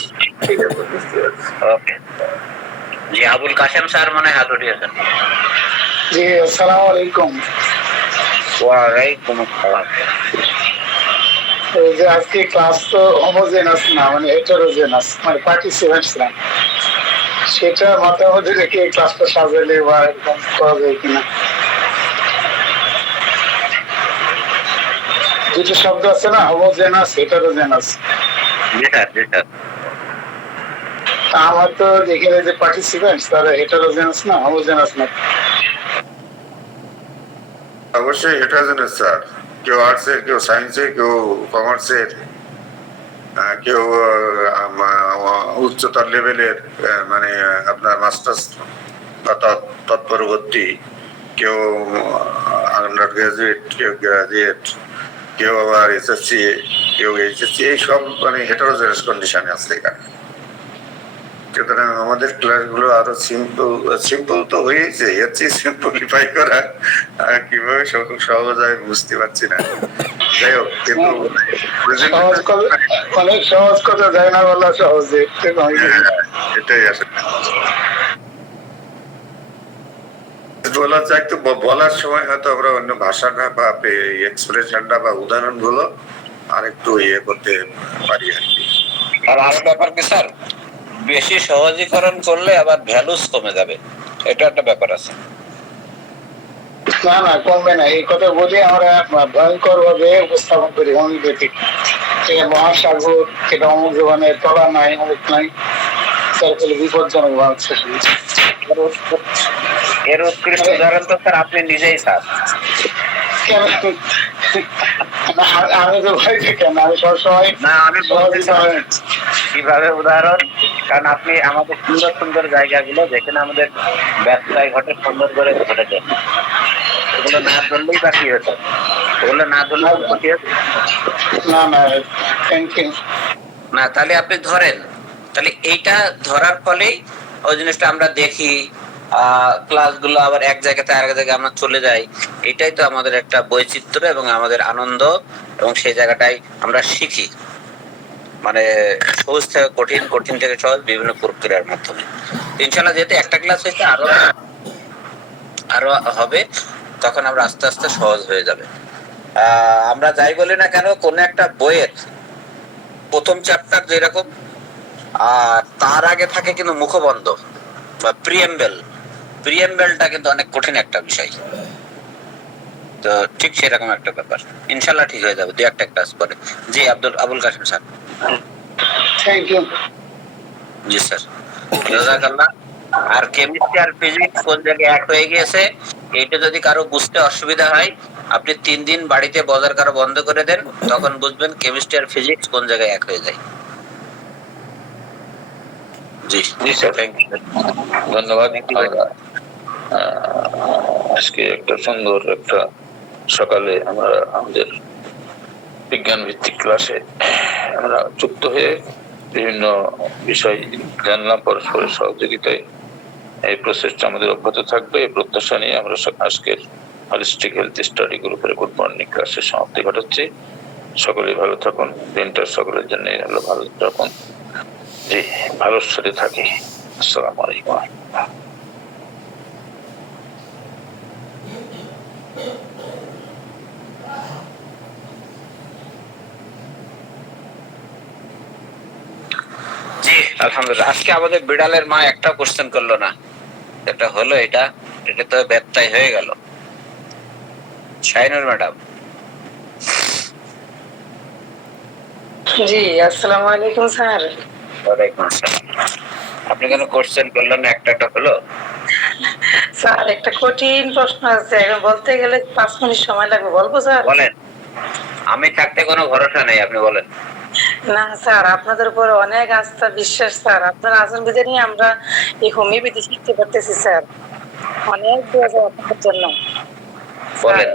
ঠিক আছে, বুঝতে পারছি। ওকে জি, আবুল কাশেম স্যার মনে হয় হাত উঠিয়েছেন। জি আসসালামু আলাইকুম। ওয়ালাইকুম আসসালাম। এই যে আজকে ক্লাস তো হোমোজেনাস না, মানে হেটেরোজেনাস, মানে পার্টিসিপেন্টস না, সেটা মাথার মধ্যে রেখে এই ক্লাসটা সাজালে বা এরকম করা যায় কিনা। দুটো শব্দ আছে না, হোমোজেনাস, হেটেরোজেনাস। আমার তো এখানে যে পার্টিসিপেন্টস তারা হেটেরোজেনাস না, হোমোজেনাস না। অবশ্যই হেটারোজেনাস স্যার। কেউ আর্টসের, কেউ সায়েন্সের, কেউ কমার্সের, কেউ উচ্চতর লেভেলের, মানে আপনার মাস্টার্স তৎপরবর্তী, কেউ আন্ডার গ্রাজুয়েট, কেউ গ্রাজুয়েট, কেউ আবার এসএসসি, কেউ এইচএসসি, এই সব মানে হেটারোজেনাস কন্ডিশনে আছে এখানে। সুতরাং আমাদের ক্লাসগুলো আরো সিম্পল তো হয়েছে, এর চেয়ে সিম্পলিফাই করা কিভাবে সহজ হয় বুঝতে পারছি না। যাই হোক, কিন্তু অনেক সহজ কথা যায় না বলা সহজে, এটাই আসলে বলা যায়। তো বলার সময় হয়তো আমরা অন্য ভাষাটা বা এক্সপ্রেশনটা বা উদাহরণ গুলো আরেকটু করতে পারি আর কি। আর আরো ব্যাপার কি স্যার, বেশি সহজীকরণ করলে আবার ভ্যালুস কমে যাবে, এটা একটা ব্যাপার আছে। না না, কমবে না, এই কথা বলি আমরা ভয়ঙ্কর ভাবে উপস্থাপন করি। হোমিওপ্যাথিক মহাসাগর, এটা অমুক জবানের তলা নাই, অমুক নাই, তার ফলে বিপজ্জনক হচ্ছে। এর উৎকৃষ্ট উদাহরণ তো স্যার আপনি নিজেই স্যার। আমি তো ভয় কেন, আমি সবসময় না, আমি কিভাবে উদাহরণ, কারণ আপনি আমাদের সুন্দর সুন্দর জায়গাগুলো যেখানে আমাদের ব্যবসায় ঘটে সুন্দর করে ঘটে দেন, ওগুলো না ধরলেই বা কি হতো, ওগুলো না ধরলে ক্ষতি হতো না। না থ্যাংক ইউ। না, তাহলে আপনি ধরেন, তাহলে এইটা ধরার ফলেই ওই জিনিসটা আমরা দেখি, ক্লাসগুলো আবার এক জায়গাতে আরেক জায়গায় আমরা চলে যাই। এটাই তো আমাদের একটা বৈচিত্র্য এবং আমাদের আনন্দ, এবং সেই জায়গাটাই আমরা শিখি, মানে সহজ থেকে কঠিন, কঠিন থেকে সহজ, বিভিন্ন প্রক্রিয়ার মাধ্যমে। ইনশাল্লাহ যেহেতু একটা ক্লাস হয়েছে, আরো হবে, তখন আমরা আস্তে আস্তে সহজ হয়ে যাবে। আমরা যাই বলি না কেন, কোন একটা বইয়ের প্রথম চ্যাপ্টার যেরকম, তার আগে থাকে কিন্তু মুখবন্ধ বা প্রিএমবেলটা কিন্তু অনেক কঠিন একটা বিষয়। তো ঠিক সেরকম একটা ব্যাপার। ইনশাল্লাহ ঠিক হয়ে যাবে দুই একটা ক্লাস পরে। জি Abul Kashem sir. Thank you. জি স্যার, জাযাকাল্লাহ। আর কেমিস্ট্রি আর ফিজিক্স কোন জায়গায় এক হয়ে গিয়েছে, এইটা যদি কারো বুঝতে অসুবিধা হয়, আপনি 3 দিন বাড়িতে বাজার কারো বন্ধ করে দেন, তখন বুঝবেন কেমিস্ট্রি আর ফিজিক্স কোন জায়গায় এক হয়ে যায়। জি জি স্যার, থ্যাংক ইউ, ধন্যবাদ। আজকে একটা সুন্দর একটা সকালে আমরা আমাদের বিজ্ঞান ভিত্তিক ক্লাসে আমরা যুক্ত হয়ে বিভিন্ন বিষয় জানলাম, পরস্পরের সহযোগিতায় এই প্রসেসটা আমাদের অব্যাহত থাকবে এই প্রত্যাশা নিয়ে আমরা আজকের হলিস্টিক হেলথ স্টাডি গ্রুপের গুড মর্নিং ক্লাসের সমাপ্তি ঘটাচ্ছি। সকলেই ভালো থাকুন, দিনটা সকলের জন্য হলো ভালো থাকুন, জি ভালোর সাথে থাকি। আসসালামু আলাইকুম। জি আলহামদুলিল্লাহ। আজকে আমাদের বিড়ালের মা একটা কোশ্চেন করলো না, এটা হলো এটা তো ব্যত্যয় হয়ে গেল। শাইনুর ম্যাডাম। জি আসসালামু আলাইকুম স্যার। ওয়ালাইকুম আসসালাম। আপনি কেন কোশ্চেন করলেন না, একটা হলো? স্যার একটা কঠিন প্রশ্ন আছে, এখন বলতে গেলে 5 মিনিট সময় লাগবে, বলবো স্যার? বলেন, আমি থাকতে কোনো ভরসা নেই, আপনি বলেন। না স্যার, আপনাদের উপর অনেক আস্থা বিশ্বাস স্যার, আপনার আচরণ বিধি নিয়ে আমরা এই হোমিওপ্যাথি শিখতে পারতেছি স্যার, অনেক দোয়া স্যার আপনাদের জন্য। বলেন।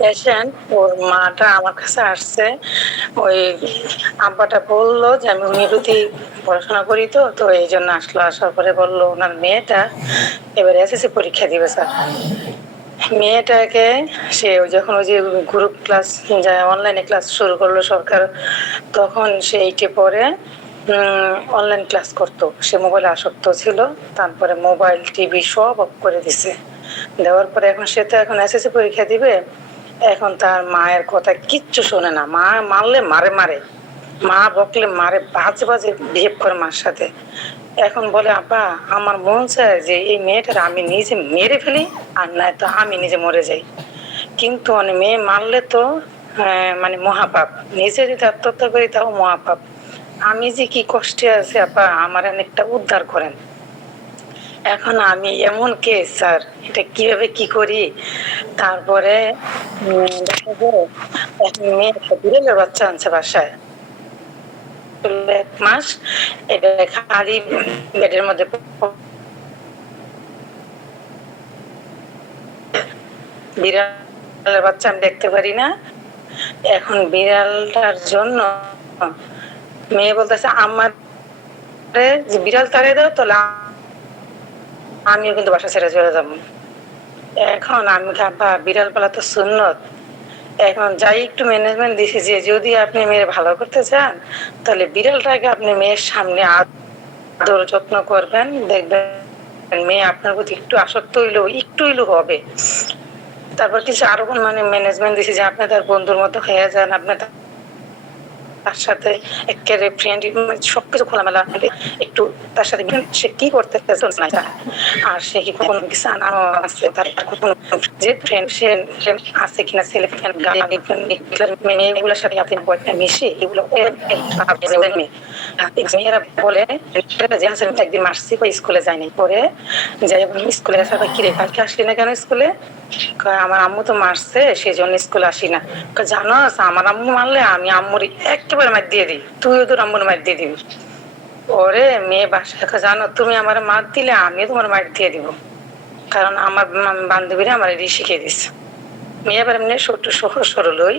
পেশেন্ট ওর মাটা আমার কাছে আসছে, ওই আব্বাটা বললো যে আমি হোমিওপ্যাথি পড়াশোনা করি, তো এই জন্য আসলো। আসার পরে বললো ওনার মেয়েটা এবার এসএসসি পরীক্ষা দিবে স্যার। মেয়েটাকে সে যখন ওই যে গ্রুপ ক্লাস যায়, অনলাইনে ক্লাস শুরু করলো সরকার, তখন সে 8-এ পড়ে অনলাইন ক্লাস করতো। সে মোবাইলে আসক্ত ছিল, তারপরে মোবাইল টিভি সব অফ করে দিছে। দেওয়ার পরে এখন সে তো এখন এসএসসি পরীক্ষা দিবে, এখন তার মায়ের কথা কিচ্ছু শোনে না। মা মারলে মারে, মা বকলে মারে, বাজে বাজে বিহেভ করে মার সাথে। এখন বলে আব্বা আমার মন চায় যে এই মেয়েটার আমি নিজে মেরে ফেলি, আর না তো আমি নিজে মরে যাই। কিন্তু মানে মেয়ে মারলে তো মানে মহাপাপ, নিজে যদি আত্মহত্যা করি তাও মহাপাপ। আমি যে কি কষ্টে আছি আব্বা, আমার অনেকটা উদ্ধার করেন। এখন আমি এমন কেস স্যার, এটা কিভাবে কি করি? তারপরে দেখা যায় এখন মেয়ে একটা বিড়ালের বাচ্চা আনছে বাসায়, 1 মাস, এটা খালি বেডের মধ্যে বিড়ালের বাচ্চা আমি দেখতে পারি না। এখন বিড়ালটার জন্য মেয়ে বলতেছে আমার যে বিড়াল তাড়িয়ে দাও, তাহলে আমিও কিন্তু বাসা ছেড়ে চলে যাবো। এখন আমি আব্বা বিড়াল পালা তো সুন্নত, এখন যাই একটু ম্যানেজমেন্ট দিছি যে যদি আপনি মেয়ের ভালো করতে চান তাহলে বিড়ালটাকে আপনি মেয়ের সামনে আদর যত্ন করবেন, দেখবেন মেয়ে আপনার প্রতি একটু আসক্ত একটু হইলেও হবে। তারপর কিছু আরো মানে ম্যানেজমেন্ট দিছি যে আপনি তার বন্ধুর মতো হয়ে যান, আপনি তার সাথে একেবারে ফ্রেন্ড সবকিছু খোলামেলা, একটু তার সাথে সে কি করতে আর সে কি কোনো কিছু আনানো আছে, তার কোনো যে ফ্রেন্ড সে আছে কিনা, ছেলে ফ্রেন্ড মেয়েগুলোর সাথে আপনি মিশে এগুলো মেয়েরা বলে যে একদিন মাসছি বা স্কুলে যায়নি, পরে যাই স্কুলে আসার পর কিরে কালকে আসলি না কেন স্কুলে? আমার আম্মু তো মারছে সেই জন্য স্কুলে আসি না। জানো আমার আম্মু মারলে আমি আম্মুর একেবারে মার দিয়ে দিই, তুইও তোর আম্মুর মার দিয়ে দিবি। ওরে মেয়ে বাসায় জানো তুমি আমার মার দিলে আমিও তোমার মার দিয়ে দিব, কারণ আমার বান্ধবীরা আমার শিখিয়ে দিচ্ছে। মেয়ে আবার এমনি সহজ সরল হই।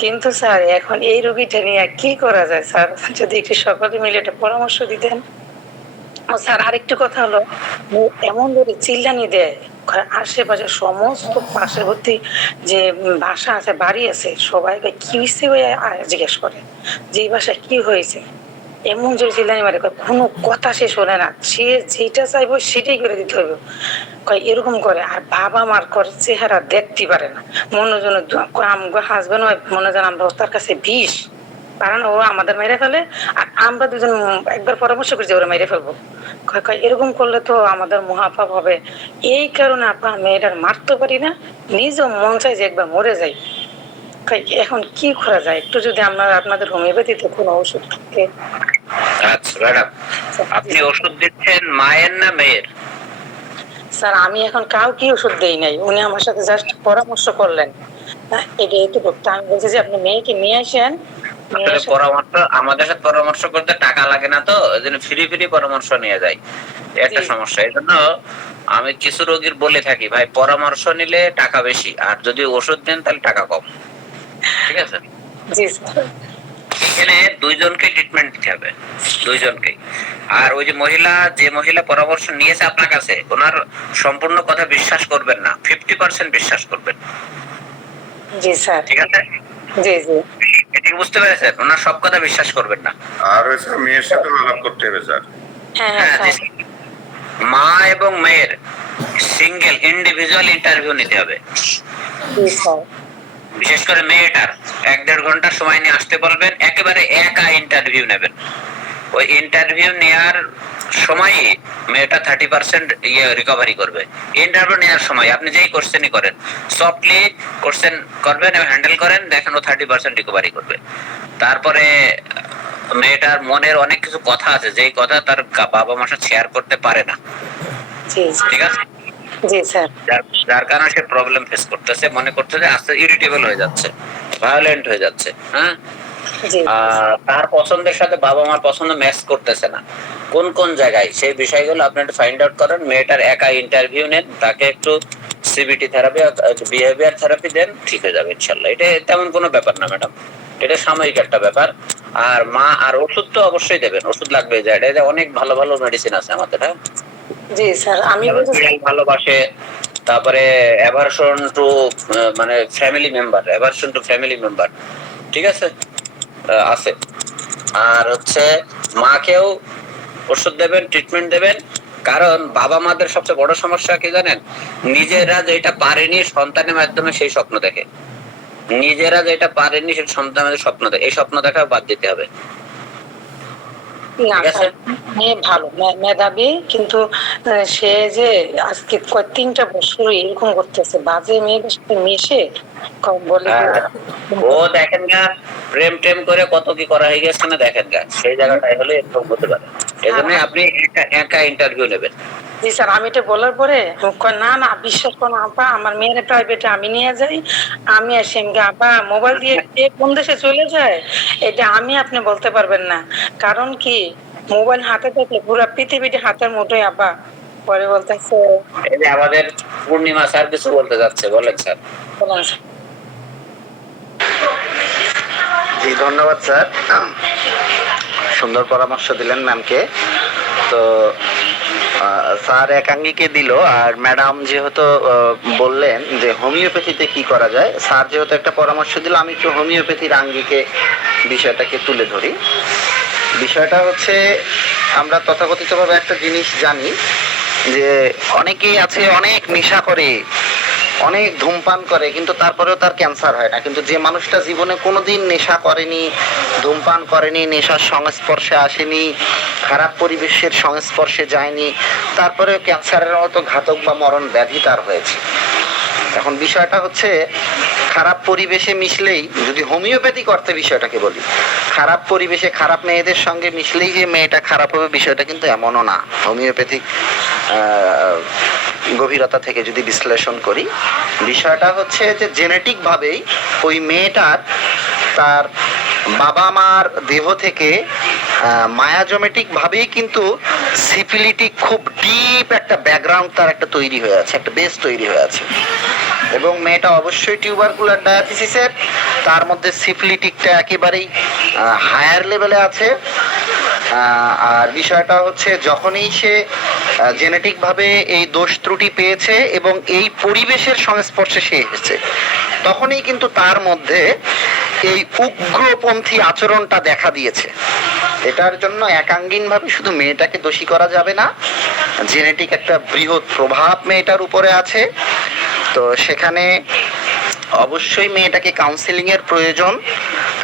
কিন্তু স্যার এখন এই রোগীটা নিয়ে কি করা যায় স্যার, যদি একটু সকলে মিলে একটা পরামর্শ দিতেন। ও স্যার আরেকটু কথা হলো, এমন ধরে চিল্লানি দেয় আশেপাশে সমস্ত পার্শ্ববর্তী যে বাসা আছে, বাড়ি আছে, সবাই কি হয়েছে জিজ্ঞেস করে যে এই বাসায় কি হয়েছে, এমন জোরে চিল্লানি মারে, কোনো কথা সে শোনে না, সে যেটা চাইবো সেটাই করে দিতে হবে, এরকম করে। আর বাবা মার করে চেহারা দেখতে পারে না, মনে যেন হাজবেন্ড মনে যেন আমরা তার কাছে বিষ, কারণ ও আমাদের মেরে ফেলে আর আমরা দুজন একবার পরামর্শ করছি ওরা মেরে ফেলবো। এরকম করলে তো আমাদের মহাপাপ হবে। এই কারণে আপা মেয়েটার মারতে পারি না, নিজেও মন চাই যে একবার মরে যাই। এখন কি করা যায়, একটু যদি আপনাদের হোমিওপ্যাথিতে কোনো ওষুধ থাকে। আচ্ছা ম্যাডাম, আপনি ওষুধ দিচ্ছেন মায়ের না মেয়ের? স্যার আমি এখন কাউকে ওষুধ দেই নাই, উনি আমার সাথে জাস্ট পরামর্শ করলেন, এটা একটু আমি বলছি যে আপনি মেয়েকে নিয়ে আসেন, আসলে পরামর্শ আমাদের সাথে পরামর্শ করতে টাকা লাগে না, তো এই জন্য ফ্রি পরামর্শ নিয়ে যায়, একটা সমস্যা। এই জন্য আমি কিছু রোগীর বলে থাকি, ভাই পরামর্শ নিলে টাকা বেশি, আর যদি ওষুধ নেন তাহলে টাকা কম। ঠিক আছে? জি স্যার। এখানে দুইজনকে ট্রিটমেন্ট দিতে হবে, দুইজনকে। আর ওই যে মহিলা পরামর্শ নিয়েছে আপনার কাছে, ওনার সম্পূর্ণ কথা বিশ্বাস করবেন না, 50% বিশ্বাস করবেন। জি স্যার। ঠিক আছে? জি জি। এটা বুঝতে পেরেছেন? ওনার সব কথা বিশ্বাস করবেন না। আর ওই স্যার মেয়ের সাথে আলাপ করতে হবে স্যার। হ্যাঁ হ্যাঁ স্যার। মা এবং মেয়ের সিঙ্গেল ইন্ডিভিজুয়াল ইন্টারভিউ নিতে হবে। জি স্যার। বিশেষ করে মেয়েটার 1-1.5 ঘন্টা সময় নিয়ে আসতে বলবেন, একেবারে একা ইন্টারভিউ নেবেন। ওই ইন্টারভিউ নেওয়ার সময় মেয়েটা 30% রিকভারি করবে। ইন্টারভিউ নেওয়ার সময় আপনি যেই কোশ্চেনই করেন, সফটলি কোশ্চেন করবেন এবং হ্যান্ডেল করেন, দেখেন ও 30% রিকভারি করবে। তারপরে মেয়েটার মনের অনেক কিছু কথা আছে, যেই কথা তার বাবা মার সাথে শেয়ার করতে পারে না। জি ঠিক আছে? জি স্যার। যার কারণে সে প্রবলেম ফেস করতেছে, মনে করতেছে আস্তে ইরিটেবল হয়ে যাচ্ছে, ভায়োলেন্ট হয়ে যাচ্ছে। হ্যাঁ, তার পছন্দের সাথে বাবা মার পছন্দ ম্যাচ করতেছে না, কোন কোন জায়গায়, সেই বিষয়গুলো আপনি একটু ফাইন্ড আউট করেন। মেয়েটার একা ইন্টারভিউ নেন, তাকে একটু সিবিটি থেরাপি, বিহেভিয়ার থেরাপি দেন, ঠিক হয়ে যাবে ইনশাল্লাহ। এটা তেমন কোনো ব্যাপার না ম্যাডাম, এটা সাময়িক একটা ব্যাপার। আর মা আর ওষুধ তো অবশ্যই দেবেন, ওষুধ লাগবে, এটা অনেক ভালো ভালো মেডিসিন আছে আমাদের। হ্যাঁ জি স্যার। আমি ভালোবাসে, তারপরে অ্যাভারশন টু মানে ফ্যামিলি মেম্বার, ঠিক আছে, আছে। আর হচ্ছে মাকেও ওষুধ দেবেন, ট্রিটমেন্ট দেবেন। কারণ বাবা মাদের সবচেয়ে বড় সমস্যা কি জানেন? নিজেরা যেটা পারেনি সন্তানের মাধ্যমে সেই স্বপ্ন দেখে, নিজেরা যেটা পারেনি সেই সন্তানের স্বপ্ন দেখে, এই স্বপ্ন দেখা বাদ দিতে হবে। মেয়ে ভালো, মেধাবী, কিন্তু সে যে আজকে 3টা বছর এরকম করতেছে, বাজে মেয়েদের সাথে মিশে বলে। ও দেখেন না, প্রেম করে কত কি করা হয়ে গেছে না, দেখেন না, সেই জায়গাটাই হলে এরকম হতে পারে। এই জন্য আপনি একা ইন্টারভিউ নেবেন। জি স্যার। আমি এটা বলার পরে না বিশ্বাস করো আপা, আমার মেয়ের প্রাইভেটে আমি নিয়ে যাই, আমি আসি। আপা মোবাইল দিয়ে কোন দেশে চলে যায় এটা আপনি বলতে পারবেন না। কারণ কি, মোবাইল হাতে থাকলে পুরো পৃথিবীটা হাতের মুঠোয় আপা। পরে বলতেছে, এই যে আমাদের পূর্ণিমা স্যার কিছু বলতে যাচ্ছে, বলেন স্যার। বলেন স্যার। জি ধন্যবাদ স্যার, সুন্দর পরামর্শ দিলেন ম্যামকে। তো স্যার একাঙ্গিকে দিল, আর ম্যাডাম যেহেতু বললেন যে হোমিওপ্যাথিতে কি করা যায়, স্যার যেহেতু একটা পরামর্শ দিল, আমি একটু হোমিওপ্যাথির আঙ্গিকে বিষয়টাকে তুলে ধরি। বিষয়টা হচ্ছে, আমরা তথাকথিতভাবে একটা জিনিস জানি যে অনেকেই আছে অনেক নেশা করে, অনেক ধূমপান করে, কিন্তু তারপরেও তার ক্যান্সার হয় না। কিন্তু যে মানুষটা জীবনে কোনোদিন নেশা করেনি, ধূমপান করেনি, নেশার সংস্পর্শে আসেনি, খারাপ পরিবেশের সংস্পর্শে যায়নি, তারপরেও ক্যান্সারের মতো ঘাতক বা মরণ ব্যাধি তার হয়েছে। এখন বিষয়টা হচ্ছে, খারাপ পরিবেশে মিশলেই, যদি হোমিওপ্যাথিক অর্থে বিষয়টাকে বলি, খারাপ পরিবেশে খারাপ মেয়েদের সঙ্গে মিশলেই যে মেয়েটা খারাপ হবে, বিষয়টা কিন্তু এমনও না। হোমিওপ্যাথিক গভীরতা থেকে যদি বিশ্লেষণ করি, বিষয়টা হচ্ছে যে জেনেটিক ভাবেই ওই মেয়েটার তার বাবা মার দেহ থেকে মায়াজমেটিক ভাবেই কিন্তু সিফিলিটিক খুব ডিপ একটা ব্যাকগ্রাউন্ড তার একটা তৈরি হয়ে আছে, একটা বেস তৈরি হয়ে আছে। এবং মেয়েটা অবশ্যই টিউবারকুলার ডায়াথিসিসের, তার মধ্যে সিফিলিটিকটা একেবারেই হায়ার লেভেলে আছে। আর বিষয়টা হচ্ছে, যখনই সে জেনেটিক ভাবে এই দোষ ত্রুটি পেয়েছে এবং এই পরিবেশের সংস্পর্শে সে এসেছে, তখনই কিন্তু তার মধ্যে এই উগ্রপন্থী আচরণটা দেখা দিয়েছে। এটার জন্য একাঙ্গিন ভাবে শুধু মেয়েটাকে দোষী করা যাবে না, জেনেটিক একটা বৃহৎ প্রভাব মেয়েটার উপরে আছে। তো সেখানে অবশ্যই মেয়েটাকে কাউন্সিলিং এর প্রয়োজন,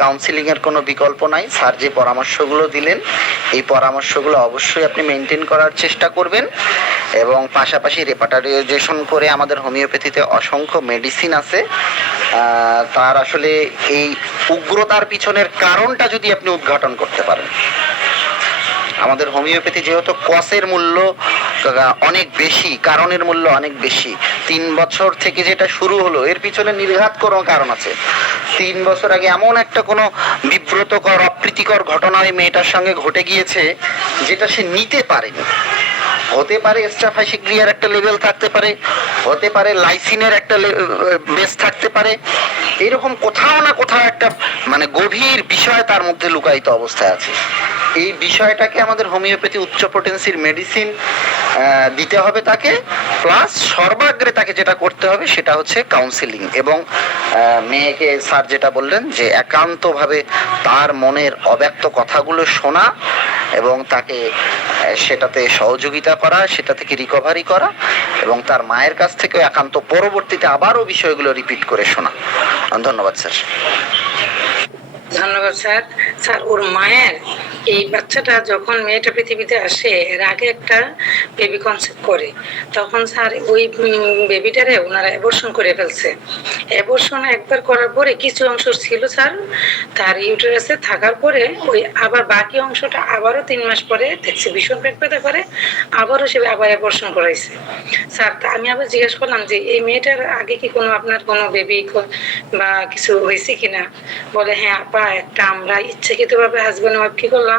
কাউন্সিলিং এর কোনো বিকল্প নাই। স্যার যে পরামর্শগুলো দিলেন, এই পরামর্শগুলো অবশ্যই আপনি মেনটেন করার চেষ্টা করবেন। এবং পাশাপাশি রেপার্টারাইজেশন করে আমাদের হোমিওপ্যাথিতে অসংখ্য মেডিসিন আছে, তার আসলে এই উগ্রতার পিছনের কারণটা যদি আপনি উদ্ঘাটন করতে পারেন। আমাদের হোমিওপ্যাথি যেহেতু কসের মূল্য অনেক বেশি, কারণের মূল্য অনেক বেশি। 3 বছর থেকে যেটা শুরু হলো, এর পিছনে নির্ঘাত কোনো কারণ আছে। 3 বছর আগে এমন একটা কোনো বিব্রতকর অপ্রীতিকর ঘটনা ওই মেয়েটার সঙ্গে ঘটে গিয়েছে, যেটা সে নিতে পারেনি। হতে পারে স্টাফাইসিক্রিয়ার একটা লেভেল থাকতে পারে, হতে পারে লাইসিনের একটা বেস থাকতে পারে, এরকম কোথাও না কোথাও একটা মানে গভীর বিষয় তার মধ্যে লুকায়িত অবস্থায় আছে। এই বিষয়টাকে আমাদের হোমিওপ্যাথি উচ্চ পোটেন্সির মেডিসিন দিতে হবে তাকে, প্লাস সর্বাগ্রে তাকে যেটা করতে হবে সেটা হচ্ছে কাউন্সিলিং। এবং মেয়েকে স্যার যেটা বললেন যে একান্তভাবে তার মনের অব্যক্ত কথাগুলো শোনা এবং তাকে সেটাতে সহযোগিতা করা, সেটা থেকে রিকভারি করা, এবং তার মায়ের কাছ থেকে একান্ত পরবর্তীতে আবারও বিষয়গুলো রিপিট করে শোনা। ধন্যবাদ স্যার। ধন্যবাদ স্যার। স্যার ওর মায়ের এই বাচ্চাটা যখন মেয়েটা পৃথিবীতে আসে এর আগে একটা বেবি কনসেপ্ট করে, তখন স্যার ওই বেবিটারে ওনারা অ্যাবর্শন করে ফেলছে। অ্যাবর্শন একবার করার পরে কিছু অংশ ছিল স্যার তার ইউটেরাসে থাকার পরে ওই আবার বাকি অংশটা আবারও 3 মাস পরে দেখছি ভীষণ পেট ব্যথা করে, আবারও সে আবার অ্যাবর্শন করাইছে। স্যার আমি আবার জিজ্ঞেস করলাম যে এই মেয়েটার আগে কি কোনো আপনার কোনো বেবি বা কিছু হয়েছে কিনা? বলে হ্যাঁ আপা, একটা আমরা ইচ্ছাকৃতভাবে হাজব্যান্ড ওয়াইফ কি করলাম,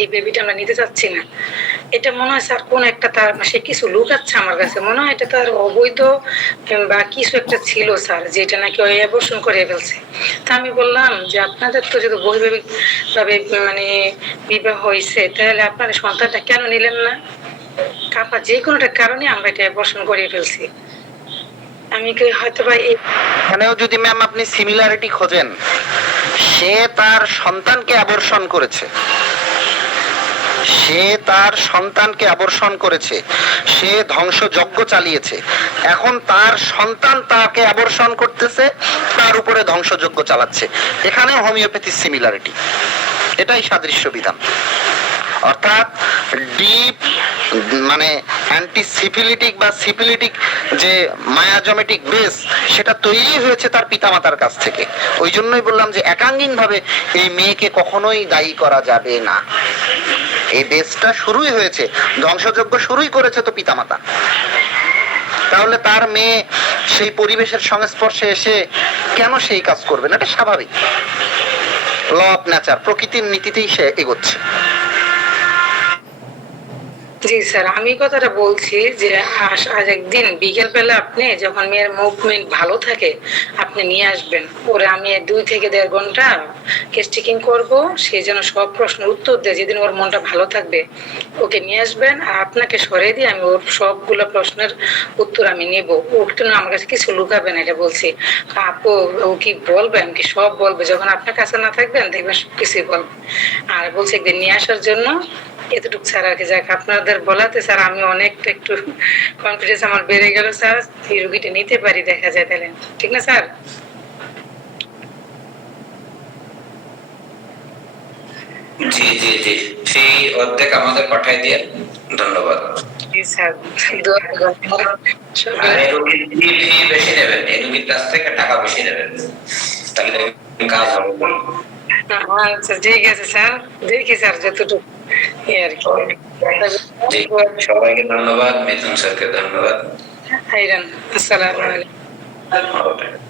এই বেবিটা আমরা নিতে চাচ্ছি না। এটা মনে হয় স্যার কোন একটা তার সে কিছু লুকাচ্ছে আমার কাছে, মনে হয় এটা তার অবৈধ বা কিছু একটা ছিল স্যার, যেটা নাকি ওই অ্যাবর্শন করে ফেলছে। তা আমি বললাম যে আপনাদের তো যদি বহির্বিক ভাবে মানে বিবাহ হয়েছে, তাহলে আপনার সন্তানটা কেন নিলেন না? কাপা যে কোনো একটা কারণে আমরা এটা অ্যাবর্শন করে ফেলছি। আমি কি হয়তো বা এখানেও যদি ম্যাম আপনি সিমিলারিটি খোঁজেন, সে তার সন্তানকে অ্যাবর্শন করেছে, সে তার সন্তানকে অ্যাবর্শন করেছে, সে ধ্বংসযজ্ঞ চালিয়েছে, এখন তার সন্তান তাকে অ্যাবর্শন করতেছে, তার উপরে ধ্বংসযজ্ঞ চালাচ্ছে। এখানে হোমিওপ্যাথি সিমিলারিটি, এটাই সাদৃশ্য বিধান। অর্থাৎ ডিপ মানে অ্যান্টিসিফিলিটিক বা সিফিলিটিক যে মায়াজমেটিক বেস, সেটা তৈরি হয়েছে তার পিতামাতার কাছ থেকে। ওই জন্যই বললাম যে একাঙ্গিন ভাবে এই মেয়েকে কখনোই দায়ী করা যাবে না। এই বেসটা শুরুই হয়েছে, ধ্বংসযজ্ঞ শুরুই করেছে তো পিতামাতা। তাহলে তার মেয়ে সেই পরিবেশের সংস্পর্শে এসে কেন সেই কাজ করবে না? এটা স্বাভাবিক, ল অফ নেচার, প্রকৃতির নীতিতেই সে এগোচ্ছে। জি স্যার, আমি কথাটা বলছি যে আজ একদিন বিকেল বেলা আপনি যখন মেয়ের মুভমেন্ট ভালো থাকে আপনি নিয়ে আসবেন ওরে। আমি 2 থেকে 1.5 ঘন্টা কেস্টিকিং করবো, সে যেন সব প্রশ্নের উত্তর দেয়। যেদিন ওর মনটা ভালো থাকবে ওকে নিয়ে আসবেন, আর আপনাকে সরিয়ে দিয়ে আমি ওর সবগুলো প্রশ্নের উত্তর আমি নেব। ওটা না আমার কাছে কিছু লুকাবেন, এটা বলছি। আপু ও কি বলবে, আমি কি সব বলবে, যখন আপনার কাছে না থাকবেন দেখবেন সবকিছুই বলবে। আর বলছি একদিন নিয়ে আসার জন্য, এতটুকু স্যার আর কি। যাক, আপনাদের বলাতে স্যার আমি অনেকটা একটু কনফিডেন্স আমার বেড়ে গেল স্যার, এই রুগীটা নিতে পারি দেখা যায় তাহলে। ঠিক না স্যার? জি জি জি, সেই অর্ধেক আমাদের পাঠাই দিয়ে। ধন্যবাদ। জি স্যার, দোয়া করবেন। বেশি নেবেন, এই রুগীর কাছ থেকে টাকা বেশি নেবেন, তাহলে কাজ হবে। আচ্ছা ঠিক আছে স্যার, দেখি স্যার যতটুকু আর কি। সবাইকে ধন্যবাদ, মিথুন স্যারকে ধন্যবাদ। আসসালামু আলাইকুম।